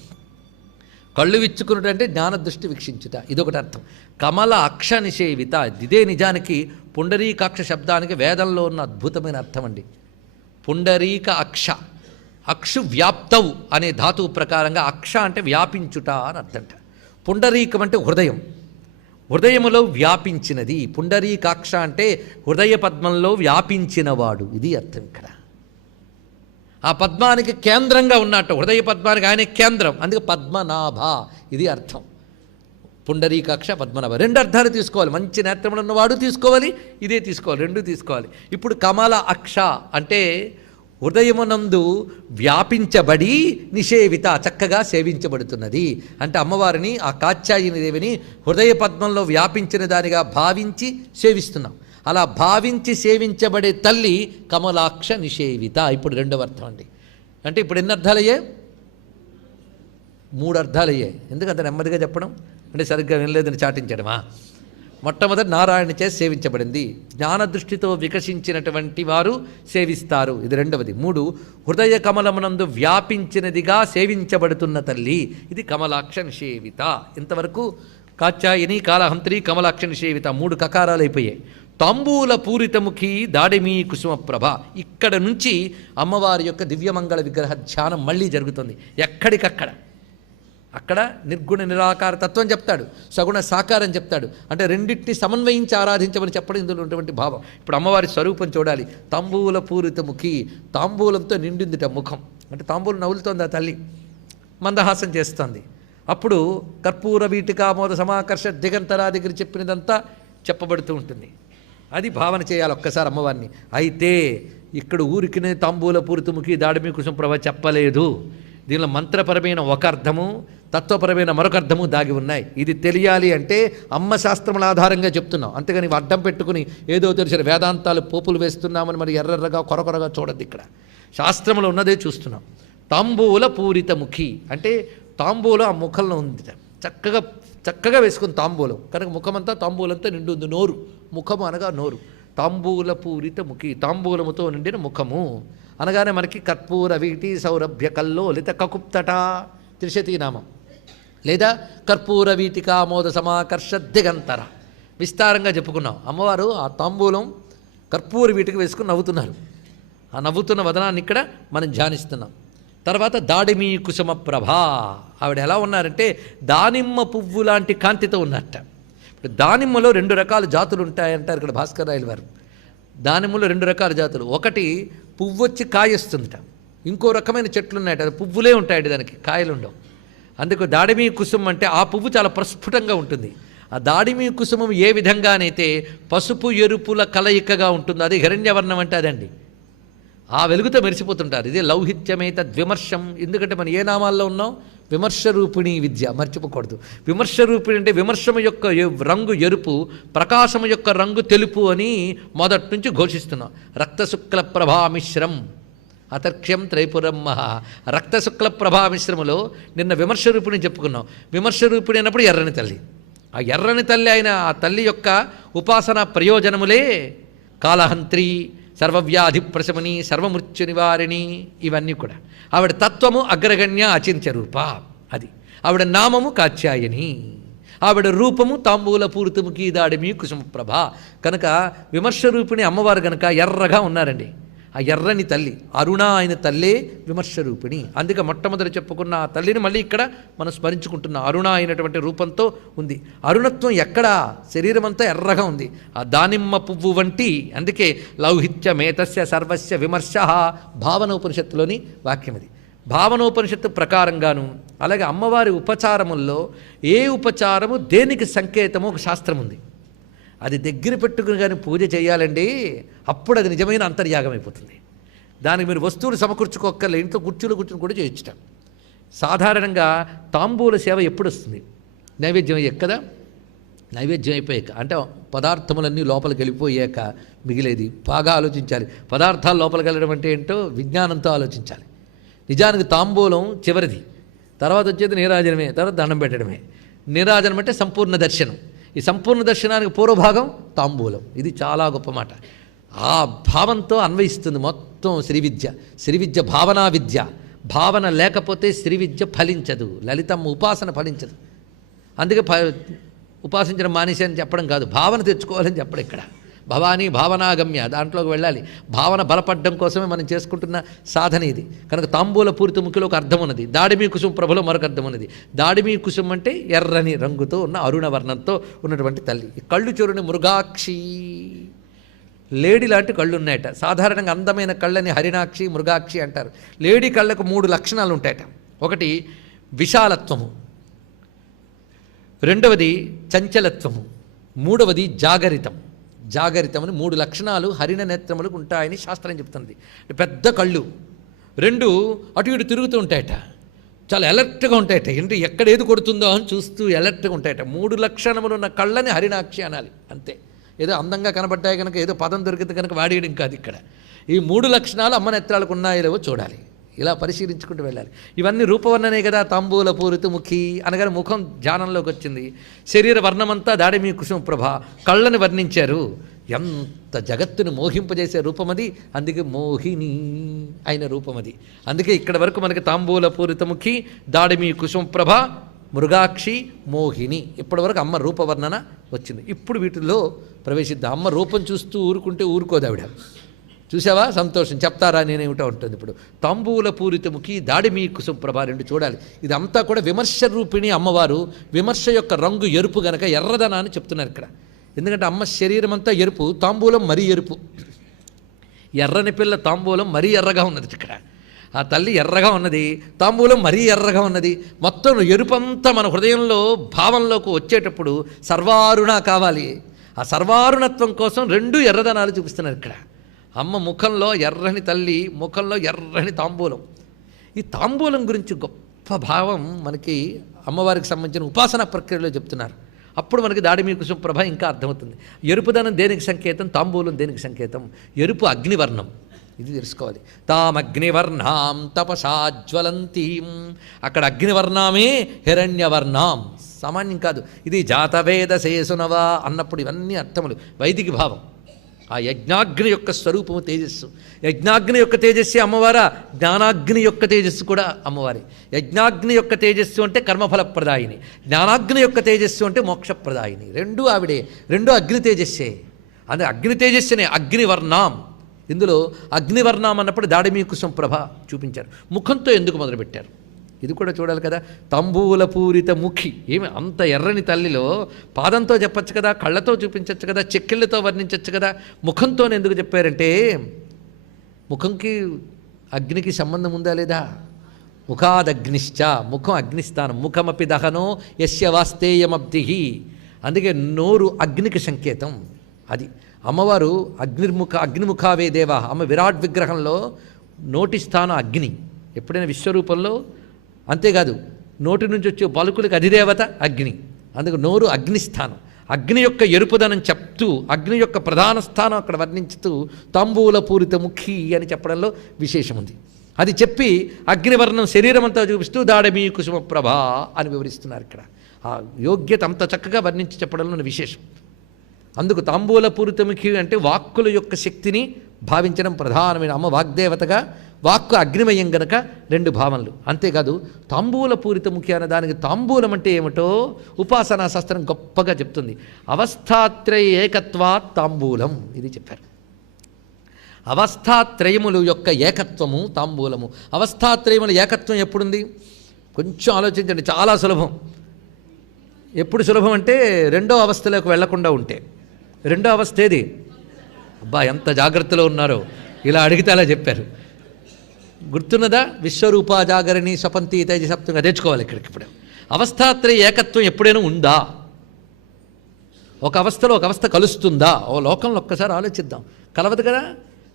కళ్ళు విచ్చుకున్నటంటే జ్ఞానదృష్టి వీక్షించుట, ఇదొకటి అర్థం. కమల అక్ష నిషేవిత, ఇదే నిజానికి పుండరీకాక్ష శబ్దానికి వేదంలో ఉన్న అద్భుతమైన అర్థం అండి. పుండరీక అక్ష, అక్షు వ్యాప్తవు అనే ధాతువు ప్రకారంగా అక్ష అంటే వ్యాపించుట అని అర్థంట. పుండరీకం అంటే హృదయం, హృదయములో వ్యాపించినది. పుండరీకాక్ష అంటే హృదయ పద్మంలో వ్యాపించినవాడు, ఇది అర్థం. ఇక్కడ ఆ పద్మానికి కేంద్రంగా ఉన్నట్టు, హృదయ పద్మానికి ఆయన కేంద్రం, అందుకే పద్మనాభ, ఇది అర్థం. పుండరీకాక్ష పద్మనాభ 2 అర్థాలు తీసుకోవాలి. మంచి నేత్రములు ఉన్నవాడు తీసుకోవాలి, ఇదే తీసుకోవాలి, 2 తీసుకోవాలి. ఇప్పుడు కమల అక్ష అంటే హృదయమునందు వ్యాపించబడి నిషేవిత చక్కగా సేవించబడుతున్నది. అంటే అమ్మవారిని, ఆ కాత్యాయిని దేవిని హృదయ పద్మంలో వ్యాపించిన దానిగా భావించి సేవిస్తున్నాం. అలా భావించి సేవించబడే తల్లి కమలాక్ష నిషేవిత. ఇప్పుడు 2వ అర్థం అండి. అంటే ఇప్పుడు ఎన్ని అర్థాలు అయ్యాయి? 3 అర్థాలు అయ్యాయి. ఎందుకంత నెమ్మదిగా చెప్పడం అంటే సరిగ్గా వినలేదని చాటించడమా? మొట్టమొదటి నారాయణ చేసి సేవించబడింది. జ్ఞానదృష్టితో వికసించినటువంటి వారు సేవిస్తారు, ఇది 2వది. 3 హృదయ కమలమునందు వ్యాపించినదిగా సేవించబడుతున్న తల్లి, ఇది కమలాక్ష నిషేవిత. ఇంతవరకు కాత్యాయిని, కాలహంత్రి, కమలాక్ష నిషేవిత 3 కకారాలు అయిపోయాయి. తాంబూల పూరితముఖి దాడిమీ కుసుమ ప్రభ. ఇక్కడ నుంచి అమ్మవారి యొక్క దివ్యమంగళ విగ్రహ ధ్యానం మళ్ళీ జరుగుతుంది. ఎక్కడికక్కడ అక్కడ నిర్గుణ నిరాకార తత్వం చెప్తాడు, సగుణ సాకారం చెప్తాడు. అంటే రెండింటిని సమన్వయించి ఆరాధించమని చెప్పడం ఇందులో ఉన్నటువంటి భావం. ఇప్పుడు అమ్మవారి స్వరూపం చూడాలి. తాంబూల పూరితముఖి, తాంబూలంతో నిండిందిట ముఖం. అంటే తాంబూలం నవ్వులుతోంది ఆ తల్లి, మందహాసం చేస్తుంది. అప్పుడు కర్పూర వీటికామోద సమాకర్ష దిగంతరా దగ్గర చెప్పినదంతా చెప్పబడుతూ ఉంటుంది. అది భావన చేయాలి ఒక్కసారి అమ్మవారిని. అయితే ఇక్కడ ఊరికినే తాంబూల పూరితముఖి దాడిమి కుసుమ ప్రభ చెప్పలేదు. దీనిలో మంత్రపరమైన ఒక అర్థము, తత్వపరమైన మరొక అర్థము దాగి ఉన్నాయి. ఇది తెలియాలి అంటే అమ్మ శాస్త్రముల ఆధారంగా చెప్తున్నాం. అంతేగాని ఇవి అడ్డం పెట్టుకుని ఏదో తెలిసిన వేదాంతాలు పోపులు వేస్తున్నామని మరి ఎర్రగా కొరకొరగా చూడద్దు. ఇక్కడ శాస్త్రములో ఉన్నదే చూస్తున్నాం. తాంబూల పూరిత ముఖి అంటే తాంబూలం ఆ ముఖంలో ఉంది. చక్కగా చక్కగా వేసుకుని తాంబూలం కనుక ముఖమంతా తాంబూలంతో నిండి ఉంది. నోరు, ముఖము అనగా నోరు. తాంబూల పూరిత ముఖి, తాంబూలముతో నిండిన ముఖము అనగానే మనకి కర్పూర వీటి సౌరభ్య కల్లోలిత కకుప్తట త్రిశతీ నామం, లేదా కర్పూర వీటికామోద సమాకర్ష దిగంతర విస్తారంగా చెప్పుకున్నాం. అమ్మవారు ఆ తాంబూలం కర్పూర వీటికి వేసుకుని నవ్వుతున్నారు. ఆ నవ్వుతున్న వదనాన్ని ఇక్కడ మనం ధ్యానిస్తున్నాం. తర్వాత దాడిమీ కుసుమ ప్రభ, ఆవిడ ఎలా ఉన్నారంటే దానిమ్మ పువ్వు లాంటి కాంతితో ఉన్నట్ట. ఇప్పుడు దానిమ్మలో 2 రకాల జాతులు ఉంటాయంటారు ఇక్కడ భాస్కర్ రాయల వారు. దానిమ్మలో 2 రకాల జాతులు, ఒకటి పువ్వు వచ్చి కాయస్తుందట, ఇంకో రకమైన చెట్లు ఉన్నాయట, అది పువ్వులే ఉంటాయట, దానికి కాయలు ఉండవు. అందుకు దాడిమీ కుసుమం అంటే ఆ పువ్వు చాలా ప్రస్ఫుటంగా ఉంటుంది. ఆ దాడిమీ కుసుమం ఏ విధంగానైతే పసుపు ఎరుపుల కలయికగా ఉంటుందో అది హిరణ్యవర్ణం అంటే అదండి. ఆ వెలుగుతో మెరిసిపోతుంటారు. ఇదే లౌహిత్యమేత ద్విమర్శం. ఎందుకంటే మనం ఏ నామాల్లో ఉన్నాం? విమర్శ రూపిణీ విద్య, మర్చిపోకూడదు. విమర్శ రూపిణి అంటే విమర్శము యొక్క రంగు ఎరుపు, ప్రకాశము యొక్క రంగు తెలుపు అని మొదటి నుంచి ఘోషిస్తున్నాం. రక్తశుక్ల ప్రభామిశ్రం అతర్క్ష్యం త్రైపురం మహా. రక్తశుక్ల ప్రభామిశ్రములో నిన్న విమర్శ రూపిణి చెప్పుకున్నాం. విమర్శ రూపిణి అన్నప్పుడు ఎర్రని తల్లి. ఆ ఎర్రని తల్లి అయిన ఆ తల్లి యొక్క ఉపాసన ప్రయోజనములే కాలహంత్రి, సర్వవ్యాధి ప్రశమని, సర్వమృత్యు నివారిణి, ఇవన్నీ కూడా. ఆవిడ తత్వము అగ్రగణ్య అచింత్య రూప, అది ఆవిడ నామము కాత్యాయని, ఆవిడ రూపము తాంబూల పూరితముఖి దాడిమి కుసుమప్రభ. కనుక విమర్శ రూపిణి అమ్మవారు కనుక ఎర్రగా ఉన్నారండి. ఆ ఎర్రని తల్లి అరుణ అయిన తల్లే విమర్శ రూపిణి. అందుకే మొట్టమొదటి చెప్పుకున్న ఆ తల్లిని మళ్ళీ ఇక్కడ మనం స్మరించుకుంటున్న అరుణ అయినటువంటి రూపంతో ఉంది. అరుణత్వం ఎక్కడ? శరీరం అంతా ఎర్రగా ఉంది, ఆ దానిమ్మ పువ్వు వంటి. అందుకే లౌహిత్యమేతస్య సర్వస్య విమర్శ భావనోపనిషత్తులోని వాక్యం ఇది. భావనోపనిషత్తు ప్రకారంగాను అలాగే అమ్మవారి ఉపచారముల్లో ఏ ఉపచారము దేనికి సంకేతమో ఒక శాస్త్రం ఉంది. అది దగ్గర పెట్టుకుని కానీ పూజ చేయాలండి, అప్పుడు అది నిజమైన అంతర్యాగం అయిపోతుంది. దానికి మీరు వస్తువులు సమకూర్చుకోక్కర్లే, ఇంట్లో కూర్చుని కూడా చేయొచ్చుట. సాధారణంగా తాంబూల సేవ ఎప్పుడు వస్తుంది? నైవేద్యం అయ్యాక కదా. నైవేద్యం అయిపోయాక అంటే పదార్థములన్నీ లోపలికి వెళ్ళిపోయాక మిగిలేది బాగా ఆలోచించాలి. పదార్థాలు లోపలికి వెళ్ళడం అంటే ఏంటో విజ్ఞానంతో ఆలోచించాలి. నిజానికి తాంబూలం చివరిది, తర్వాత వచ్చేది నీరాజనమే, తర్వాత దండం పెట్టడమే. నీరాజనం అంటే సంపూర్ణ దర్శనం. ఈ సంపూర్ణ దర్శనానికి పూర్వభాగం తాంబూలం. ఇది చాలా గొప్ప మాట. ఆ భావంతో అన్వయిస్తుంది మొత్తం శ్రీవిద్య. శ్రీవిద్య భావనా విద్య. భావన లేకపోతే శ్రీవిద్య ఫలించదు, లలితమ్మ ఉపాసన ఫలించదు. అందుకే ఉపాసించడం మానేసి అని చెప్పడం కాదు, భావన తెచ్చుకోవాలని చెప్పడం. ఇక్కడ భవానీ భావనాగమ్య, దాంట్లోకి వెళ్ళాలి. భావన బలపడడం కోసమే మనం చేసుకుంటున్న సాధన ఇది. కనుక తాంబూల పూరిత ముఖిలో ఒక అర్థం ఉన్నది, దాడిమీ కుసుమ ప్రభలో మరొక అర్థం ఉన్నది. దాడిమీ కుసుమ అంటే ఎర్రని రంగుతో ఉన్న అరుణ వర్ణంతో ఉన్నటువంటి తల్లి. కళ్ళు చూడని మృగాక్షి, లేడీ లాంటి కళ్ళు ఉన్నాయట. సాధారణంగా అందమైన కళ్ళని హరిణాక్షి, మృగాక్షి అంటారు. లేడీ కళ్ళకు 3 లక్షణాలు ఉంటాయట. ఒకటి విశాలత్వము, రెండవది చంచలత్వము, మూడవది జాగరితం. జాగరితం అని 3 లక్షణాలు హరిణ నేత్రములకు ఉంటాయని శాస్త్రం చెప్తుంది. పెద్ద కళ్ళు, 2 అటు ఇటు తిరుగుతూ ఉంటాయట, చాలా ఎలర్ట్గా ఉంటాయట. ఏంటి ఎక్కడ ఏది కొడుతుందో అని చూస్తూ ఎలర్ట్గా ఉంటాయట. 3 లక్షణములు ఉన్న కళ్ళని హరిణాక్షి అనాలి. అంతే, ఏదో అందంగా కనబడ్డాయి కనుక ఏదో పదం దొరికితే కనుక వాడేయడం కాదు. ఇక్కడ ఈ 3 లక్షణాలు అమ్మ నేత్రాలకు ఉన్నాయో లేవో చూడాలి. ఇలా పరిశీలించుకుంటూ వెళ్ళాలి. ఇవన్నీ రూపవర్ణనే కదా. తాంబూల పూరిత ముఖి అనగానే ముఖం ధ్యానంలోకి వచ్చింది. శరీర వర్ణమంతా దాడిమీ కుసుమప్రభ, కళ్ళని వర్ణించారు. ఎంత జగత్తును మోహింపజేసే రూపమది. అందుకే మోహిని అయిన రూపమది. అందుకే ఇక్కడ వరకు మనకి తాంబూల పూరిత ముఖి, దాడిమీ కుసుమప్రభ, మృగాక్షి, మోహిని, ఇప్పటి వరకు అమ్మ రూపవర్ణన వచ్చింది. ఇప్పుడు వీటిల్లో ప్రవేశిద్దాం. అమ్మ రూపం చూస్తూ ఊరుకుంటే ఊరుకోదావిడ. చూసావా, సంతోషం, చెప్తారా నేనేమిటో ఉంటుంది. ఇప్పుడు తాంబూల పూరితముఖి, దాడిమీ కుసుమప్రభ 2 చూడాలి. ఇదంతా కూడా విమర్శ రూపిణి అమ్మవారు. విమర్శ యొక్క రంగు ఎరుపు గనక ఎర్రదనాన్ని చెప్తున్నారు ఇక్కడ. ఎందుకంటే అమ్మ శరీరం అంతా ఎరుపు, తాంబూలం మరీ ఎరుపు. ఎర్రని పిల్ల తాంబూలం మరీ ఎర్రగా ఉన్నది. ఇక్కడ ఆ తల్లి ఎర్రగా ఉన్నది, తాంబూలం మరీ ఎర్రగా ఉన్నది. మొత్తం ఎరుపంతా మన హృదయంలో భావంలోకి వచ్చేటప్పుడు సర్వారుణ కావాలి. ఆ సర్వారుణత్వం కోసం 2 ఎర్రదనాలు చూపిస్తున్నారు ఇక్కడ. అమ్మ ముఖంలో ఎర్రని తల్లి, ముఖంలో ఎర్రని తాంబూలం. ఈ తాంబూలం గురించి గొప్ప భావం మనకి అమ్మవారికి సంబంధించిన ఉపాసనా ప్రక్రియలో చెప్తున్నారు. అప్పుడు మనకి దాడిమి కుసుమ ప్రభ ఇంకా అర్థమవుతుంది. ఎరుపుదనం దేనికి సంకేతం, తాంబూలం దేనికి సంకేతం? ఎరుపు అగ్నివర్ణం, ఇది తెలుసుకోవాలి. తామగ్నివర్ణాం తపసాజ్వలంతీం, అక్కడ అగ్నివర్ణామే హిరణ్యవర్ణాం, సామాన్యం కాదు. ఇది జాతవేద శేసునవా అన్నప్పుడు ఇవన్నీ అర్థములు, వైదిక భావం. ఆ యజ్ఞాగ్ని యొక్క స్వరూపము తేజస్సు. యజ్ఞాగ్ని యొక్క తేజస్సు అమ్మవారా, జ్ఞానాగ్ని యొక్క తేజస్సు కూడా అమ్మవారి. యజ్ఞాగ్ని యొక్క తేజస్సు అంటే కర్మఫలప్రదాయిని, జ్ఞానాగ్ని యొక్క తేజస్సు అంటే మోక్షప్రదాయిని. రెండూ ఆవిడే, రెండూ అగ్ని తేజస్సే. అదే అగ్ని తేజస్సునే అగ్నివర్ణాం. ఇందులో అగ్నివర్ణాం అన్నప్పుడు దాడిమి కుసుమ ప్రభ చూపించారు. ముఖంతో ఎందుకు మొదలుపెట్టారు ఇది కూడా చూడాలి కదా. తంబూల పూరిత ముఖి, ఏమి అంత ఎర్రని తల్లిలో పాదంతో చెప్పచ్చు కదా, కళ్ళతో చూపించవచ్చు కదా, చెక్కిళ్ళతో వర్ణించవచ్చు కదా, ముఖంతోనే ఎందుకు చెప్పారంటే ముఖంకి అగ్నికి సంబంధం ఉందా లేదా? ముఖాదగ్నిశ్చ, ముఖం అగ్నిస్థానం. ముఖమపి దహనో యస్య వాస్తేయమబ్ధి, అందుకే నోరు అగ్నికి సంకేతం. అది అమ్మవారు అగ్నిముఖావే దేవా. అమ్మ విరాట్ విగ్రహంలో నోటి స్థానం అగ్ని. ఎప్పుడైనా విశ్వరూపంలో అంతేకాదు, నోటి నుంచి వచ్చే పలుకులకు అధిదేవత అగ్ని. అందుకు నోరు అగ్నిస్థానం. అగ్ని యొక్క ఎరుపుదనం చెప్తూ అగ్ని యొక్క ప్రధాన స్థానం అక్కడ వర్ణించుతూ తాంబూల పూరిత ముఖి అని చెప్పడంలో విశేషం ఉంది. అది చెప్పి అగ్నివర్ణం శరీరం అంతా చూపిస్తూ దాడిమి కుసుమ ప్రభ అని వివరిస్తున్నారు. ఇక్కడ ఆ యోగ్యత అంత చక్కగా వర్ణించి చెప్పడంలో విశేషం. అందుకు తాంబూల పూరితముఖి అంటే వాక్కుల యొక్క శక్తిని భావించడం ప్రధానమైన. అమ్మ వాగ్దేవతగా, వాక్కు అగ్నిమయం గనక రెండు భావనలు. అంతేకాదు తాంబూల పూరితముఖి అనే దానికి తాంబూలం అంటే ఏమిటో ఉపాసనా శాస్త్రం గొప్పగా చెప్తుంది. అవస్థాత్రయ ఏకత్వాత్ తాంబూలం, ఇది చెప్పారు. అవస్థాత్రయములు యొక్క ఏకత్వము తాంబూలము. అవస్థాత్రయముల ఏకత్వం ఎప్పుడుంది? కొంచెం ఆలోచించండి, చాలా సులభం. ఎప్పుడు సులభం అంటే రెండో అవస్థలోకి వెళ్లకుండా ఉంటే. రెండో అవస్థ ఏది? అబ్బా ఎంత జాగ్రత్తలో ఉన్నారో, ఇలా అడిగితే అలా చెప్పారు. గుర్తున్నదా? విశ్వరూప జాగరణి స్వపంతి తేజసప్తంగా తెచ్చుకోవాలి ఇక్కడికి. ఇప్పుడు అవస్థాత్రయ ఏకత్వం ఎప్పుడైనా ఉందా? ఒక అవస్థలో ఒక అవస్థ కలుస్తుందా? ఓ లోకంలో ఒక్కసారి ఆలోచిద్దాం. కలవదు కదా.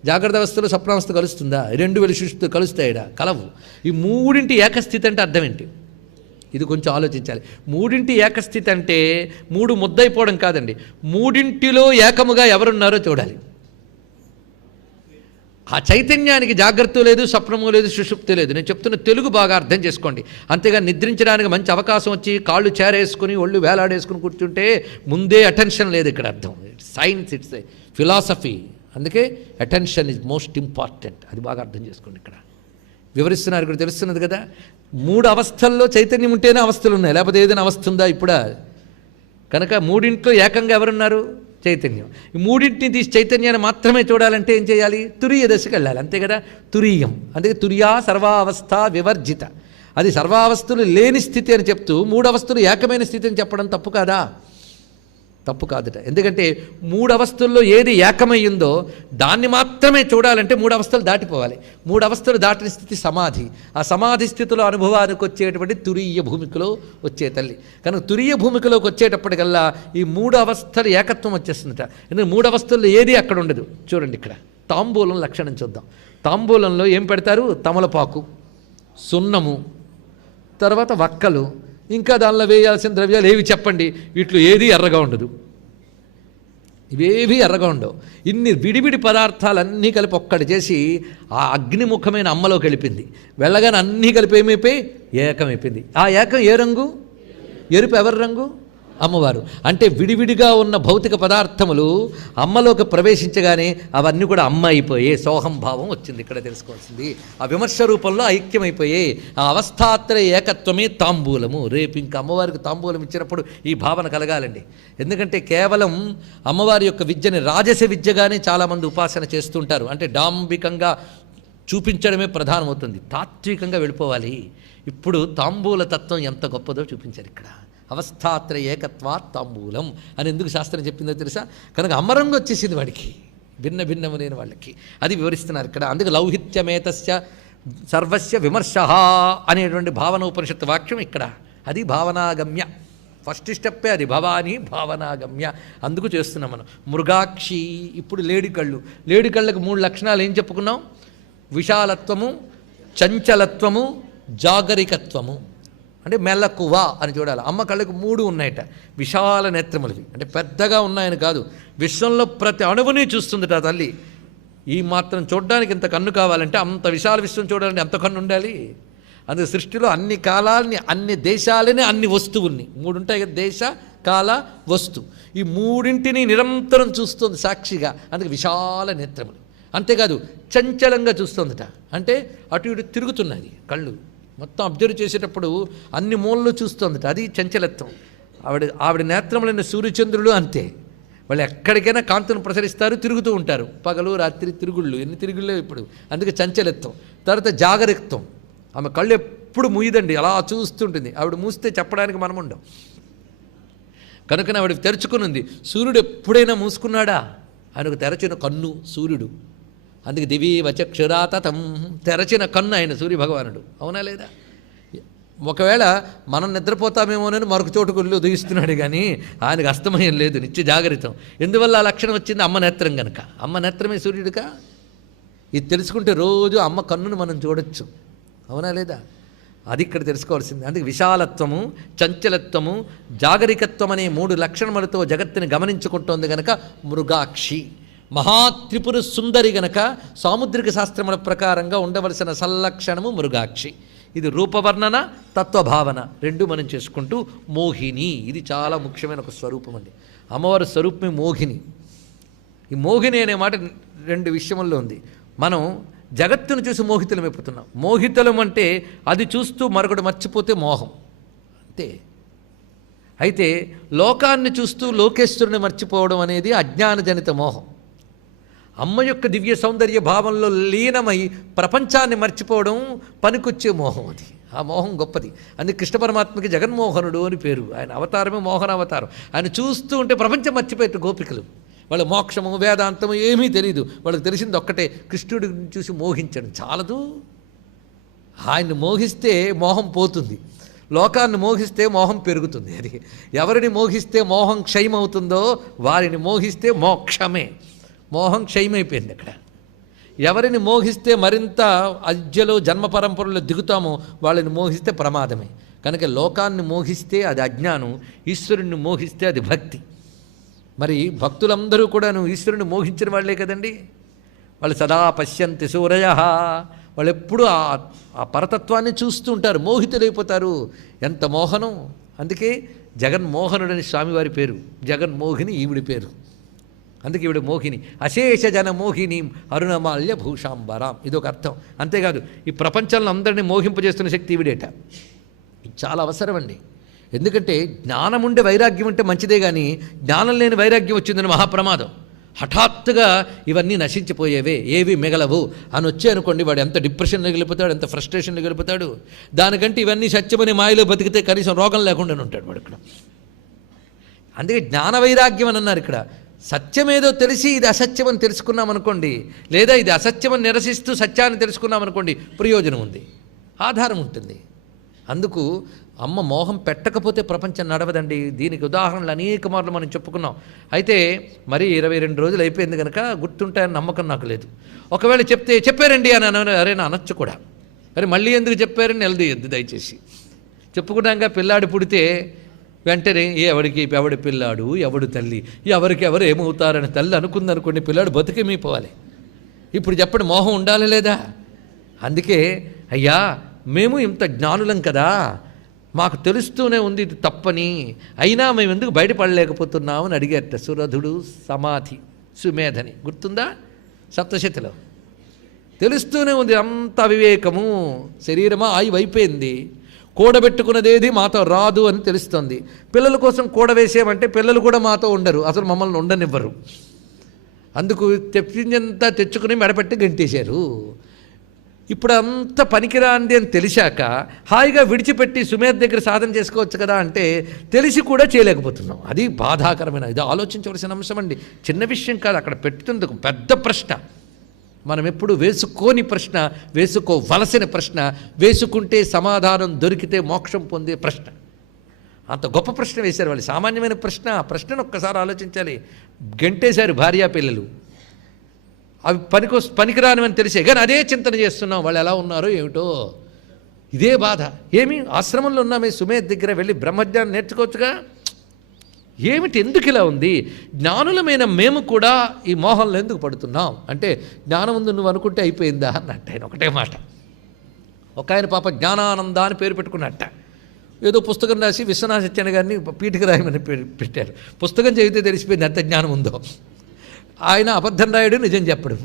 జాగ్రత్త అవస్థలో స్వప్నావస్థ కలుస్తుందా? రెండు వేలు సృష్టి కలుస్తాయిడా? కలవు. ఈ మూడింటి ఏకస్థితి అంటే అర్థం ఏంటి? ఇది కొంచెం ఆలోచించాలి. మూడింటి ఏకస్థితి అంటే మూడు ముద్దైపోవడం కాదండి, మూడింటిలో ఏకముగా ఎవరున్నారో చూడాలి. ఆ చైతన్యానికి జాగ్రత్త లేదు, స్వప్నము లేదు, సుషుప్తి లేదు. నేను చెప్తున్న తెలుగు బాగా అర్థం చేసుకోండి. అంతేగా నిద్రించడానికి మంచి అవకాశం వచ్చి కాళ్ళు చేరేసుకుని ఒళ్ళు వేలాడేసుకుని కూర్చుంటే ముందే అటెన్షన్ లేదు. ఇక్కడ అర్థం సైన్స్, ఇట్స్ ఏ ఫిలాసఫీ. అందుకే అటెన్షన్ ఈజ్ మోస్ట్ ఇంపార్టెంట్. అది బాగా అర్థం చేసుకోండి. ఇక్కడ వివరిస్తున్నారు, ఇక్కడ తెలుస్తున్నది కదా. మూడు అవస్థల్లో చైతన్యం ఉంటేనే అవస్థలు ఉన్నాయి, లేకపోతే ఏదైనా అవస్థ ఉందా ఇప్పుడా? కనుక మూడింట్లో ఏకంగా ఎవరున్నారు? చైతన్యం. ఈ మూడింటిని తీసి చైతన్యాన్ని మాత్రమే చూడాలంటే ఏం చేయాలి? తురీయ దశకు వెళ్ళాలి. అంతే కదా, తురీయం. అందుకే తురియా సర్వావస్థ వివర్జిత. అది సర్వావస్థలు లేని స్థితి అని చెప్తూ మూడు అవస్థలు ఏకమైన స్థితి అని చెప్పడం తప్పు కాదా? తప్పు కాదుట. ఎందుకంటే మూడు అవస్థల్లో ఏది ఏకమయ్యిందో దాన్ని మాత్రమే చూడాలంటే మూడు అవస్థలు దాటిపోవాలి. మూడు అవస్థలు దాటిన స్థితి సమాధి. ఆ సమాధి స్థితిలో అనుభవానికి వచ్చేటువంటి తురీయ భూమికలో వచ్చే తల్లి. కనుక తురీయ భూమికలోకి వచ్చేటప్పటికల్లా ఈ మూడు అవస్థలు ఏకత్వం వచ్చేస్తుందట. ఎందుకంటే మూడు అవస్థల్లో ఏది అక్కడ ఉండదు. చూడండి ఇక్కడ తాంబూలం లక్షణం చూద్దాం. తాంబూలంలో ఏం పెడతారు? తమలపాకు, సున్నము, తర్వాత వక్కలు, ఇంకా దానిలో వేయాల్సిన ద్రవ్యాలు ఏవి చెప్పండి? వీటిలో ఏది ఎర్రగా ఉండదు, ఇవేవి ఎర్రగా ఉండవు. ఇన్ని విడివిడి పదార్థాలన్నీ కలిపి ఒక్కటి చేసి ఆ అగ్నిముఖమైన అమ్మలో కలిపింది. వెళ్ళగానే అన్నీ కలిపి ఏమైపోయి ఏకమైపోయింది. ఆ ఏకం ఏ రంగు? ఎరుపు. ఎవరి రంగు? అమ్మవారు. అంటే విడివిడిగా ఉన్న భౌతిక పదార్థములు అమ్మలోకి ప్రవేశించగానే అవన్నీ కూడా అమ్మ అయిపోయే సోహంభావం వచ్చింది. ఇక్కడ తెలుసుకోవాల్సింది ఆ విమర్శ రూపంలో ఐక్యమైపోయాయి. ఆ అవస్థాత్రయ ఏకత్వమే తాంబూలము. రేపు ఇంకా అమ్మవారికి తాంబూలం ఇచ్చినప్పుడు ఈ భావన కలగాలండి. ఎందుకంటే కేవలం అమ్మవారి యొక్క విద్యని రాజస విద్యగానే చాలామంది ఉపాసన చేస్తుంటారు. అంటే డాంబికంగా చూపించడమే ప్రధానమవుతుంది. తాత్వికంగా వెళ్ళిపోవాలి. ఇప్పుడు తాంబూల తత్వం ఎంత గొప్పదో చూపించారు ఇక్కడ. అవస్థాత్రయ ఏకత్వాత్ తాంబూలం అని ఎందుకు శాస్త్రం చెప్పిందో తెలుసా? కనుక అమరంగా వచ్చేసింది వాడికి, భిన్న భిన్నము లేని వాళ్ళకి. అది వివరిస్తున్నారు ఇక్కడ. అందుకు లౌహిత్యమేతస్య సర్వస్య విమర్శ అనేటువంటి భావన ఉపనిషత్తు వాక్యం ఇక్కడ. అది భావనాగమ్య. ఫస్ట్ స్టెప్పే అది, భవానీ భావనాగమ్య. అందుకు చేస్తున్నాం మనం. మృగాక్షి. ఇప్పుడు లేడి కళ్ళు. లేడి కళ్ళకు మూడు లక్షణాలు ఏం చెప్పుకున్నాం? విశాలత్వము, చంచలత్వము, జాగరికత్వము అంటే మెల్లకువ అని చూడాలి. అమ్మ కళ్ళకు 3 ఉన్నాయట, విశాల నేత్రములవి, అంటే పెద్దగా ఉన్నాయని కాదు, విశ్వంలో ప్రతి అణువుని చూస్తుందట ఆ తల్లి. ఈ మాత్రం చూడడానికి ఇంత కన్ను కావాలంటే అంత విశాల విశ్వం చూడాలంటే ఎంత కన్ను ఉండాలి. అందుకే సృష్టిలో అన్ని కాలాలని, అన్ని దేశాలని, అన్ని వస్తువుల్ని 3 ఉంటాయి కదా, దేశ కాల వస్తు, ఈ 3ంటిని నిరంతరం చూస్తుంది సాక్షిగా. అందుకే విశాల నేత్రములు. అంతేకాదు చంచలంగా చూస్తుందట, అంటే అటు ఇటు తిరుగుతున్నది కళ్ళు, మొత్తం అబ్జర్వ్ చేసేటప్పుడు అన్ని మూలలు చూస్తుందట, అది చంచలత్వం. ఆవిడ నేత్రములైన సూర్యచంద్రులు అంతే, వాళ్ళు ఎక్కడికైనా కాంతులను ప్రసరిస్తారు, తిరుగుతూ ఉంటారు, పగలు రాత్రి తిరుగుళ్ళు, ఎన్ని తిరుగుళ్ళే ఇప్పుడు. అందుకే చంచలత్వం. తర్వాత జాగరికత్వం, ఆమె కళ్ళు ఎప్పుడు మూయదండి, అలా చూస్తుంటుంది. ఆవిడ మూస్తే చెప్పడానికి మనం ఉండం, కనుకనే ఆవిడ తెరుచుకుని ఉంది. సూర్యుడు ఎప్పుడైనా మూసుకున్నాడా? ఆయనకు తెరచిన కన్ను సూర్యుడు. అందుకే దివి వచక్షురాతతం, తెరచిన కన్ను ఆయన సూర్యభగవానుడు. అవునా లేదా? ఒకవేళ మనం నిద్రపోతామేమోనని మరొక చోటుకు వెళ్ళి ఉదయిస్తున్నాడు, కానీ ఆయనకు అస్తమయం లేదు, నిత్య జాగరితం. ఎందువల్ల ఆ లక్షణం వచ్చింది? అమ్మ నేత్రం కనుక. అమ్మ నేత్రమే సూర్యుడిగా. ఇది తెలుసుకుంటే రోజు అమ్మ కన్నును మనం చూడొచ్చు. అవునా లేదా? అది ఇక్కడ తెలుసుకోవాల్సింది. అందుకే విశాలత్వము, చంచలత్వము, జాగరికత్వం అనే 3 లక్షణములతో జగత్తుని గమనించుకుంటోంది గనక మృగాక్షి. మహాత్రిపుర సుందరి గనక సాముద్రిక శాస్త్రముల ప్రకారంగా ఉండవలసిన సల్లక్షణము మృగాక్షి. ఇది రూపవర్ణన, తత్వభావన 2 మనం చేసుకుంటూ మోహిని, ఇది చాలా ముఖ్యమైన ఒక స్వరూపం అండి. అమ్మవారి స్వరూపమే మోహిని. ఈ మోహిని అనే మాట 2 విషయముల్లో ఉంది. మనం జగత్తును చూసి మోహితులం అయిపోతున్నాం. మోహితులం అంటే అది చూస్తూ మరొకటి మర్చిపోతే మోహం అంతే. అయితే లోకాన్ని చూస్తూ లోకేశ్వరుని మర్చిపోవడం అనేది అజ్ఞానజనిత మోహం. అమ్మ యొక్క దివ్య సౌందర్య భావంలో లీనమై ప్రపంచాన్ని మర్చిపోవడం పనికొచ్చే మోహం. అది ఆ మోహం గొప్పది. అందుకే కృష్ణ పరమాత్మకి జగన్మోహనుడు అని పేరు. ఆయన అవతారమే మోహన అవతారం. ఆయన చూస్తూ ఉంటే ప్రపంచం మర్చిపోయారు గోపికలు. వాళ్ళ మోక్షము వేదాంతము ఏమీ తెలియదు, వాళ్ళకి తెలిసింది ఒక్కటే, కృష్ణుడిని చూసి మోహించడం చాలదు. ఆయన్ని మోహిస్తే మోహం పోతుంది, లోకాన్ని మోహిస్తే మోహం పెరుగుతుంది. అది ఎవరిని మోహిస్తే మోహం క్షయమవుతుందో వారిని మోహిస్తే మోక్షమే. మోహం క్షయమైపోయింది అక్కడ. ఎవరిని మోహిస్తే మరింత అద్యలో జన్మ పరంపరలో దిగుతామో వాళ్ళని మోహిస్తే ప్రమాదమే. కనుక లోకాన్ని మోహిస్తే అది అజ్ఞానం, ఈశ్వరుణ్ణి మోహిస్తే అది భక్తి. మరి భక్తులందరూ కూడాను ఈశ్వరుని మోహించిన వాళ్ళే కదండి. వాళ్ళు సదా పశ్యంతి సూరయ, వాళ్ళు ఎప్పుడూ ఆ పరతత్వాన్ని చూస్తూ ఉంటారు, మోహితులైపోతారు. ఎంత మోహనం! అందుకే జగన్మోహనుడని స్వామివారి పేరు, జగన్మోహిని ఈవిడి పేరు. అందుకే ఈవిడ మోహిని, అశేష జన మోహిని అరుణమాల్య భూషాంబరాం, ఇదొక అర్థం. అంతేకాదు ఈ ప్రపంచంలో అందరినీ మోహింపజేస్తున్న శక్తి ఈవిడేట. ఇది చాలా అవసరం అండి. ఎందుకంటే జ్ఞానం ఉండే వైరాగ్యం ఉంటే మంచిదే, కానీ జ్ఞానం లేని వైరాగ్యం వచ్చిందని మహాప్రమాదం. హఠాత్తుగా ఇవన్నీ నశించిపోయేవే, ఏవి మిగలవు అని వచ్చే అనుకోండి, వాడు ఎంత డిప్రెషన్లో వెళ్ళిపోతాడు, ఎంత ఫ్రస్ట్రేషన్లో వెళ్ళిపోతాడు. దానికంటే ఇవన్నీ సత్యమని మాయలో బతికితే కనీసం రోగం లేకుండా ఉంటాడు వాడు ఇక్కడ. అందుకే జ్ఞాన వైరాగ్యం అని అన్నారు ఇక్కడ. సత్యమేదో తెలిసి ఇది అసత్యమని తెలుసుకున్నామనుకోండి, లేదా ఇది అసత్యమని నిరసిస్తూ సత్యాన్ని తెలుసుకున్నామనుకోండి, ప్రయోజనం ఉంది, ఆధారం ఉంటుంది. అందుకు అమ్మ మోహం పెట్టకపోతే ప్రపంచం నడవదండి. దీనికి ఉదాహరణలు అనేక మార్లు మనం చెప్పుకున్నాం. అయితే మరి 22 రోజులు అయిపోయింది కనుక గుర్తుంటాయని నమ్మకం నాకు లేదు. ఒకవేళ చెప్పారండి అని అరే నా అనొచ్చు కూడా. అరే మళ్ళీ ఎందుకు చెప్పారని నిలదీయద్దు దయచేసి. చెప్పుకున్నాక పిల్లాడు పుడితే వెంటనే ఎవడి పిల్లాడు, ఎవడు తల్లి, ఎవరు ఏమవుతారని తల్లి అనుకుందనుకోండి, పిల్లాడు బతికేమైపోవాలి. ఇప్పుడు చెప్పండి, మోహం ఉండాలి లేదా? అందుకే అయ్యా మేము ఇంత జ్ఞానులం కదా, మాకు తెలుస్తూనే ఉంది ఇది తప్పని, అయినా మేము ఎందుకు బయటపడలేకపోతున్నామని అడిగారట సురధుడు సమాధి సుమేధని. గుర్తుందా? సప్తశతిలో తెలుస్తూనే ఉంది అంత అవివేకము. శరీరమా ఆయువు అయిపోయింది, కూడబెట్టుకున్నదేది మాతో రాదు అని తెలుస్తుంది. పిల్లల కోసం కూడవేసేమంటే పిల్లలు కూడా మాతో ఉండరు, అసలు మమ్మల్ని ఉండనివ్వరు. అందుకు తెప్పిందంతా తెచ్చుకుని మెడపెట్టి గంటేశారు. ఇప్పుడు అంత పనికిరాంది అని తెలిసాక హాయిగా విడిచిపెట్టి సుమేధ దగ్గర సాధన చేసుకోవచ్చు కదా అంటే తెలిసి కూడా చేయలేకపోతున్నాం. అది బాధాకరమైన, ఇది ఆలోచించవలసిన అంశం అండి. చిన్న విషయం కాదు, అక్కడ పెట్టుతుందుకు పెద్ద ప్రశ్న. మనం ఎప్పుడు వేసుకోని ప్రశ్న, వేసుకోవలసిన ప్రశ్న, వేసుకుంటే సమాధానం దొరికితే మోక్షం పొందే ప్రశ్న. అంత గొప్ప ప్రశ్న వేశారు వాళ్ళు. సామాన్యమైన ప్రశ్న. ఆ ప్రశ్నను ఒక్కసారి ఆలోచించాలి. గంటేశారు భార్యా పిల్లలు. అవి పనికిరానివని తెలిసే కానీ అదే చింతన చేస్తున్నాం, వాళ్ళు ఎలా ఉన్నారో ఏమిటో, ఇదే బాధ. ఏమి ఆశ్రమంలో ఉన్నామే, సుమేధ్ దగ్గర వెళ్ళి బ్రహ్మజ్ఞానం నేర్చుకోవచ్చుగా, ఏమిటి ఎందుకు ఇలా ఉంది? జ్ఞానులమైన మేము కూడా ఈ మోహంలో ఎందుకు పడుతున్నాం అంటే, జ్ఞానం ఉంది నువ్వు అనుకుంటే అయిపోయిందా అన్నట్టు ఆయన ఒకటే మాట. ఒక ఆయన పాప జ్ఞానానంద అని పేరు పెట్టుకున్నట్ట, ఏదో పుస్తకం రాసి విశ్వనాథ సత్యనారాయణ గారిని పీఠిక రాయమని పెట్టారు. పుస్తకం చదివితే తెలిసిపోయింది ఎంత జ్ఞానం ఉందో. ఆయన అబద్ధం రాయడు, నిజం చెప్పడు.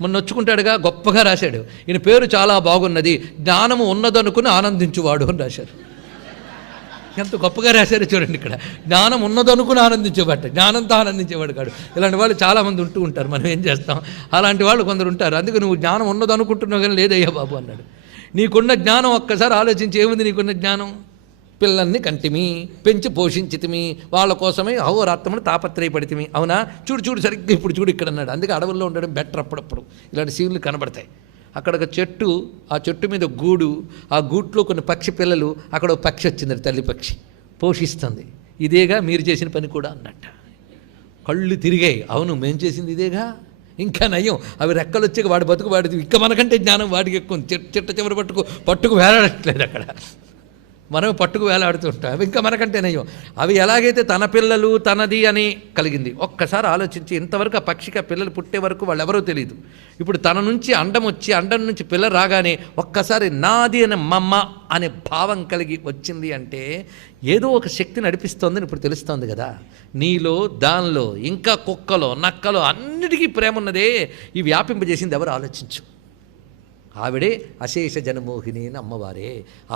మొన్న నొచ్చుకుంటాడుగా, గొప్పగా రాశాడు. ఈయన పేరు చాలా బాగున్నది, జ్ఞానము ఉన్నదనుకుని ఆనందించువాడు అని రాశారు. ఎంత గొప్పగా రాశారు చూడండి. ఇక్కడ జ్ఞానం ఉన్నదనుకుని ఆనందించేవాడు, జ్ఞానంతో ఆనందించేవాడు కాడు. ఇలాంటి వాళ్ళు చాలామంది ఉంటూ ఉంటారు, మనం ఏం చేస్తాం, అలాంటి వాళ్ళు కొందరు ఉంటారు. అందుకే నువ్వు జ్ఞానం ఉన్నదనుకుంటున్నావు కానీ లేదయ్యా బాబు అన్నాడు. నీకున్న జ్ఞానం ఒక్కసారి ఆలోచించి, ఏముంది నీకున్న జ్ఞానం? పిల్లల్ని కంటిమి, పెంచి పోషించితిమి, వాళ్ళ కోసమే అహోరాత్రములు తాపత్రయపడితిమి. అవునా? చూడు చూడు సరిగ్గా ఇప్పుడు చూడు ఇక్కడ అన్నాడు. అందుకే అడవుల్లో ఉండడం బెటర్. అప్పుడప్పుడు ఇలాంటి సీన్లు కనబడతాయి. అక్కడ ఒక చెట్టు, ఆ చెట్టు మీద గూడు, ఆ గూట్లో కొన్ని పక్షి పిల్లలు, అక్కడ ఒక పక్షి వచ్చింది, తల్లి పక్షి పోషిస్తుంది. ఇదేగా మీరు చేసిన పని కూడా అన్నట్ట. కళ్ళు తిరిగాయి. అవును, మేము చేసింది ఇదేగా, ఇంకా నయం. అవి రెక్కలు వచ్చాక వాడి బతుకు వాడిది, ఇంకా మనకంటే జ్ఞానం వాడికి ఎక్కువ. చిట్ట చివరి పట్టుకు వేలాడట్లేదు అక్కడ, మనం పట్టుకు వేలాడుతుంటాం. అవి ఇంకా మనకంటే నయం. అవి ఎలాగైతే తన పిల్లలు తనది అని కలిగింది. ఒక్కసారి ఆలోచించి, ఇంతవరకు ఆ పక్షికి ఆ పిల్లలు పుట్టే వరకు వాళ్ళు ఎవరో తెలియదు. ఇప్పుడు తన నుంచి అండం వచ్చి, అండం నుంచి పిల్ల రాగానే ఒక్కసారి నాది అనే మమ్మ అనే భావం కలిగి వచ్చింది అంటే ఏదో ఒక శక్తి నడిపిస్తోందని ఇప్పుడు తెలుస్తోంది కదా. నీలో, దానిలో, ఇంకా కుక్కలో, నక్కలో అన్నిటికీ ప్రేమ ఉన్నదే. ఈ వ్యాపింపజేసింది ఎవరు ఆలోచించు. ఆవిడే అశేష జనమోహిని అని అమ్మవారే.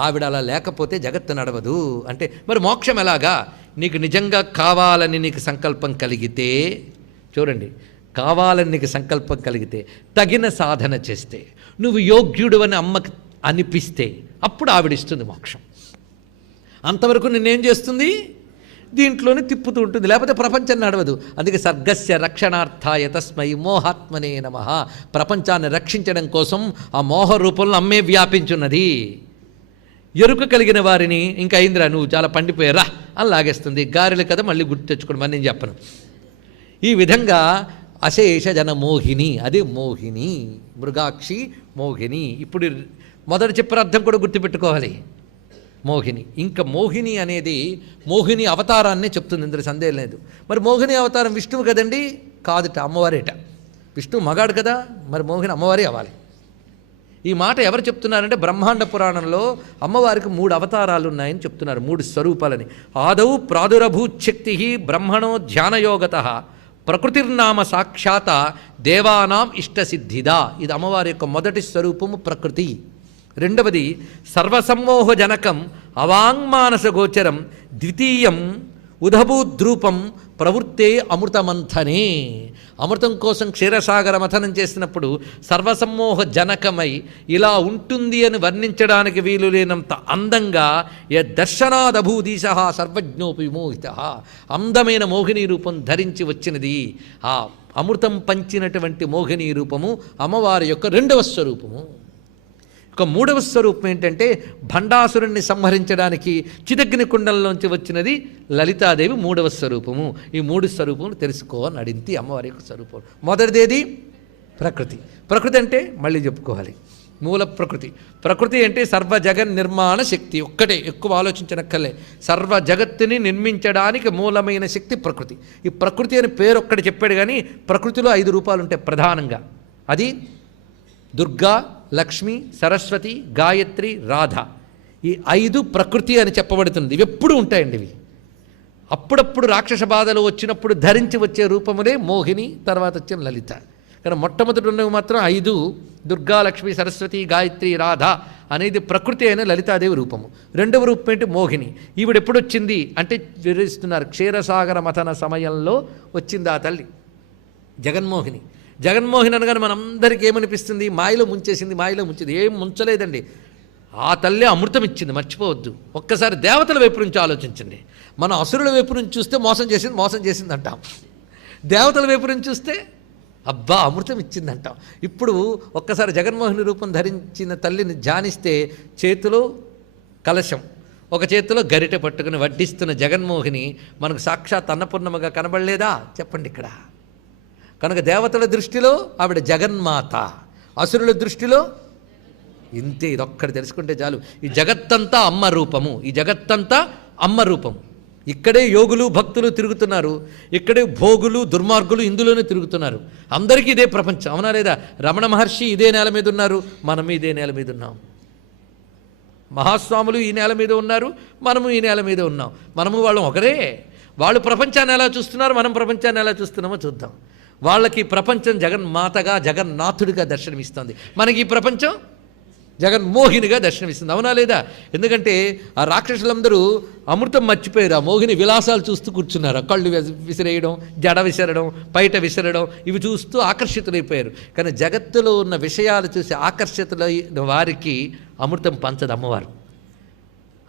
ఆవిడ అలా లేకపోతే జగత్తు నడవదు. అంటే మరి మోక్షం ఎలాగా? నీకు నిజంగా కావాలని నీకు సంకల్పం కలిగితే, చూడండి, కావాలని నీకు సంకల్పం కలిగితే, తగిన సాధన చేస్తే, నువ్వు యోగ్యుడు అని అమ్మకి అనిపిస్తే, అప్పుడు ఆవిడిస్తుంది మోక్షం. అంతవరకు నిన్నేం చేస్తుంది? దీంట్లోనే తిప్పుతూ ఉంటుంది, లేకపోతే ప్రపంచం నడవదు. అందుకే సర్గస్య రక్షణార్థాయ తస్మై మోహాత్మనే నమః. ప్రపంచాన్ని రక్షించడం కోసం ఆ మోహ రూపంలో అమ్మే వ్యాపించున్నది. ఎరుక కలిగిన వారిని ఇంకా అయిందిరా నువ్వు చాలా పండిపోయారా అని లాగేస్తుంది. గారెలు కదా మళ్ళీ గుర్తు తెచ్చుకోండి, మరి నేను చెప్పను. ఈ విధంగా అశేష జన మోహిని, అదే మోహిని, మృగాక్షి మోహిని. ఇప్పుడు మొదటి చెప్పిన అర్థం కూడా గుర్తుపెట్టుకోవాలి, మోహిని. ఇంకా మోహిని అనేది మోహిని అవతారాన్నే చెప్తుంది, ఇందులో సందేహం లేదు. మరి మోహిని అవతారం విష్ణువు కదండి? కాదుట, అమ్మవారేట. విష్ణువు మగాడు కదా, మరి మోహిని అమ్మవారే అవ్వాలి. ఈ మాట ఎవరు చెప్తున్నారంటే, బ్రహ్మాండ పురాణంలో అమ్మవారికి 3 అవతారాలు ఉన్నాయని చెప్తున్నారు, 3 స్వరూపాలని. ఆదౌ ప్రాదురభూశక్తి బ్రహ్మణో ధ్యానయోగత ప్రకృతిర్నామ సాక్షాత దేవానాం ఇష్టసిద్ధిదా. ఇది అమ్మవారి యొక్క మొదటి స్వరూపము ప్రకృతి. రెండవది సర్వసమ్మోహజనకం అవాంగ్మానస గోచరం ద్వితీయం ఉదభూద్రూపం ప్రవృత్తే అమృతమంథనే. అమృతం కోసం క్షీరసాగర మథనం చేసినప్పుడు సర్వసమ్మోహ జనకమై ఇలా ఉంటుంది అని వర్ణించడానికి వీలు లేనంత అందంగా దర్శనాదభూదీశ సర్వజ్ఞోపి విమోహిత, అందమైన మోహిని రూపం ధరించి వచ్చినది. ఆ అమృతం పంచినటువంటి మోహిని రూపము అమ్మవారి యొక్క 2వ స్వరూపము. ఇక 3వ స్వరూపం ఏంటంటే, భండాసురుణ్ణి సంహరించడానికి చిదగ్ని కుండంలోంచి వచ్చినది లలితాదేవి 3వ స్వరూపము. ఈ 3 స్వరూపములు తెలుసుకో అని అడింది అమ్మవారి యొక్క స్వరూపం. మొదటిదేది ప్రకృతి. ప్రకృతి అంటే మళ్ళీ చెప్పుకోవాలి, మూల ప్రకృతి. ప్రకృతి అంటే సర్వ జగన్ నిర్మాణ శక్తి. ఒక్కటే, ఎక్కువ ఆలోచించనక్కర్లే. సర్వ జగత్తుని నిర్మించడానికి మూలమైన శక్తి ప్రకృతి. ఈ ప్రకృతి అని పేరు ఒక్కటి చెప్పాడు, కానీ ప్రకృతిలో 5 రూపాలు ఉంటాయి ప్రధానంగా. అది దుర్గా, లక్ష్మి, సరస్వతి, గాయత్రి, రాధ. ఈ 5 ప్రకృతి అని చెప్పబడుతుంది. ఇవి ఎప్పుడూ ఉంటాయండి. ఇవి అప్పుడప్పుడు రాక్షస బాధలు వచ్చినప్పుడు ధరించి వచ్చే రూపములే మోహిని, తర్వాత వచ్చిన లలిత. కానీ మొట్టమొదటి ఉన్నవి మాత్రం 5, దుర్గా, లక్ష్మి, సరస్వతి, గాయత్రి, రాధ అనేది ప్రకృతి అయిన లలితాదేవి రూపము. 2వ రూపం ఏంటి? మోహిని. ఈవిడ ఎప్పుడు వచ్చింది అంటే వివరిస్తున్నారు, క్షీరసాగర మథన సమయంలో వచ్చింది ఆ తల్లి జగన్మోహిని. జగన్మోహిని అనగానే మనందరికీ ఏమనిపిస్తుంది? మాయలో ముంచేసింది, మాయలో ముంచింది. ఏం ముంచలేదండి, ఆ తల్లి అమృతం ఇచ్చింది, మర్చిపోవద్దు. ఒక్కసారి దేవతల వైపు నుంచి ఆలోచించండి. మనం అసురుల వైపు నుంచి చూస్తే మోసం చేసింది అంటాం. దేవతల వైపు నుంచి చూస్తే అబ్బా అమృతం ఇచ్చింది అంటాం. ఇప్పుడు ఒక్కసారి జగన్మోహిని రూపం ధరించిన తల్లిని ధ్యానిస్తే, చేతిలో కలశం, ఒక చేతిలో గరిటె పట్టుకుని వడ్డిస్తున్న జగన్మోహిని మనకు సాక్షాత్ అన్నపూర్ణముగా కనబడలేదా? చెప్పండి ఇక్కడ. కనుక దేవతల దృష్టిలో ఆవిడ జగన్మాత, అసురుల దృష్టిలో ఇంతే. ఇదొక్కటి తెలుసుకుంటే చాలు. ఈ జగత్తంతా అమ్మ రూపము, ఈ జగత్తంతా అమ్మ రూపము. ఇక్కడే యోగులు భక్తులు తిరుగుతున్నారు, ఇక్కడే భోగులు దుర్మార్గులు ఇందులోనే తిరుగుతున్నారు. అందరికీ ఇదే ప్రపంచం, అవునా లేదా? రమణ మహర్షి ఇదే నేల మీద ఉన్నారు, మనం ఇదే నేల మీద ఉన్నాం. మహాస్వాములు ఈ నేల మీద ఉన్నారు, మనము ఈ నేల మీద ఉన్నాం. మనము వాళ్ళం ఒకరే. వాళ్ళు ప్రపంచాన్ని ఎలా చూస్తున్నారు, మనం ప్రపంచాన్ని ఎలా చూస్తున్నామో చూద్దాం. వాళ్ళకి ప్రపంచం జగన్మాతగా జగన్నాథుడిగా దర్శనమిస్తుంది, మనకి ఈ ప్రపంచం జగన్మోహినిగా దర్శనమిస్తుంది, అవునా లేదా? ఎందుకంటే ఆ రాక్షసులందరూ అమృతం మర్చిపోయారు, ఆ మోహిని విలాసాలు చూస్తూ కూర్చున్నారు. కళ్ళు విసిరేయడం, జడ విసరడం, పైట విసరడం, ఇవి చూస్తూ ఆకర్షితులైపోయారు. కానీ జగత్తులో ఉన్న విషయాలు చూసి ఆకర్షితులైన వారికి అమృతం పంచదు అమ్మవారు.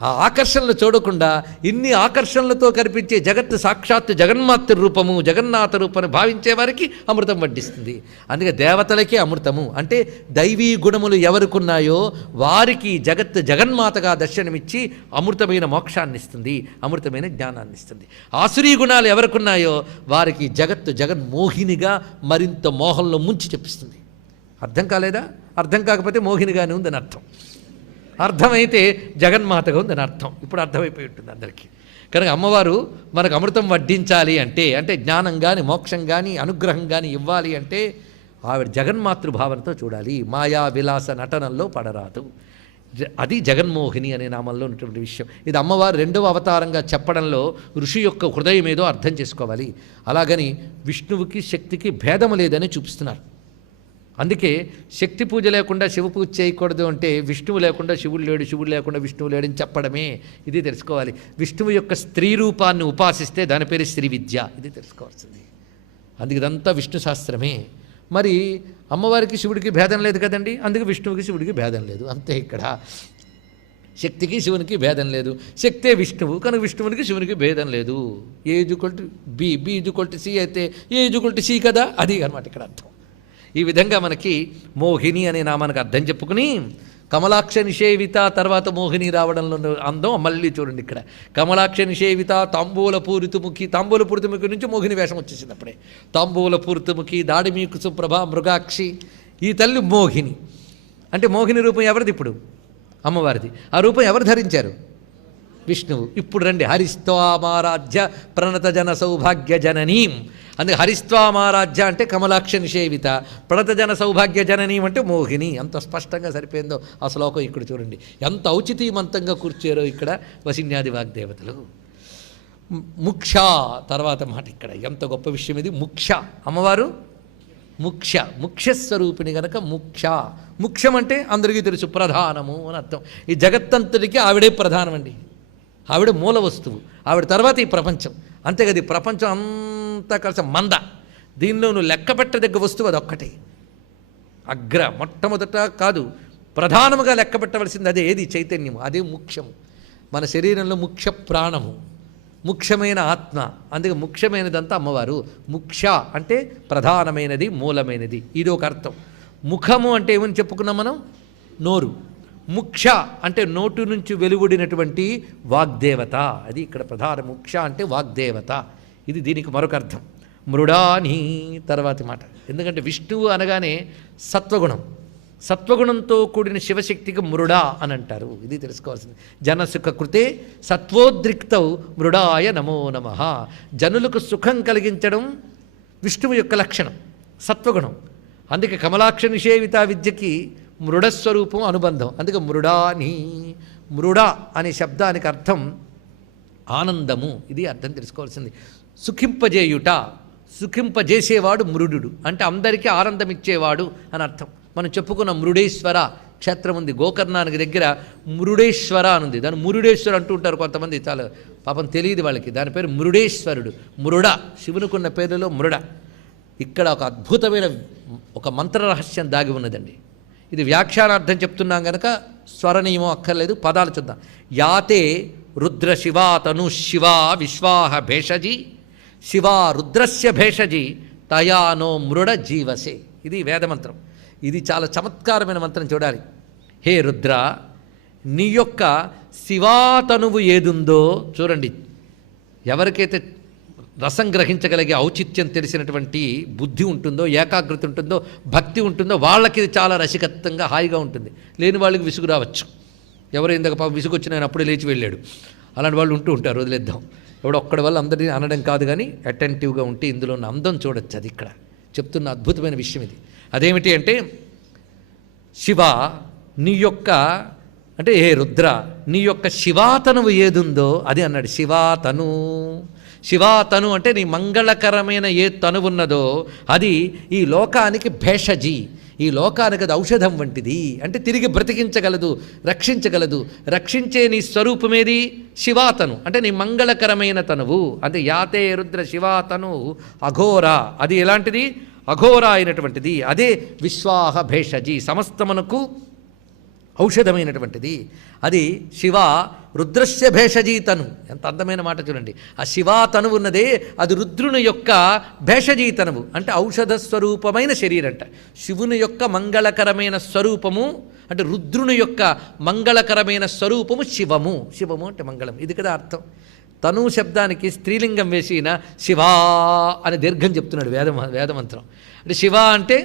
ఆ ఆకర్షణలు చూడకుండా ఇన్ని ఆకర్షణలతో కనిపించే జగత్తు సాక్షాత్తు జగన్మాత రూపము, జగన్నాథ రూపని భావించే వారికి అమృతం వడ్డిస్తుంది. అందుకే దేవతలకే అమృతము అంటే దైవీ గుణములు ఎవరికున్నాయో వారికి జగత్తు జగన్మాతగా దర్శనమిచ్చి అమృతమైన మోక్షాన్ని ఇస్తుంది, అమృతమైన జ్ఞానాన్ని ఇస్తుంది. ఆసురీ గుణాలు ఎవరికున్నాయో వారికి జగత్తు జగన్మోహినిగా మరింత మోహంలో ముంచి చెప్పిస్తుంది. అర్థం కాలేదా? అర్థం కాకపోతే మోహినిగానే ఉందని అర్థం, అర్థమైతే జగన్మాతగా ఉందని అర్థం. ఇప్పుడు అర్థమైపోయి ఉంటుంది అందరికీ. కనుక అమ్మవారు మనకు అమృతం వడ్డించాలి అంటే, అంటే జ్ఞానం కానీ మోక్షం కానీ అనుగ్రహం కానీ ఇవ్వాలి అంటే ఆవిడ జగన్మాతృభావనతో చూడాలి. మాయా విలాస నటనంలో పడరాదు. అది జగన్మోహిని అనే నామంలో ఉన్నటువంటి విషయం. ఇది అమ్మవారు రెండవ అవతారంగా చెప్పడంలో ఋషి యొక్క హృదయం ఏదో అర్థం చేసుకోవాలి. అలాగని విష్ణువుకి శక్తికి భేదము లేదని చూపిస్తున్నారు. అందుకే శక్తి పూజ లేకుండా శివ పూజ చేయకూడదు అంటే విష్ణువు లేకుండా శివుడు లేడు, శివుడు లేకుండా విష్ణువు లేడని చెప్పడమే. ఇది తెలుసుకోవాలి. విష్ణువు యొక్క స్త్రీ రూపాన్ని ఉపాసిస్తే దాని పేరు శ్రీ విద్య, ఇది తెలుసుకోవాల్సింది. అందుకే ఇదంతా విష్ణు శాస్త్రమే. మరి అమ్మవారికి శివుడికి భేదం లేదు కదండి, అందుకే విష్ణువుకి శివుడికి భేదం లేదు, అంతే. ఇక్కడ శక్తికి శివునికి భేదం లేదు, శక్తే విష్ణువు కనుక విష్ణువునికి శివునికి భేదం లేదు. A equal B, B equal C అయితే ఏ ఈజ్వల్ సి కదా, అది అనమాట ఇక్కడ అర్థం. ఈ విధంగా మనకి మోహిని అనే నామానికి అర్థం చెప్పుకుని కమలాక్ష నిషేవిత తర్వాత మోహిని రావడంలో అందం మళ్ళీ చూడండి. ఇక్కడ కమలాక్ష నిషేవిత తాంబూల పూరితుముఖి, తాంబూల పూరితుముఖి నుంచి మోహిని వేషం వచ్చేసింది అప్పుడే. తాంబూల పూరితుముఖి దాడిమీకు సుప్రభ మృగాక్షి, ఈ తల్లి మోహిని. అంటే మోహిని రూపం ఎవరిది? ఇప్పుడు అమ్మవారిది. ఆ రూపం ఎవరు ధరించారు? విష్ణువు. ఇప్పుడు రండి, హరిస్త్వామారాధ్య ప్రణత జన సౌభాగ్య జననీం. అందుకే హరిస్త్వామారాధ్య అంటే కమలాక్ష నిషేవిత, ప్రణత జన సౌభాగ్య జననీం అంటే మోహిని. ఎంత స్పష్టంగా సరిపోయిందో ఆ శ్లోకం ఇక్కడ చూడండి, ఎంత ఔచితీమంతంగా కూర్చారో ఇక్కడ వసిన్యాది వాగ్దేవతలు. ముక్ష తర్వాత మాట ఇక్కడ ఎంత గొప్ప విషయం ఇది. ముక్ష అమ్మవారు ముఖ్య, ముఖ్యస్వరూపిణి గనక ముక్ష. ముఖ్యం అంటే అందరికీ తెలుసు ప్రధానము అని అర్థం. ఈ జగత్తంతటికి ఆవిడే ప్రధానం అండి, ఆవిడ మూల వస్తువు, ఆవిడ తర్వాత ఈ ప్రపంచం. అంతేకాదు ఈ ప్రపంచం అంతా కలిసి మంద, దీనిలో నువ్వు లెక్క పెట్టదగ్గ వస్తువు అది ఒక్కటే. మొట్టమొదట కాదు, ప్రధానముగా లెక్క పెట్టవలసింది అదే. ఏది? చైతన్యము, అదే ముఖ్యము. మన శరీరంలో ముఖ్య ప్రాణము, ముఖ్యమైన ఆత్మ, అందుకే ముఖ్యమైనదంతా అమ్మవారు. ముఖ్య అంటే ప్రధానమైనది, మూలమైనది, ఇది ఒక అర్థం. ముఖము అంటే ఏమని చెప్పుకున్నాం మనం? నోరు. ముఖ్య అంటే నోటు నుంచి వెలువడినటువంటి వాగ్దేవత, అది ఇక్కడ ప్రధాన. ముఖ్య అంటే వాగ్దేవత, ఇది దీనికి మరొక అర్థం. మృడాని తర్వాతి మాట. ఎందుకంటే విష్ణువు అనగానే సత్వగుణం, సత్వగుణంతో కూడిన శివశక్తికి మృడా అని అంటారు, ఇది తెలుసుకోవాల్సింది. జనసుఖ కృతే సత్వోద్రిక్తౌ మృడాయ నమో నమః. జనులకు సుఖం కలిగించడం విష్ణువు యొక్క లక్షణం, సత్వగుణం. అందుకే కమలాక్ష నిషేవిత విద్యకి మృడస్వరూపం అనుబంధం. అందుకే మృడాని. మృడ అనే శబ్దానికి అర్థం ఆనందము, ఇది అర్థం తెలుసుకోవాల్సింది. సుఖింపజేయుట, సుఖింపజేసేవాడు మృడు అంటే అందరికీ ఆనందం ఇచ్చేవాడు అని అర్థం. మనం చెప్పుకున్న మృడేశ్వర క్షేత్రం ఉంది గోకర్ణానికి దగ్గర, మృడేశ్వర అని ఉంది. దాన్ని మురుడేశ్వర అంటూ ఉంటారు కొంతమంది, చాలా పాపం తెలియదు వాళ్ళకి. దాని పేరు మృడేశ్వరుడు. మృడ శివునికున్న పేరులో మృడ. ఇక్కడ ఒక అద్భుతమైన ఒక మంత్ర రహస్యం దాగి ఉన్నదండి. ఇది వ్యాఖ్యానార్థం చెప్తున్నాం కనుక స్వరనియమం అక్కర్లేదు, పదాలు చూద్దాం. యాతే రుద్ర శివా తను శివా విశ్వాహ భేషజీ శివా రుద్రస్య భేషజీ తయానో మృడ జీవసే. ఇది వేదమంత్రం. ఇది చాలా చమత్కారమైన మంత్రం, చూడాలి. హే రుద్ర, నీ యొక్క శివాతనువు ఏదుందో చూడండి. ఎవరికైతే రసం గ్రహించగలిగే ఔచిత్యం తెలిసినటువంటి బుద్ధి ఉంటుందో, ఏకాగ్రత ఉంటుందో, భక్తి ఉంటుందో వాళ్ళకి ఇది చాలా రసికత్వంగా హాయిగా ఉంటుంది. లేని వాళ్ళకి విసుగు రావచ్చు. ఎవరు ఇందాక పాపం విసుగు వచ్చిన ఆయన అప్పుడే లేచి వెళ్ళాడు, అలాంటి వాళ్ళు ఉంటూ ఉంటారు. వదిలేద్దాం. ఎవడో ఒక్కడి వల్ల అందరినీ అనడం కాదు, కానీ అటెంటివ్గా ఉంటే ఇందులో ఉన్న అందం చూడొచ్చు. అది ఇక్కడ చెప్తున్న అద్భుతమైన విషయం ఇది. అదేమిటి అంటే, శివ నీ యొక్క అంటే ఏ రుద్ర నీ యొక్క శివాతనువు ఏదుందో అది అన్నాడు. శివాతను, శివాతను అంటే నీ మంగళకరమైన ఏ తనువు ఉన్నదో అది ఈ లోకానికి భేషజీ, ఈ లోకానికి అది ఔషధం వంటిది. అంటే తిరిగి బ్రతికించగలదు, రక్షించగలదు. రక్షించే నీ స్వరూపమేది? శివాతను అంటే నీ మంగళకరమైన తనువు. అంటే యాతే రుద్ర శివాతను అఘోర, అది ఎలాంటిది? అఘోర అయినటువంటిది. అదే విశ్వాహ భేషజీ, సమస్తమునకు ఔషధమైనటువంటిది. అది శివ రుద్రస్య భేషజీతను. ఎంత అందమైన మాట చూడండి. ఆ శివాతనువు ఉన్నదే అది రుద్రుని యొక్క భేషజీతనువు, అంటే ఔషధ స్వరూపమైన శరీరంట. శివుని యొక్క మంగళకరమైన స్వరూపము అంటే రుద్రుని యొక్క మంగళకరమైన స్వరూపము శివము. శివము అంటే మంగళం, ఇది కదా అర్థం. తను శబ్దానికి స్త్రీలింగం వేసిన శివా అని దీర్ఘం చెప్తున్నాడు వేదమంత్రం. అంటే శివ అంటే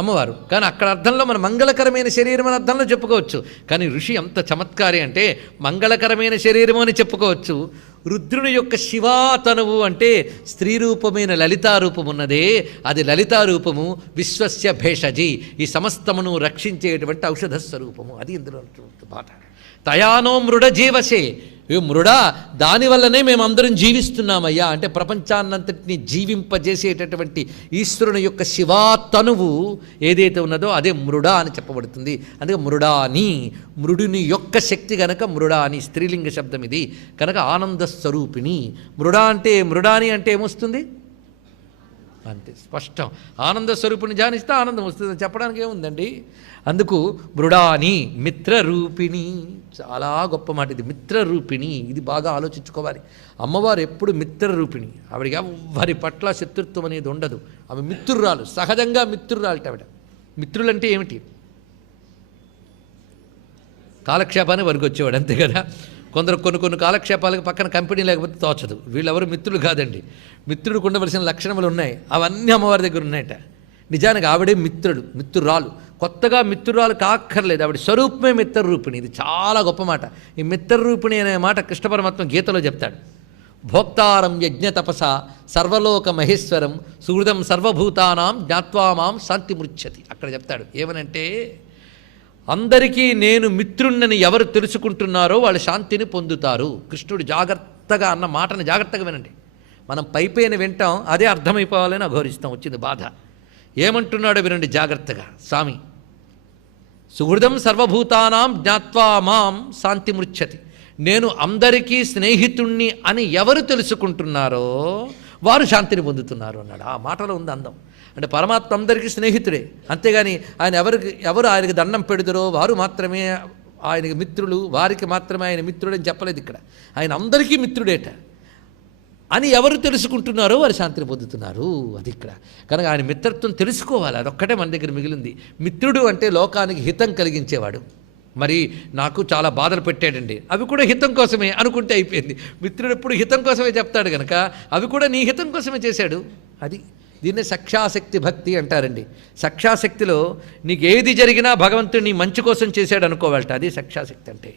అమ్మవారు, కానీ అక్కడ అర్థంలో మన మంగళకరమైన శరీరం అని అర్థంలో చెప్పుకోవచ్చు. కానీ ఋషి ఎంత చమత్కారి అంటే మంగళకరమైన శరీరము అని చెప్పుకోవచ్చు. రుద్రుని యొక్క శివాతనువు అంటే స్త్రీ రూపమైన లలితారూపం ఉన్నదే, అది లలితారూపము విశ్వస్య భేషజీ, ఈ సమస్తమును రక్షించేటువంటి ఔషధ స్వరూపము. అది ఇందులో మాట. తయానో మృడ జీవసే, మృడా దానివల్లనే మేమందరం జీవిస్తున్నామయ్యా. అంటే ప్రపంచాన్నంతటినీ జీవింపజేసేటటువంటి ఈశ్వరుని యొక్క శివాతనువు ఏదైతే ఉన్నదో అదే మృడా అని చెప్పబడుతుంది. అందుకే మృడాని, మృడుని యొక్క శక్తి కనుక మృడాని, స్త్రీలింగ శబ్దం ఇది కనుక ఆనంద స్వరూపిణి. మృడాని అంటే ఏమొస్తుంది? అంతే స్పష్టం. ఆనంద స్వరూపిణి ధ్యానిస్తే ఆనందం వస్తుంది, చెప్పడానికి ఏముందండి. అందుకు మృడాని మిత్రరూపిణి, చాలా గొప్ప మాట ఇది. మిత్రరూపిణి, ఇది బాగా ఆలోచించుకోవాలి. అమ్మవారు ఎప్పుడు మిత్రరూపిణి. ఆవిడకి ఎవరి పట్ల శత్రుత్వం అనేది ఉండదు. ఆమె మిత్రురాలు, సహజంగా మిత్రురాలట ఆవిడ. మిత్రులంటే ఏమిటి? కాలక్షేపాన్ని వరకు వచ్చేవాడు, అంతే కదా. కొందరు కొన్ని కాలక్షేపాలకు పక్కన కంపెనీ లేకపోతే తోచదు. వీళ్ళెవరు మిత్రులు కాదండి. మిత్రుడికి ఉండవలసిన లక్షణములు ఉన్నాయి, అవన్నీ అమ్మవారి దగ్గర ఉన్నాయట. నిజానికి ఆవిడే మిత్రురాలు. కొత్తగా మిత్రురాలు కాక్కర్లేదు, ఆవిడ స్వరూపమే మిత్రరూపిణి. ఇది చాలా గొప్ప మాట. ఈ మిత్రరూపిణి అనే మాట కృష్ణ పరమాత్మ గీతలో చెప్తాడు. భోక్తారం యజ్ఞ తపస సర్వలోక మహేశ్వరం సుహృదం సర్వభూతానాం జ్ఞాత్వా మాం శాంతి మృచ్చతి. అక్కడ చెప్తాడు ఏమనంటే, అందరికీ నేను మిత్రుణ్ణని ఎవరు తెలుసుకుంటున్నారో వాళ్ళు శాంతిని పొందుతారు. కృష్ణుడు జాగ్రత్తగా అన్న మాటను జాగ్రత్తగా వినండి. మనం పైపైన వింటాం, అదే అర్థమైపోవాలని అఘోరిస్తాం. వచ్చింది బాధ. ఏమంటున్నాడో వినండి జాగ్రత్తగా స్వామి. సుహృదం సర్వభూతానాం జ్ఞాత్వా మాం శాంతి మృచ్చతి. నేను అందరికీ స్నేహితుణ్ణి అని ఎవరు తెలుసుకుంటున్నారో వారు శాంతిని పొందుతున్నారు అన్నాడు. ఆ మాటలో ఉంది అందం. అంటే పరమాత్మ అందరికీ స్నేహితుడే, అంతేగాని ఆయన ఎవరు ఆయనకి దండం పెడుదరో వారు మాత్రమే ఆయనకి మిత్రులు, వారికి మాత్రమే ఆయన మిత్రుడు అని చెప్పలేదు ఇక్కడ. ఆయన అందరికీ మిత్రుడేట అని ఎవరు తెలుసుకుంటున్నారో వారు శాంతిని పొందుతున్నారు. అది ఇక్కడ. కనుక ఆయన మిత్రత్వం తెలుసుకోవాలి, అదొక్కటే మన దగ్గర మిగిలింది. మిత్రుడు అంటే లోకానికి హితం కలిగించేవాడు. మరి నాకు చాలా బాధలు పెట్టాడండి, అవి కూడా హితం కోసమే అనుకుంటే అయిపోయింది. మిత్రుడు ఎప్పుడు హితం కోసమే చెప్తాడు కనుక అవి కూడా నీ హితం కోసమే చేశాడు. అది దీన్నే సఖ్యాశక్తి భక్తి అంటారండి. సఖ్యాశక్తిలో నీకు ఏది జరిగినా భగవంతుడు నీ మంచి కోసం చేశాడు అనుకోవాలట, అది సఖ్యాశక్తి అంటే.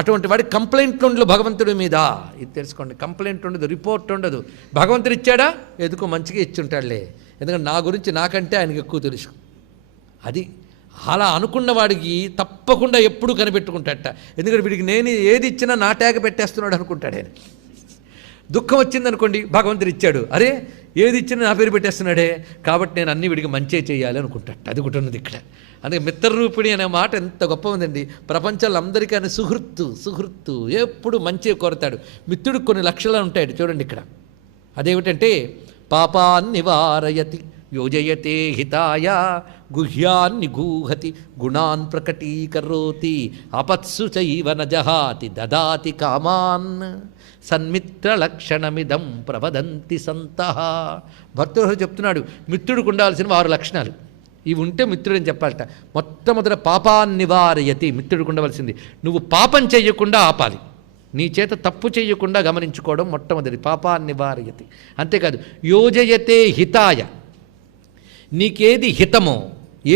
అటువంటి వాడి కంప్లైంట్లు ఉండదు భగవంతుడి మీద, ఇది తెలుసుకోండి. కంప్లైంట్ ఉండదు, రిపోర్ట్ ఉండదు. భగవంతుడు ఇచ్చాడా, ఎందుకో మంచిగా ఇచ్చుంటాడులే, ఎందుకంటే నా గురించి నాకంటే ఆయనకు ఎక్కువ తెలుసు. అది అలా అనుకున్న వాడికి తప్పకుండా ఎప్పుడూ కనిపెట్టుకుంటాడట. ఎందుకంటే వీడికి నేను ఏది ఇచ్చినా నా ట్యాగ్ పెట్టేస్తున్నాడు అనుకుంటాడు ఆయన. దుఃఖం వచ్చిందనుకోండి, భగవంతుడు ఇచ్చాడు, అరే ఏది ఇచ్చినా నా పేరు పెట్టేస్తున్నాడే, కాబట్టి నేను అన్ని వీడికి మంచే చేయాలి అనుకుంటాడు. అది కూడా ఉన్నది ఇక్కడ. అందుకే మిత్రరూపిణి అనే మాట ఎంత గొప్ప ఉందండి. ప్రపంచంలో అందరికీ ఆయన సుహృత్తు ఎప్పుడు మంచి కోరతాడు. మిత్రుడికి కొన్ని లక్షణాలు ఉంటాయి చూడండి ఇక్కడ. అదేమిటంటే పాపాన్నివారయతి యోజయతే హితాయ గుహ్యాన్ని గూహతి గుణాన్ ప్రకటీకరోతి అపత్సు చైవ నజహాతి దదాతి కామాన్ సన్మిత్రలక్షణమిదం ప్రవదంతి సంతః. భర్తృహరి చెప్తున్నాడు మిత్రుడికి ఉండాల్సిన 6 లక్షణాలు. ఇవి ఉంటే మిత్రుడని చెప్పాలట. మొట్టమొదట పాపాన్నివారయతి, మిత్రుడికి ఉండవలసింది నువ్వు పాపం చెయ్యకుండా ఆపాలి. నీ చేత తప్పు చేయకుండా గమనించుకోవడం మొట్టమొదటి పాపాన్ని వారయతి. అంతేకాదు యోజయతే హితాయ, నీకేది హితమో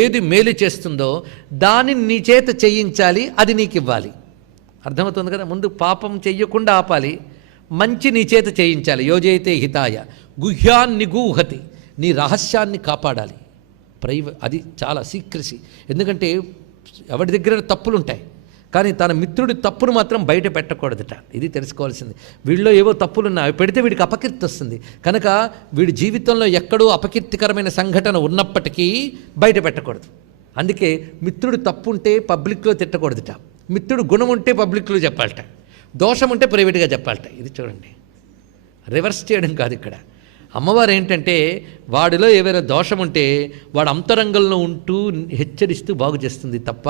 ఏది మేలు చేస్తుందో దానిని నీ చేత చేయించాలి, అది నీకు ఇవ్వాలి. అర్థమవుతుంది కదా. ముందు పాపం చెయ్యకుండా ఆపాలి, మంచి నీ చేత చేయించాలి. యోజయతే హితాయ గుహ్యాన్ని గూహతి, నీ రహస్యాన్ని కాపాడాలి. అది చాలా సీక్రెసీ. ఎందుకంటే ఎవరి దగ్గర తప్పులు ఉంటాయి, కానీ తన మిత్రుడి తప్పును మాత్రం బయట పెట్టకూడదట. ఇది తెలుసుకోవాల్సింది. వీళ్ళలో ఏవో తప్పులు ఉన్నాయి, అవి పెడితే వీడికి అపకీర్తి వస్తుంది. కనుక వీడి జీవితంలో ఎక్కడో అపకీర్తికరమైన సంఘటన ఉన్నప్పటికీ బయట పెట్టకూడదు. అందుకే మిత్రుడు తప్పు ఉంటే పబ్లిక్లో తిట్టకూడదట, మిత్రుడు గుణం ఉంటే పబ్లిక్లో చెప్పాలట, దోషం ఉంటే ప్రైవేట్గా చెప్పాలట. ఇది చూడండి, రివర్స్ చేయడం కాదు ఇక్కడ. అమ్మవారు ఏంటంటే వాడిలో ఏవైనా దోషం ఉంటే వాడు అంతరంగంలో ఉంటూ హెచ్చరిస్తూ బాగు చేస్తుంది తప్ప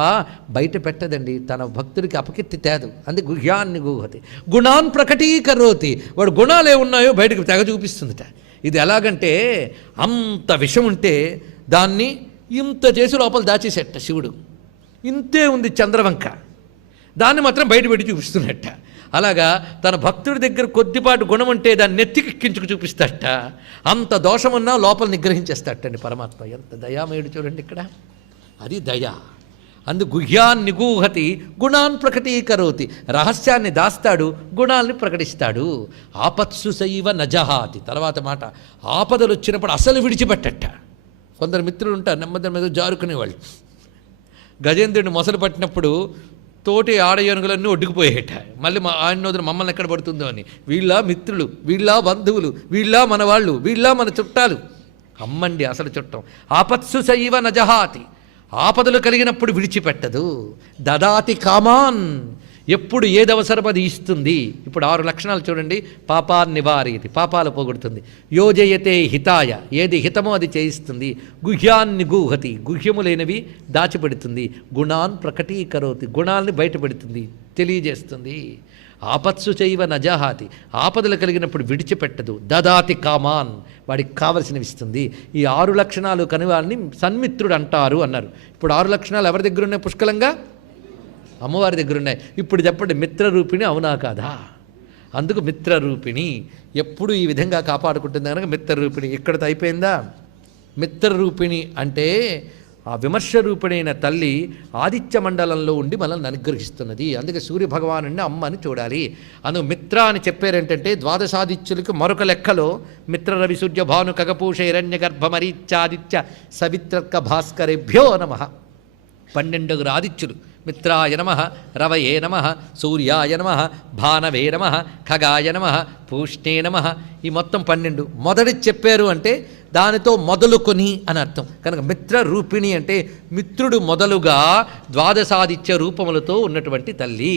బయట పెట్టదండి. తన భక్తుడికి అపకీర్తి తేదు. అందుకే గుహ్యాన్ని గూహతి గుణాన్ ప్రకటీకరోతి, వాడు గుణాలు ఏమున్నాయో బయటకు తెగ చూపిస్తుందిట. ఇది ఎలాగంటే అంత విషం ఉంటే దాన్ని ఇంత చేసి లోపల దాచేసేట శివుడు. ఇంతే ఉంది చంద్రవంక, దాన్ని మాత్రం బయట పెట్టి చూపిస్తున్నట్ట. అలాగా తన భక్తుడి దగ్గర కొద్దిపాటు గుణం ఉంటే దాన్ని నెత్తికెక్కించుకు చూపిస్తాట. అంత దోషమున్నా లోపల నిగ్రహించేస్తాటండి పరమాత్మ. ఎంత దయామయుడు చూడండి ఇక్కడ. అది దయ. అందు గుహ్యాన్ నిగూహతి గుణాన్ ప్రకటీకరోతి, రహస్యాన్ని దాస్తాడు, గుణాల్ని ప్రకటిస్తాడు. ఆపత్సు సైవ నజహాతి. తర్వాత మాట, ఆపదలు వచ్చినప్పుడు అసలు విడిచిపెట్టట. కొందరు మిత్రులు ఉంటారు నెమ్మది మీద జారుకునేవాళ్ళు. గజేంద్రుడిని మొసలు పట్టినప్పుడు తోటి ఆడయోనుగులన్నీ ఒడ్డుకుపోయేట. మళ్ళీ ఆయన వదిలి మమ్మల్ని ఎక్కడ పడుతుందో అని. వీళ్ళ మిత్రులు, వీళ్ళ బంధువులు, వీళ్ళ మన వాళ్ళు, వీళ్ళ మన చుట్టాలు. అమ్మండి అసలు చుట్టం. ఆపత్సు సైవ నజహాతి, ఆపదలు కలిగినప్పుడు విడిచిపెట్టదు. దదాతి కామాన్, ఎప్పుడు ఏది అవసరం అది ఇస్తుంది. ఇప్పుడు 6 లక్షణాలు చూడండి. పాపాన్ని నివారయతి, పాపాలు పోగొడుతుంది. యోజయతే హితాయ, ఏది హితమో అది చేయిస్తుంది. గుహ్యాన్ని గూహతి, గుహ్యములైనవి దాచిపెడుతుంది. గుణాన్ ప్రకటీకరోతి, గుణాల్ని బయటపెడుతుంది, తెలియజేస్తుంది. ఆపత్సు చైవ నజహాతి, ఆపదలు కలిగినప్పుడు విడిచిపెట్టదు. దదాతి కామాన్, వాడికి కావలసినవి ఇస్తుంది. ఈ 6 లక్షణాలు కనివారిని సన్మిత్రుడు అంటారు అన్నారు. ఇప్పుడు 6 లక్షణాలు ఎవరి దగ్గర ఉన్నాయి పుష్కలంగా? అమ్మవారి దగ్గర ఉన్నాయి. ఇప్పుడు చెప్పండి, మిత్రరూపిణి అవునా కాదా? అందుకు మిత్రరూపిణి ఎప్పుడు ఈ విధంగా కాపాడుకుంటుంది కనుక మిత్రరూపిణి. ఇక్కడితో అయిపోయిందా? మిత్రరూపిణి అంటే ఆ విమర్శ రూపిణైన తల్లి ఆదిత్య మండలంలో ఉండి మనల్ని అనుగ్రహిస్తున్నది. అందుకే సూర్యభగవాను అమ్మని చూడాలి. అను మిత్ర అని చెప్పారేంటంటే ద్వాదశాదిత్యులకు మరొక లెక్కలో మిత్ర రవి సూర్య భాను కగపూష హిరణ్య గర్భ మరీత్యాదిత్య సవిత్రక భాస్కరేభ్యో నమః. 12 ఆదిత్యులు. మిత్రాయ నమః, రవయే నమః, సూర్యాయ నమః, భానవే నమః, ఖగాయ నమః, పూష్ణే నమః. ఈ మొత్తం 12 మొదటి చెప్పారు అంటే దానితో మొదలుకొని అని అర్థం. కనుక మిత్ర రూపిణి అంటే మిత్రుడు మొదలుగా ద్వాదశాదిత్య రూపములతో ఉన్నటువంటి తల్లి,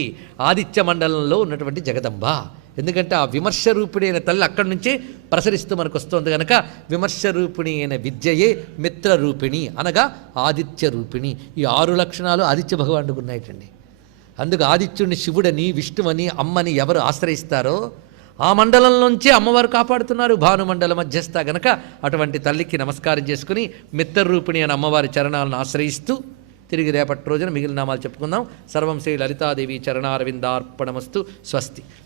ఆదిత్య మండలంలో ఉన్నటువంటి జగదంబ. ఎందుకంటే ఆ విమర్శ రూపిణి అయిన తల్లి అక్కడి నుంచే ప్రసరిస్తూ మనకు వస్తుంది కనుక విమర్శ రూపిణి అయిన విద్యయే మిత్ర రూపిణి అనగా ఆదిత్య రూపిణి. ఈ 6 లక్షణాలు ఆదిత్య భగవానుడికి ఉన్నాయటండి. అందుకు ఆదిత్యుడిని శివుడని, విష్ణువని, అమ్మని ఎవరు ఆశ్రయిస్తారో ఆ మండలం నుంచే అమ్మవారు కాపాడుతున్నారు, భానుమండల మధ్యస్థ. గనక అటువంటి తల్లికి నమస్కారం చేసుకుని మిత్ర రూపిణి అని అమ్మవారి చరణాలను ఆశ్రయిస్తూ తిరిగి రేపటి రోజున మిగిలిన నామాలు చెప్పుకుందాం. సర్వం శ్రీ లలితాదేవి చరణారవిందార్పణమస్తు. స్వస్తి.